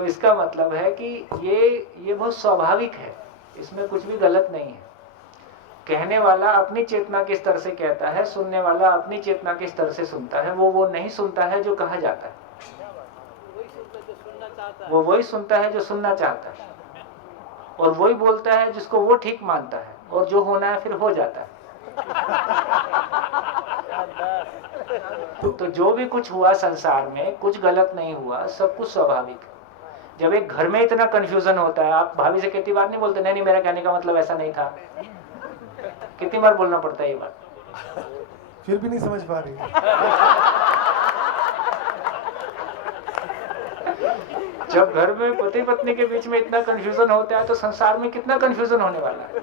तो इसका मतलब है कि ये बहुत स्वाभाविक है, इसमें कुछ भी गलत नहीं है। कहने वाला अपनी चेतना के स्तर से कहता है, सुनने वाला अपनी चेतना के स्तर से सुनता है। वो नहीं सुनता है जो कहा जाता है, वो वही सुनता है जो सुनना चाहता है, और वही बोलता है जिसको वो ठीक मानता है, और जो होना है फिर हो जाता है। तो जो भी कुछ हुआ संसार में, कुछ गलत नहीं हुआ, सब कुछ स्वाभाविक है। जब एक घर में इतना कंफ्यूजन होता है, आप भाभी से कितनी बार नहीं बोलते, नहीं मेरा कहने का मतलब ऐसा नहीं था, कितनी बार बोलना पड़ता है ये बात, फिर भी नहीं समझ पा रही। जब घर में पति पत्नी के बीच में इतना कंफ्यूजन होता है तो संसार में कितना कंफ्यूजन होने वाला है,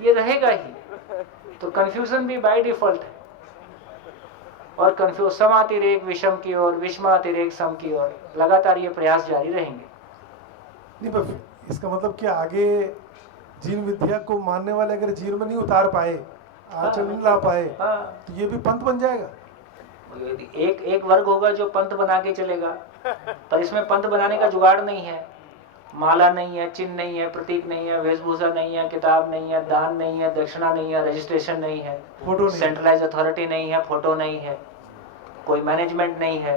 ये रहेगा ही। तो कंफ्यूजन भी बाय डिफॉल्ट है, और कंफ्यूज समातिरेक विषम की ओर, विषमातिरेक सम की ओर, लगातार ये प्रयास जारी रहेंगे। नहीं, पर इसका मतलब कि आगे जीन विद्या को मानने वाले अगर जीवन में नहीं उतार पाए, आचरण नहीं ला पाए, तो ये भी पंथ बन जाएगा। एक वर्ग होगा जो पंथ बना के चलेगा, पर इसमें पंथ बनाने का जुगाड़ नहीं है। माला नहीं है, चिन्ह नहीं है, प्रतीक नहीं है, वेशभूषा नहीं है, किताब नहीं है, दान नहीं है, दक्षिणा नहीं है, रजिस्ट्रेशन नहीं है, सेंट्रलाइज अथॉरिटी नहीं है, फोटो नहीं है, कोई मैनेजमेंट नहीं है।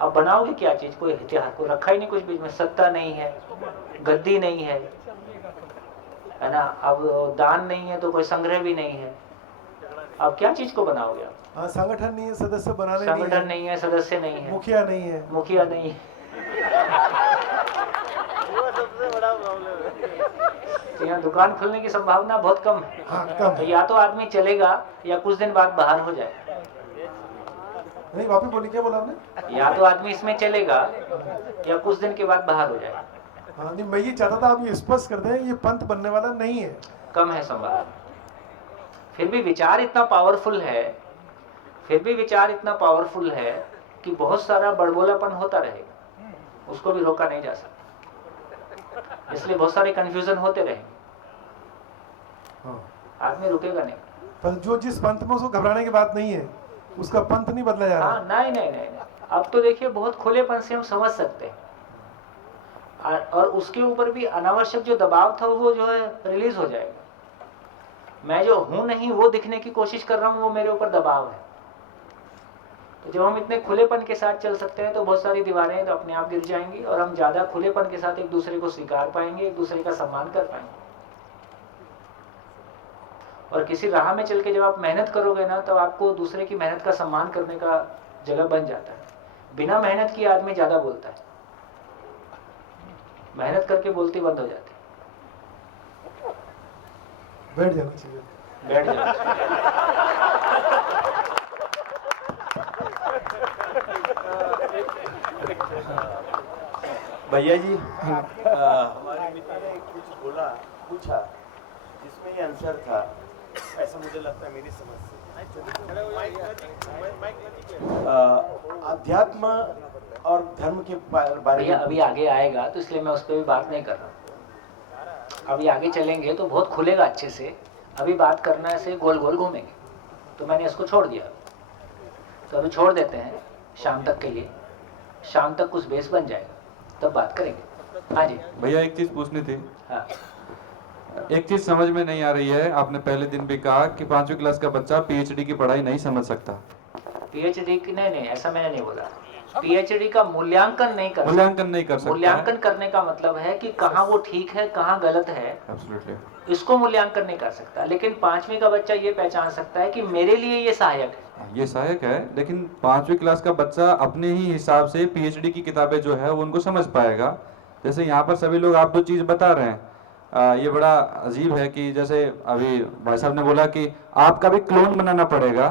अब बनाओगे क्या चीज? कोई इतिहास को रखा ही नहीं कुछ बीच में, सत्ता नहीं है, गद्दी नहीं है ना, अब दान नहीं है तो कोई संग्रह भी नहीं है। अब क्या चीज को बनाओगे आप? हाँ, संगठन नहीं है, सदस्य बनाने संगठन नहीं है, सदस्य नहीं है, मुखिया नहीं है, मुखिया नहीं है। तो यहाँ दुकान खुलने की संभावना बहुत कम है। हाँ, कम। तो या तो आदमी चलेगा या कुछ दिन बाद बाहर हो जाएगा। नहीं, वापस बोली, क्या बोला आपने? या तो आदमी इसमें चलेगा या कुछ दिन के बाद बाहर हो जाएगा। हाँ, नहीं, मैं ये चाहता था आप ये स्पष्ट कर दें, ये पंथ बनने वाला नहीं है, कम है संभावना। फिर भी विचार इतना पावरफुल है, फिर भी विचार इतना पावरफुल है कि बहुत सारा बड़बोलापन होता रहेगा, उसको भी रोका नहीं जा सकता। इसलिए बहुत सारे कंफ्यूजन होते रहेंगे। हाँ। आदमी रुकेगा नहीं। पर जो जिस पंथ में उसको घबराने की बात नहीं है, उसका पंथ नहीं बदला जा रहा। हाँ, नहीं नहीं नहीं, अब तो देखिए बहुत खुलेपन से हम समझ सकते हैं, और उसके ऊपर भी अनावश्यक जो दबाव था वो जो है रिलीज हो जाएगा। मैं जो हूं नहीं वो दिखने की कोशिश कर रहा हूं, वो मेरे ऊपर दबाव है। तो जब हम इतने खुलेपन के साथ चल सकते हैं तो बहुत सारी दीवारें तो अपने आप गिर जाएंगी, और हम ज्यादा खुलेपन के साथ एक दूसरे को स्वीकार पाएंगे, एक दूसरे का सम्मान कर पाएंगे। और किसी राह में चल के जब आप मेहनत करोगे ना, तो आपको दूसरे की मेहनत का सम्मान करने का जगह बन जाता है। बिना मेहनत किए आदमी ज्यादा बोलता है, मेहनत करके बोलती बंद हो जाती है। बैठ जाना चाहिए, बैठ जाना चाहिए। भैया जी, हमारे मित्र ने कुछ पूछा जिसमें ये आंसर था, ऐसा मुझे लगता है मेरी समझ से, अध्यात्म और धर्म के बारे में अभी आगे आएगा तो इसलिए मैं उस पर भी बात नहीं कर रहा। अभी आगे चलेंगे तो बहुत खुलेगा अच्छे से, अभी बात करना से गोल गोल घूमेंगे, तो मैंने इसको छोड़ दिया। तो अभी छोड़ देते हैं शाम तक के लिए, शाम तक कुछ बेस बन जाएगा, तब बात करेंगे। हाँ जी भैया, एक चीज पूछनी थी। हाँ। एक चीज समझ में नहीं आ रही है। आपने पहले दिन भी कहा कि 5वीं क्लास का बच्चा पीएचडी की पढ़ाई नहीं समझ सकता। पीएचडी की नहीं, ऐसा मैंने नहीं बोला। पीएचडी का मूल्यांकन नहीं कर सकता। मूल्यांकन करने का मतलब है कि कहाँ वो ठीक है, कहाँ गलत है, इसको मूल्यांकन नहीं कर सकता। लेकिन 5वीं का बच्चा ये पहचान सकता है कि मेरे लिए ये सहायक है। ये सहायक है, लेकिन 5वीं क्लास का बच्चा अपने ही हिसाब से पीएचडी की किताबें जो है वो उनको समझ पाएगा। जैसे यहाँ पर सभी लोग आप जो चीज बता रहे हैं, ये बड़ा अजीब है कि जैसे अभी भाई साहब ने बोला कि आपका भी क्लोन बनाना पड़ेगा।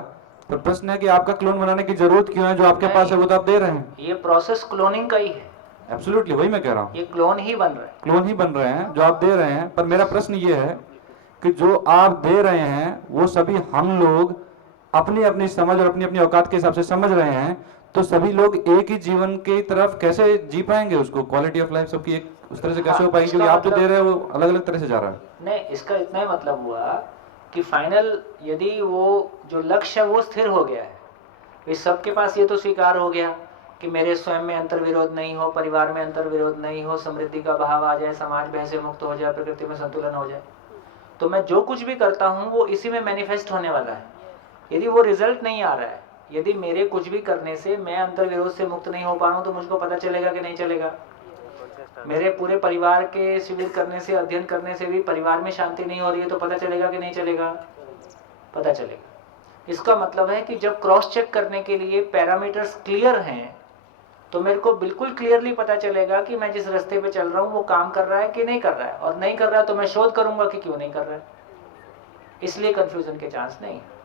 तो प्रश्न है कि आपका क्लोन बनाने की जरूरत क्यों है? जो आपके पास है वो तो आप दे रहे हैं। ये प्रोसेस क्लोनिंग का ही है। एब्सोल्युटली, वही मैं कह रहा हूँ। ये क्लोन ही बन रहा है, क्लोन ही बन रहे हैं जो आप दे रहे हैं। पर मेरा प्रश्न ये है कि जो आप दे रहे हैं वो सभी हम लोग अपनी अपनी समझ और अपनी अपनी औकात के हिसाब से समझ रहे हैं। तो सभी लोग एक ही जीवन की तरफ कैसे जी पाएंगे? उसको क्वालिटी ऑफ लाइफ सबकी एक उस तरह से कैसे हो पाएगी? क्योंकि आप जो दे रहे हो वो अलग अलग तरह से जा रहा है। नहीं, इसका इतना ही मतलब हुआ कि फाइनल यदि वो जो लक्ष्य है वो स्थिर हो गया है, इस सबके पास ये तो स्वीकार हो गया कि मेरे स्वयं में अंतर्विरोध नहीं हो, परिवार में अंतर्विरोध नहीं हो, समृद्धि का भाव आ जाए, समाज भय से मुक्त हो जाए, प्रकृति में संतुलन हो जाए, तो मैं जो कुछ भी करता हूं वो इसी में मैनिफेस्ट होने वाला है। यदि वो रिजल्ट नहीं आ रहा है, यदि मेरे कुछ भी करने से मैं अंतर्विरोध से मुक्त नहीं हो पा रहा हूं, तो मुझको पता चलेगा कि नहीं चलेगा। मेरे पूरे परिवार के शिविर करने से, अध्ययन करने से भी परिवार में शांति नहीं हो रही है, तो पता चलेगा कि नहीं चलेगा, पता चलेगा। इसका मतलब है कि जब क्रॉस चेक करने के लिए पैरामीटर्स क्लियर हैं, तो मेरे को बिल्कुल क्लियरली पता चलेगा कि मैं जिस रास्ते पे चल रहा हूं वो काम कर रहा है कि नहीं कर रहा है, और नहीं कर रहा है तो मैं शोध करूंगा कि क्यों नहीं कर रहा है। इसलिए कंफ्यूजन के चांस नहीं है।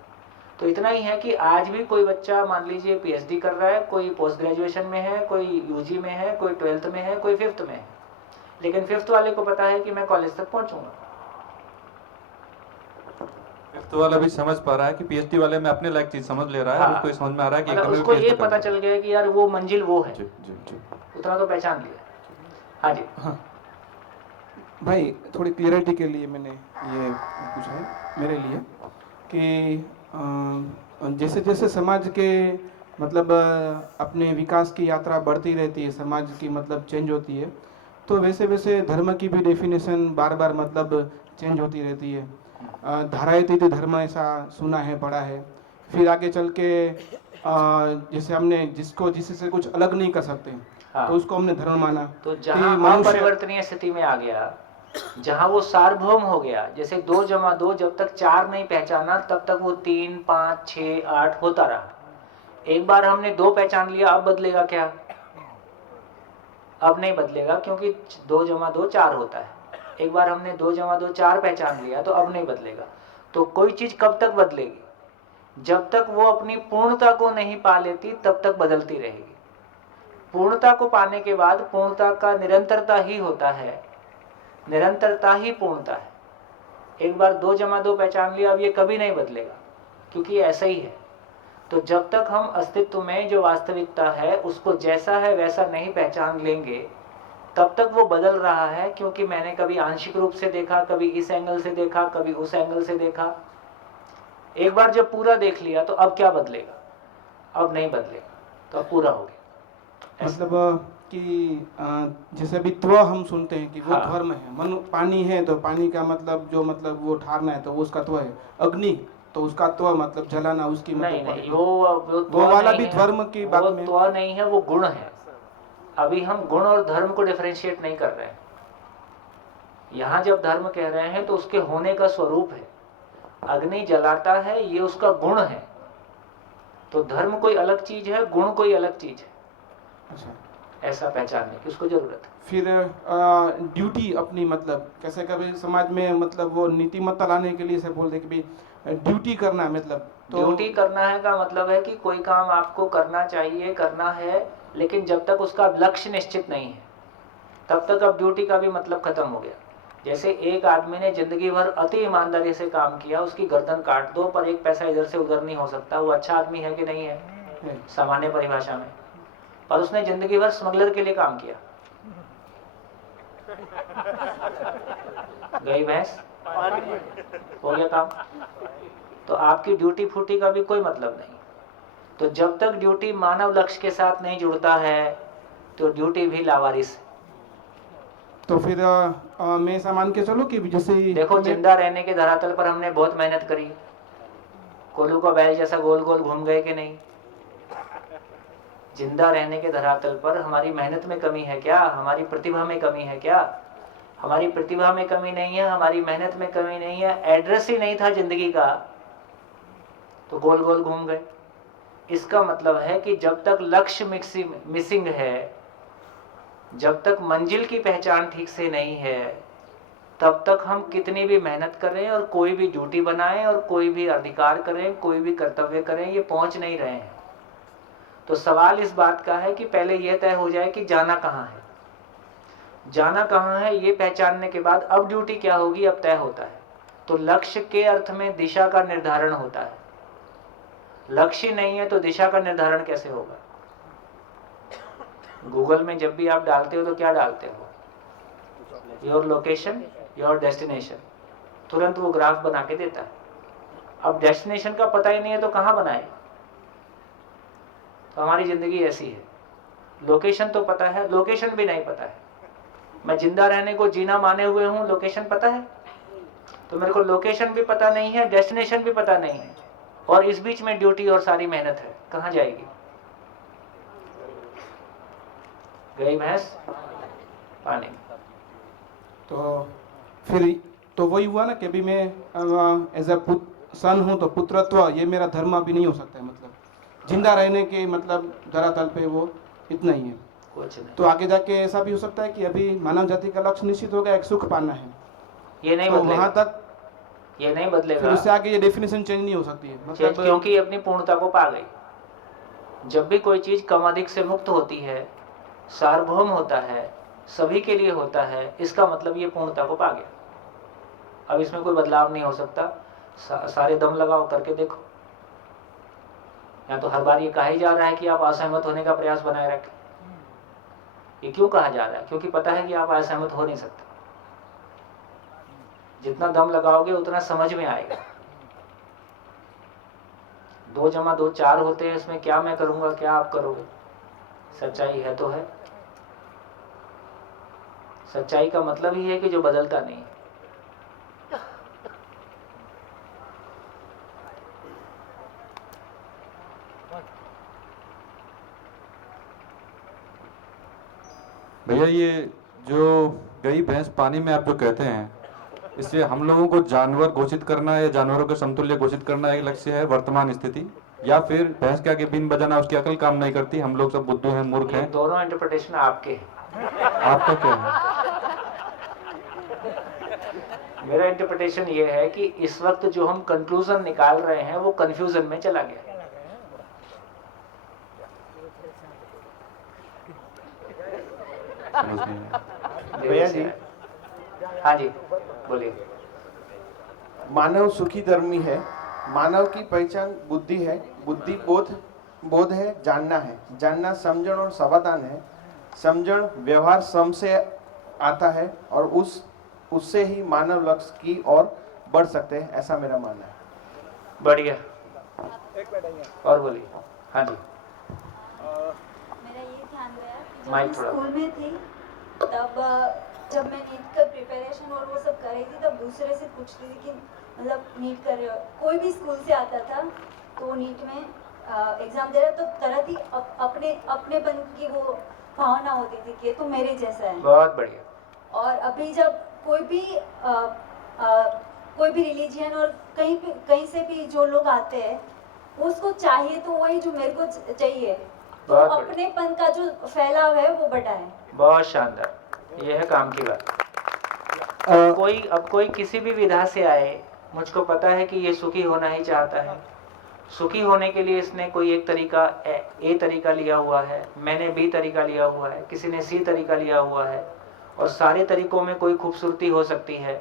तो इतना ही है कि आज भी कोई बच्चा मान लीजिए पीएचडी कर रहा है, कोई पोस्ट ग्रेजुएशन में है, कोई यूजी में है, कोई 12th में है, कोई 5th में है, लेकिन 5th वाले को पता है कि मैं कॉलेज तक पहुंचूंगा। 5th वाला भी समझ पा रहा है कि पीएचडी वाले में अपने लायक चीज समझ ले रहा है। हाँ। उसको समझ में आ रहा है कि मतलब एकदम उसको PhD ये करना पता है। चल गया कि यार वो मंजिल वो है, जी जी जी। उतना तो पहचान लिया। हाँ जी। हाँ भाई, थोड़ी क्लियरिटी के लिए मैंने ये पूछा है मेरे लिए कि जैसे जैसे समाज के मतलब अपने विकास की यात्रा बढ़ती रहती है, समाज की मतलब चेंज होती है, तो वैसे वैसे धर्म की भी डेफिनेशन बार बार मतलब चेंज होती रहती है। धारायतीत धर्म ऐसा सुना है, पढ़ा है। फिर आगे चल के जैसे हमने जिसको जिससे कुछ अलग नहीं कर सकते, हाँ। तो उसको हमने धर्म माना। तो फिर जहां मनुष्य- अपरिवर्तनीय स्थिति में आ गया, जहां वो सार्वभौम हो गया, जैसे 2 + 2 जब तक 4 नहीं पहचाना तब तक वो 3, 5, 6, 8 होता रहा। एक बार हमने 2 पहचान लिया, अब बदलेगा क्या? अब नहीं बदलेगा, क्योंकि 2 + 2 4 होता है। एक बार हमने 2 + 2 4 पहचान लिया, तो अब नहीं बदलेगा। तो कोई चीज कब तक बदलेगी? जब तक वो अपनी पूर्णता को नहीं पा लेती तब तक बदलती रहेगी। पूर्णता को पाने के बाद पूर्णता का निरंतरता ही होता है, निरंतरता ही पूर्णता है। एक बार 2 + 2 पहचान लिया, अब ये कभी नहीं बदलेगा, क्योंकि ऐसा ही है। तो जब तक हम अस्तित्व में जो वास्तविकता है उसको जैसा है वैसा नहीं पहचान लेंगे, तब तक वो बदल रहा है, क्योंकि मैंने कभी आंशिक रूप से देखा, कभी इस एंगल से देखा, कभी उस एंगल से देखा। एक बार जब पूरा देख लिया तो अब क्या बदलेगा? अब नहीं बदलेगा, तो अब पूरा हो गया। मतलब कि जैसे अभी त्व हम सुनते हैं कि वो हाँ। धर्म है। मनु पानी है तो पानी का मतलब जो मतलब वो ठहरना है तो वो उसका त्व है। अग्नि तो उसका त्व मतलब जलाना, उसकी नहीं मतलब नहीं, वो वाला नहीं भी है। धर्म की बात वो में त्व नहीं है, वो गुण है। अभी हम गुण और धर्म को डिफरेंशिएट नहीं कर रहे हैं। यहाँ जब धर्म कह रहे हैं तो उसके होने का स्वरूप है। अग्नि जलाता है, ये उसका गुण है। तो धर्म कोई अलग चीज है, गुण कोई अलग चीज है। अच्छा, ऐसा पहचानने की उसको जरूरत है। फिर ड्यूटी अपनी मतलब कैसे कभी समाज में मतलब वो नीतिमत्ता लाने के लिए से बोलते कि भाई ड्यूटी करना है, मतलब तो ड्यूटी करना है का मतलब है कि कोई काम आपको करना चाहिए, करना है, लेकिन जब तक उसका लक्ष्य निश्चित नहीं है तब तक अब ड्यूटी का भी मतलब खत्म हो गया। जैसे एक आदमी ने जिंदगी भर अति ईमानदारी से काम किया, उसकी गर्दन काट दो पर एक पैसा इधर से उधर नहीं हो सकता, वो अच्छा आदमी है कि नहीं है सामान्य परिभाषा में? पर उसने जिंदगी भर स्मगलर के लिए काम किया, गई भैंस, हो गया काम। तो आपकी ड्यूटी फूटी का भी कोई मतलब नहीं। तो जब तक ड्यूटी मानव लक्ष्य के साथ नहीं जुड़ता है तो ड्यूटी भी लावारिस है। तो फिर मैं ऐसा मान के चलो कि जैसे देखो, जिंदा रहने के धरातल पर हमने बहुत मेहनत करी, कोल्हू का बैल जैसा गोल गोल घूम गए कि नहीं? जिंदा रहने के धरातल पर हमारी मेहनत में कमी है क्या? हमारी प्रतिभा में कमी है क्या? हमारी प्रतिभा में कमी नहीं है, हमारी मेहनत में कमी नहीं है। एड्रेस ही नहीं था जिंदगी का तो गोल गोल घूम गए। इसका मतलब है कि जब तक लक्ष्य मिसिंग है, जब तक मंजिल की पहचान ठीक से नहीं है, तब तक हम कितनी भी मेहनत करें और कोई भी ड्यूटी बनाएं और कोई भी अधिकार करें, कोई भी कर्तव्य करें, ये पहुंच नहीं रहे हैं। तो सवाल इस बात का है कि पहले यह तय हो जाए कि जाना कहाँ है। जाना कहाँ है ये पहचानने के बाद अब ड्यूटी क्या होगी अब तय होता है। तो लक्ष्य के अर्थ में दिशा का निर्धारण होता है। लक्ष्य नहीं है तो दिशा का निर्धारण कैसे होगा? गूगल में जब भी आप डालते हो तो क्या डालते हो? योर लोकेशन, योर डेस्टिनेशन, तुरंत वो ग्राफ बना के देता है। अब डेस्टिनेशन का पता ही नहीं है तो कहाँ बनाए? तो हमारी जिंदगी ऐसी है, लोकेशन तो पता है, लोकेशन भी नहीं पता है। मैं जिंदा रहने को जीना माने हुए हूं, लोकेशन पता है? तो मेरे को लोकेशन भी पता नहीं है, डेस्टिनेशन भी पता नहीं है, और इस बीच में ड्यूटी और सारी मेहनत है। कहां जाएगी? गई भैंस पानी में। तो फिर तो वही हुआ ना कि अभी मैं एज अ सन हूँ तो पुत्रत्व ये मेरा धर्म अभी नहीं हो सकता है, मतलब जिंदा रहने के मतलब धरातल पे वो इतना ही है। कुछ नहीं। तो आगे जाके ऐसा भी हो सकता है कि अभी मानव जाति का लक्ष्य निश्चित होगा, एक सुख पाना है, ये नहीं तो बदलेगा। वहां तक ये नहीं बदलेगा, फिर उससे आगे ये डेफिनेशन चेंज नहीं हो सकती है, मतलब क्योंकि अपनी पूर्णता को पा गई। जब भी कोई चीज कम अधिक से मुक्त होती है, सार्वभौम होता है, सभी के लिए होता है, इसका मतलब ये पूर्णता को पा गया। अब इसमें कोई बदलाव नहीं हो सकता। सारे दम लगाओ, करके देखो। या तो हर बार ये कहा ही जा रहा है कि आप असहमत होने का प्रयास बनाए रखें। ये क्यों कहा जा रहा है? क्योंकि पता है कि आप असहमत हो नहीं सकते। जितना दम लगाओगे उतना समझ में आएगा। 2 + 2 4 होते हैं, इसमें क्या मैं करूंगा, क्या आप करोगे? सच्चाई है तो है। सच्चाई का मतलब ही है कि जो बदलता नहीं है। भैया ये जो गई भैंस पानी में आप जो कहते हैं, इससे हम लोगों को जानवर घोषित करना या जानवरों के समतुल्य घोषित करना एक लक्ष्य है वर्तमान स्थिति, या फिर भैंस के आगे बीन बजाना, उसकी अकल काम नहीं करती, हम लोग सब बुद्धू हैं, मूर्ख हैं? दोनों इंटरप्रिटेशन आपके हैं। आपका क्या है? मेरा इंटरप्रिटेशन ये है कि इस वक्त जो हम कंक्लूजन निकाल रहे हैं वो कंफ्यूजन में चला गया। भैया जी, हाँ जी बोलिए। मानव सुखी धर्मी है। मानव की पहचान बुद्धि है, बुद्धि बोध है, जानना है, जानना समझण और समाधान है, समझण व्यवहार सम से आता है और उससे ही मानव लक्ष्य की ओर बढ़ सकते हैं, ऐसा मेरा मानना है। बढ़िया, और बोलिए। हाँ जी। मेरा ये ध्यान गया कि जब माइक मैं थोड़ा। स्कूल में थी तब जब मैं नीट का प्रिपरेशन और वो सब कर रही थी तब दूसरे से पूछती थी कि मतलब नीट कर रहे हो। कोई भी स्कूल से आता था तो वो नीट में एग्जाम दे रहा तो तरह ही अपनेपन की वो भावना होती थी कि तो मेरे जैसा है। बहुत बढ़िया। और अभी जब कोई भी रिलीजियन और कहीं से भी जो लोग आते हैं उसको चाहिए तो वही जो मेरे को चाहिए, तो अपनेपन का जो फैलाव है वो बढ़ा है। बहुत शानदार, ये है काम की बात। अब कोई किसी भी विधा से आए, मुझको पता है कि ये सुखी होना ही चाहता है। सुखी होने के लिए इसने कोई एक तरीका ए तरीका लिया हुआ है, मैंने बी तरीका लिया हुआ है, किसी ने सी तरीका लिया हुआ है, और सारे तरीकों में कोई खूबसूरती हो सकती है।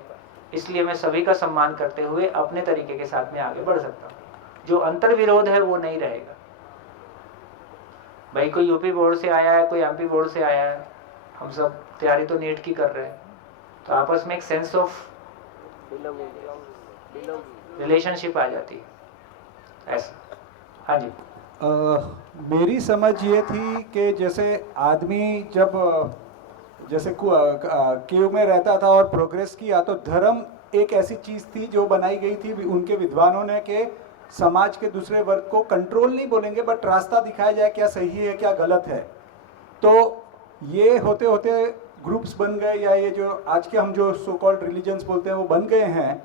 इसलिए मैं सभी का सम्मान करते हुए अपने तरीके के साथ में आगे बढ़ सकता हूँ। जो अंतर विरोध है वो नहीं रहेगा। भाई कोई यूपी बोर्ड से आया है, कोई एमपी बोर्ड से आया है, हम सब तैयारी तो नीट की कर रहे हैं, तो आपस में एक सेंस ऑफ रिलेशनशिप आ जाती है, ऐसा। हाँ जी। मेरी समझ ये थी कि जैसे आदमी जब जैसे केव में रहता था और प्रोग्रेस किया तो धर्म एक ऐसी चीज़ थी जो बनाई गई थी उनके विद्वानों ने कि समाज के दूसरे वर्ग को कंट्रोल नहीं बोलेंगे बट रास्ता दिखाया जाए क्या सही है क्या गलत है। तो ये होते होते ग्रुप्स बन गए, या ये जो आज के हम जो सो कॉल्ड रिलीजन्स बोलते हैं वो बन गए हैं।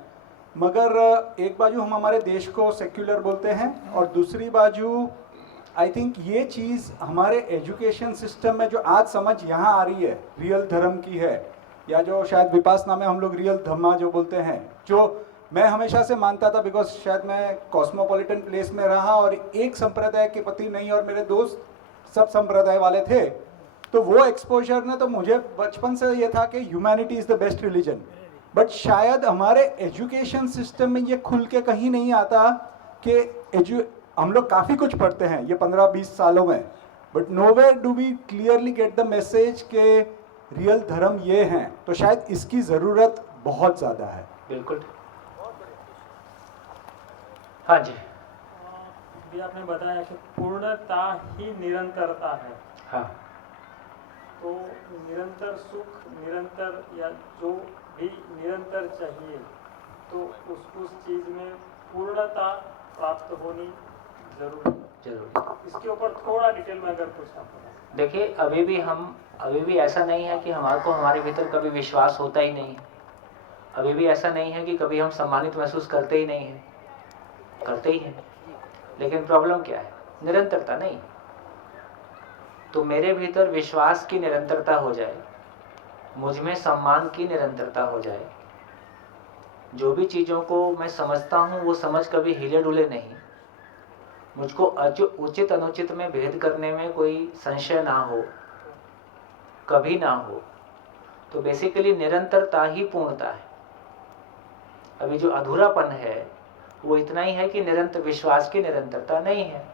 मगर एक बाजू हम हमारे देश को सेक्युलर बोलते हैं और दूसरी बाजू आई थिंक ये चीज़ हमारे एजुकेशन सिस्टम में जो आज समझ यहाँ आ रही है रियल धर्म की है, या जो शायद विपासना में हम लोग रियल धम्मा जो बोलते हैं, जो मैं हमेशा से मानता था बिकॉज शायद मैं कॉस्मोपॉलिटन प्लेस में रहा और एक संप्रदाय के प्रति नहीं और मेरे दोस्त सब संप्रदाय वाले थे, तो वो एक्सपोजर ने तो मुझे बचपन से ये था कि humanity is the best religion. But शायद हमारे एजुकेशन सिस्टम में ये खुल के कहीं नहीं आता कि हम लोग काफ़ी कुछ पढ़ते हैं ये 15-20 सालों में, but nowhere do we clearly get the message के रियल धर्म ये हैं। तो शायद इसकी ज़रूरत बहुत ज़्यादा है। बिल्कुल। हाँ जी। भी आपने बताया कि पूर्णता ही निरंतरता है। हाँ। तो निरंतर सुख, निरंतर या जो भी निरंतर चाहिए, तो उस चीज़ में पूर्णता प्राप्त होनी जरूरी। इसके ऊपर थोड़ा डिटेल में अगर पूछना पड़ा। देखिए, अभी भी ऐसा नहीं है कि हमारे भीतर कभी विश्वास होता ही नहीं है। अभी भी ऐसा नहीं है कि कभी हम सम्मानित महसूस करते ही नहीं हैं, करते ही हैं। लेकिन प्रॉब्लम क्या है? निरंतरता नहीं। तो मेरे भीतर विश्वास की निरंतरता हो जाए, मुझ में सम्मान की निरंतरता हो जाए, जो भी चीज़ों को मैं समझता हूँ वो समझ कभी हिले डुले नहीं, मुझको उचित अनुचित में भेद करने में कोई संशय ना हो, कभी ना हो, तो बेसिकली निरंतरता ही पूर्णता है। अभी जो अधूरापन है वो इतना ही है कि निरंतर विश्वास की निरंतरता नहीं है।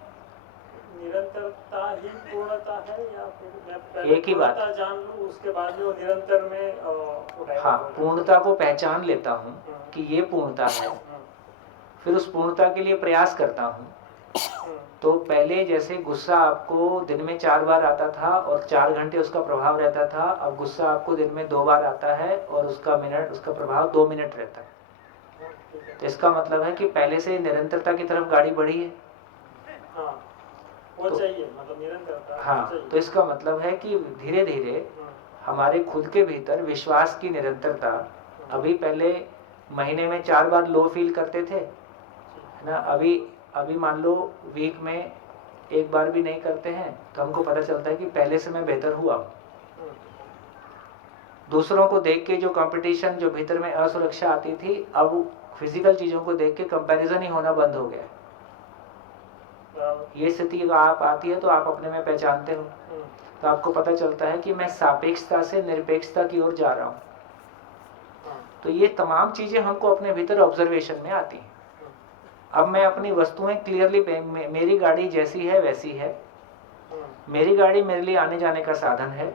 निरंतरता ही पूर्णता है या फिर मैं पहले एक ही बात पूर्णता जान लूं उसके बाद में वो निरंतर में हाँ, पूर्णता को पहचान लेता हूँ कि ये पूर्णता है, फिर उस पूर्णता के लिए प्रयास करता हूँ। तो पहले जैसे गुस्सा आपको दिन में 4 बार आता था और 4 घंटे उसका प्रभाव रहता था, अब गुस्सा आपको दिन में 2 बार आता है और उसका प्रभाव 2 मिनट रहता है। तो इसका मतलब है कि पहले से निरंतरता की तरफ गाड़ी बढ़ी है। वो चाहिए, मतलब निरंतरता हाँ, तो इसका मतलब है कि धीरे धीरे हमारे खुद के भीतर विश्वास की निरंतरता, अभी पहले महीने में 4 बार लो फील करते थे, है ना, अभी मान लो वीक में 1 बार भी नहीं करते हैं, तो हमको पता चलता है कि पहले से मैं बेहतर हुआ हूँ। दूसरों को देख के जो कंपटीशन, जो भीतर में असुरक्षा आती थी, अब फिजिकल चीजों को देख के कंपैरिजन ही होना बंद हो गया। ये स्थिति आप आती है तो आप अपने में पहचानते हो, तो आपको पता चलता है कि मैं सापेक्षता से निरपेक्षता की ओर जा रहा हूँ। तो ये तमाम चीजें हमको अपने भीतर ऑब्जर्वेशन में आती हैं। अब मैं अपनी वस्तुएं क्लियरली, मेरी गाड़ी जैसी है वैसी है, मेरी गाड़ी मेरे लिए आने जाने का साधन है,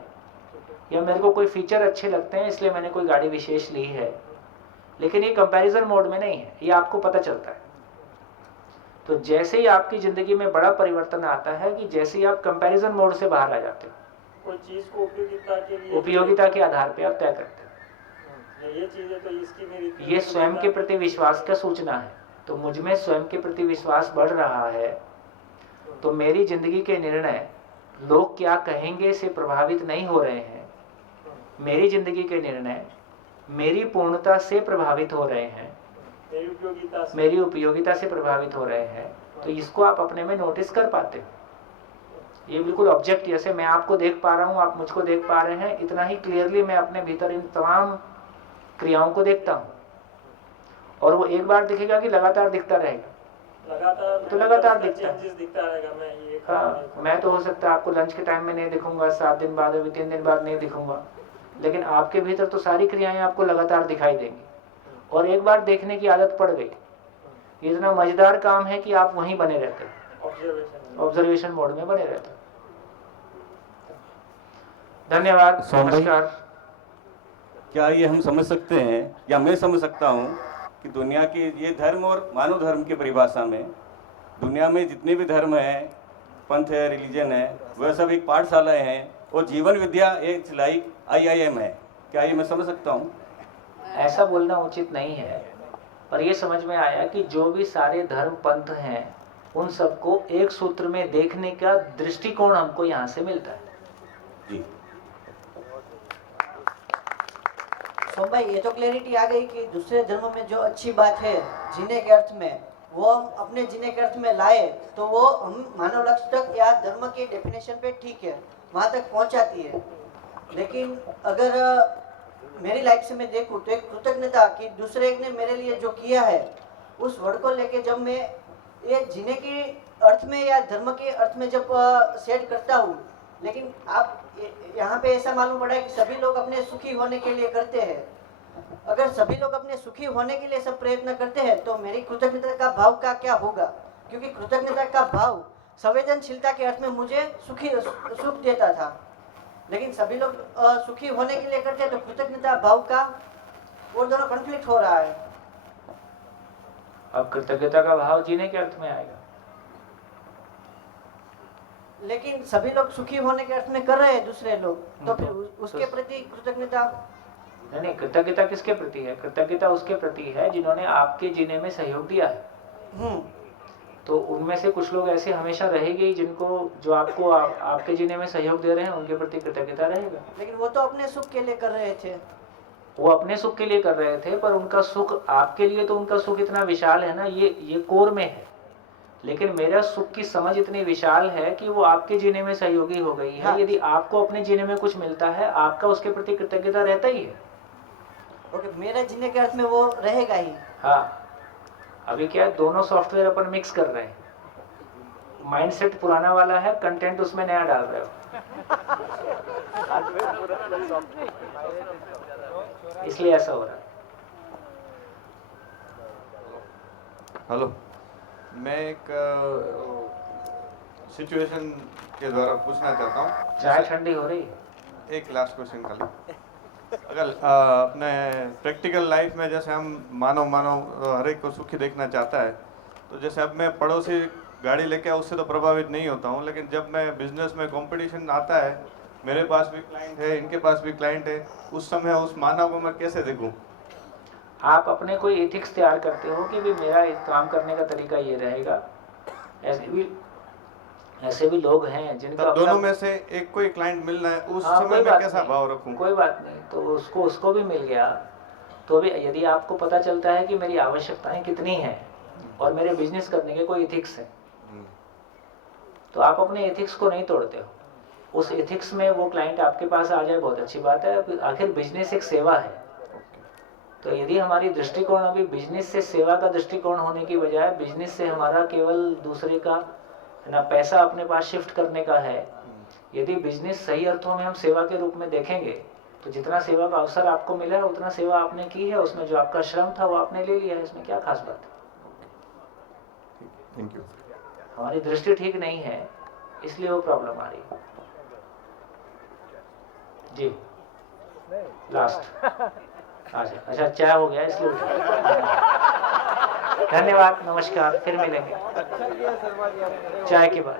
या मेरे को कोई फीचर अच्छे लगते हैं इसलिए मैंने कोई गाड़ी विशेष ली है, लेकिन ये कंपैरिजन मोड में नहीं है, ये आपको पता चलता है। तो जैसे ही आपकी जिंदगी में बड़ा परिवर्तन आता है कि जैसे ही आप कंपैरिजन मोड से बाहर आ जाते हो, कोई चीज को उपयोगिता के आधार पे आप तय करते हो, ये चीज है तो इसकी मेरी, ये स्वयं के प्रति विश्वास का सूचना है। तो मुझ में स्वयं के प्रति विश्वास बढ़ रहा है, तो मेरी जिंदगी के निर्णय लोग क्या कहेंगे से प्रभावित नहीं हो रहे हैं, मेरी जिंदगी के निर्णय मेरी पूर्णता से प्रभावित हो रहे हैं, मेरी उपयोगिता से प्रभावित हो रहे हैं। तो इसको आप अपने में नोटिस कर पाते हो। ये बिल्कुल ऑब्जेक्ट, जैसे मैं आपको देख पा रहा हूँ, आप मुझको देख पा रहे हैं, इतना ही क्लियरली मैं अपने भीतर इन तमाम क्रियाओं को देखता हूँ। और वो एक बार दिखेगा कि लगातार दिखता रहेगा, तो लगातार दिखता रहेगा। हाँ, मैं तो हो सकता है आपको लंच के टाइम में नहीं दिखूंगा, 7 दिन बाद, अभी 3 दिन बाद नहीं दिखूंगा, लेकिन आपके भीतर तो सारी क्रियाएं आपको लगातार दिखाई देंगी। और एक बार देखने की आदत पड़ गई, इतना मजेदार काम है कि आप वहीं बने रहते हो, ऑब्जर्वेशन मोड में बने रहते हो। धन्यवाद, नमस्कार। क्या ये हम समझ सकते हैं, या मैं समझ सकता हूँ कि दुनिया के ये धर्म और मानव धर्म की परिभाषा में, दुनिया में जितने भी धर्म हैं, पंथ है, रिलीजन है, वह सब एक पाठशालाएं हैं, और जीवन विद्या एक लाइक IIM है। क्या ये मैं समझ सकता हूँ? ऐसा बोलना उचित नहीं है, पर ये समझ में आया कि जो भी सारे धर्म पंथ हैं, उन सबको एक सूत्र में देखने का दृष्टिकोण हमको यहाँ से मिलता है। जी सोम भाई, ये तो क्लैरिटी आ गई कि दूसरे धर्म में जो अच्छी बात है जीने के अर्थ में, वो हम अपने जीने के अर्थ में लाए तो वो हम मानव लक्ष्य तक या धर्म के डेफिनेशन पे ठीक है, वहाँ तक पहुँचाती है। लेकिन अगर मेरी लाइफ से मैं देखूँ तो एक कृतज्ञता कि दूसरे ने मेरे लिए जो किया है, उस वर्ड को लेके जब मैं ये जीने के अर्थ में या धर्म के अर्थ में जब सेट करता हूँ, लेकिन आप यहाँ पे ऐसा मालूम पड़ा है कि सभी लोग अपने सुखी होने के लिए करते हैं। अगर सभी लोग अपने सुखी होने के लिए सब प्रयत्न करते हैं तो मेरी कृतज्ञता का भाव का क्या होगा? क्योंकि कृतज्ञता का भाव संवेदनशीलता के अर्थ में मुझे सुख देता था, लेकिन सभी लोग सुखी होने के लिए करते हैं तो कृतज्ञता भाव का वो दोनों कॉन्फ्लिक्ट हो रहा है। अब कृतज्ञता का भाव जीने के अर्थ में आएगा। लेकिन सभी लोग सुखी होने के अर्थ में कर रहे हैं दूसरे लोग, तो फिर उसके प्रति कृतज्ञता। नहीं, कृतज्ञता किसके प्रति है? कृतज्ञता उसके प्रति है जिन्होंने आपके जीने में सहयोग दिया है। तो उनमें से कुछ लोग ऐसे हमेशा रहेंगे ही जिनको, जो आपको आपके जीने में सहयोग दे रहे हैं, उनके प्रति कृतज्ञता रहेगा। लेकिन वो तो अपने सुख के लिए कर रहे थे। वो अपने सुख के लिए कर रहे थे, पर उनका सुख आपके लिए, तो उनका सुख इतना विशाल है ना, ये कोर में है। लेकिन मेरा सुख की समझ इतनी विशाल है कि वो आपके जीने में सहयोगी हो गई है। हाँ। यदि आपको अपने जीने में कुछ मिलता है, आपका उसके प्रति कृतज्ञता रहता ही है। ओके, मेरे जीने के अर्थ में वो रहेगा ही। हाँ, अभी क्या है, दोनों सॉफ्टवेयर अपन मिक्स कर रहे हैं। माइंडसेट पुराना वाला है, कंटेंट उसमें नया डाल रहे हो। इसलिए ऐसा हो रहा है। हेलो, मैं एक सिचुएशन के द्वारा पूछना चाहता हूँ। चाय ठंडी हो रही है। एक लास्ट क्वेश्चन कर लें। अगर अपने प्रैक्टिकल लाइफ में जैसे हम मानव हर एक को सुखी देखना चाहता है, तो जैसे अब मैं पड़ोसी गाड़ी लेके उससे तो प्रभावित नहीं होता हूँ, लेकिन जब मैं बिजनेस में कंपटीशन आता है, मेरे पास भी क्लाइंट है, इनके पास भी क्लाइंट है, उस समय उस मानव को मैं कैसे देखूँ? आप अपने कोई एथिक्स तैयार करते हो कि भी मेरा काम करने का तरीका ये रहेगा। ऐसे भी लोग हैं जिनका दोनों में से एक कोई क्लाइंट मिलना है, उस समय मैं कैसा भाव रखूं? कोई बात नहीं, तो उसको भी मिल गया तो भी यदि आपको पता चलता है कि मेरी आवश्यकताएं कितनी हैं और मेरे बिजनेस करने के कोई एथिक्स है, तो आप अपने एथिक्स को नहीं तोड़ते हो। उस एथिक्स में वो क्लाइंट आपके पास आ जाए, बहुत अच्छी बात है। आखिर बिजनेस एक सेवा है। तो यदि हमारी दृष्टिकोण अभी बिजनेस से सेवा का दृष्टिकोण होने की बजाय बिजनेस से हमारा केवल दूसरे का ना पैसा अपने पास शिफ्ट करने का है, यदि बिजनेस सही अर्थों में हम सेवा के रूप में देखेंगे, तो जितना सेवा का अवसर आपको मिला है उतना सेवा आपने की है, उसमें जो आपका श्रम था वो आपने ले लिया है, इसमें क्या खास बात है? Thank you. हमारी दृष्टि ठीक नहीं है, इसलिए वो प्रॉब्लम आ रही है। जी लास्ट अच्छा, चाय हो गया इसलिए धन्यवाद, नमस्कार, फिर मिलेंगे चाय के बाद।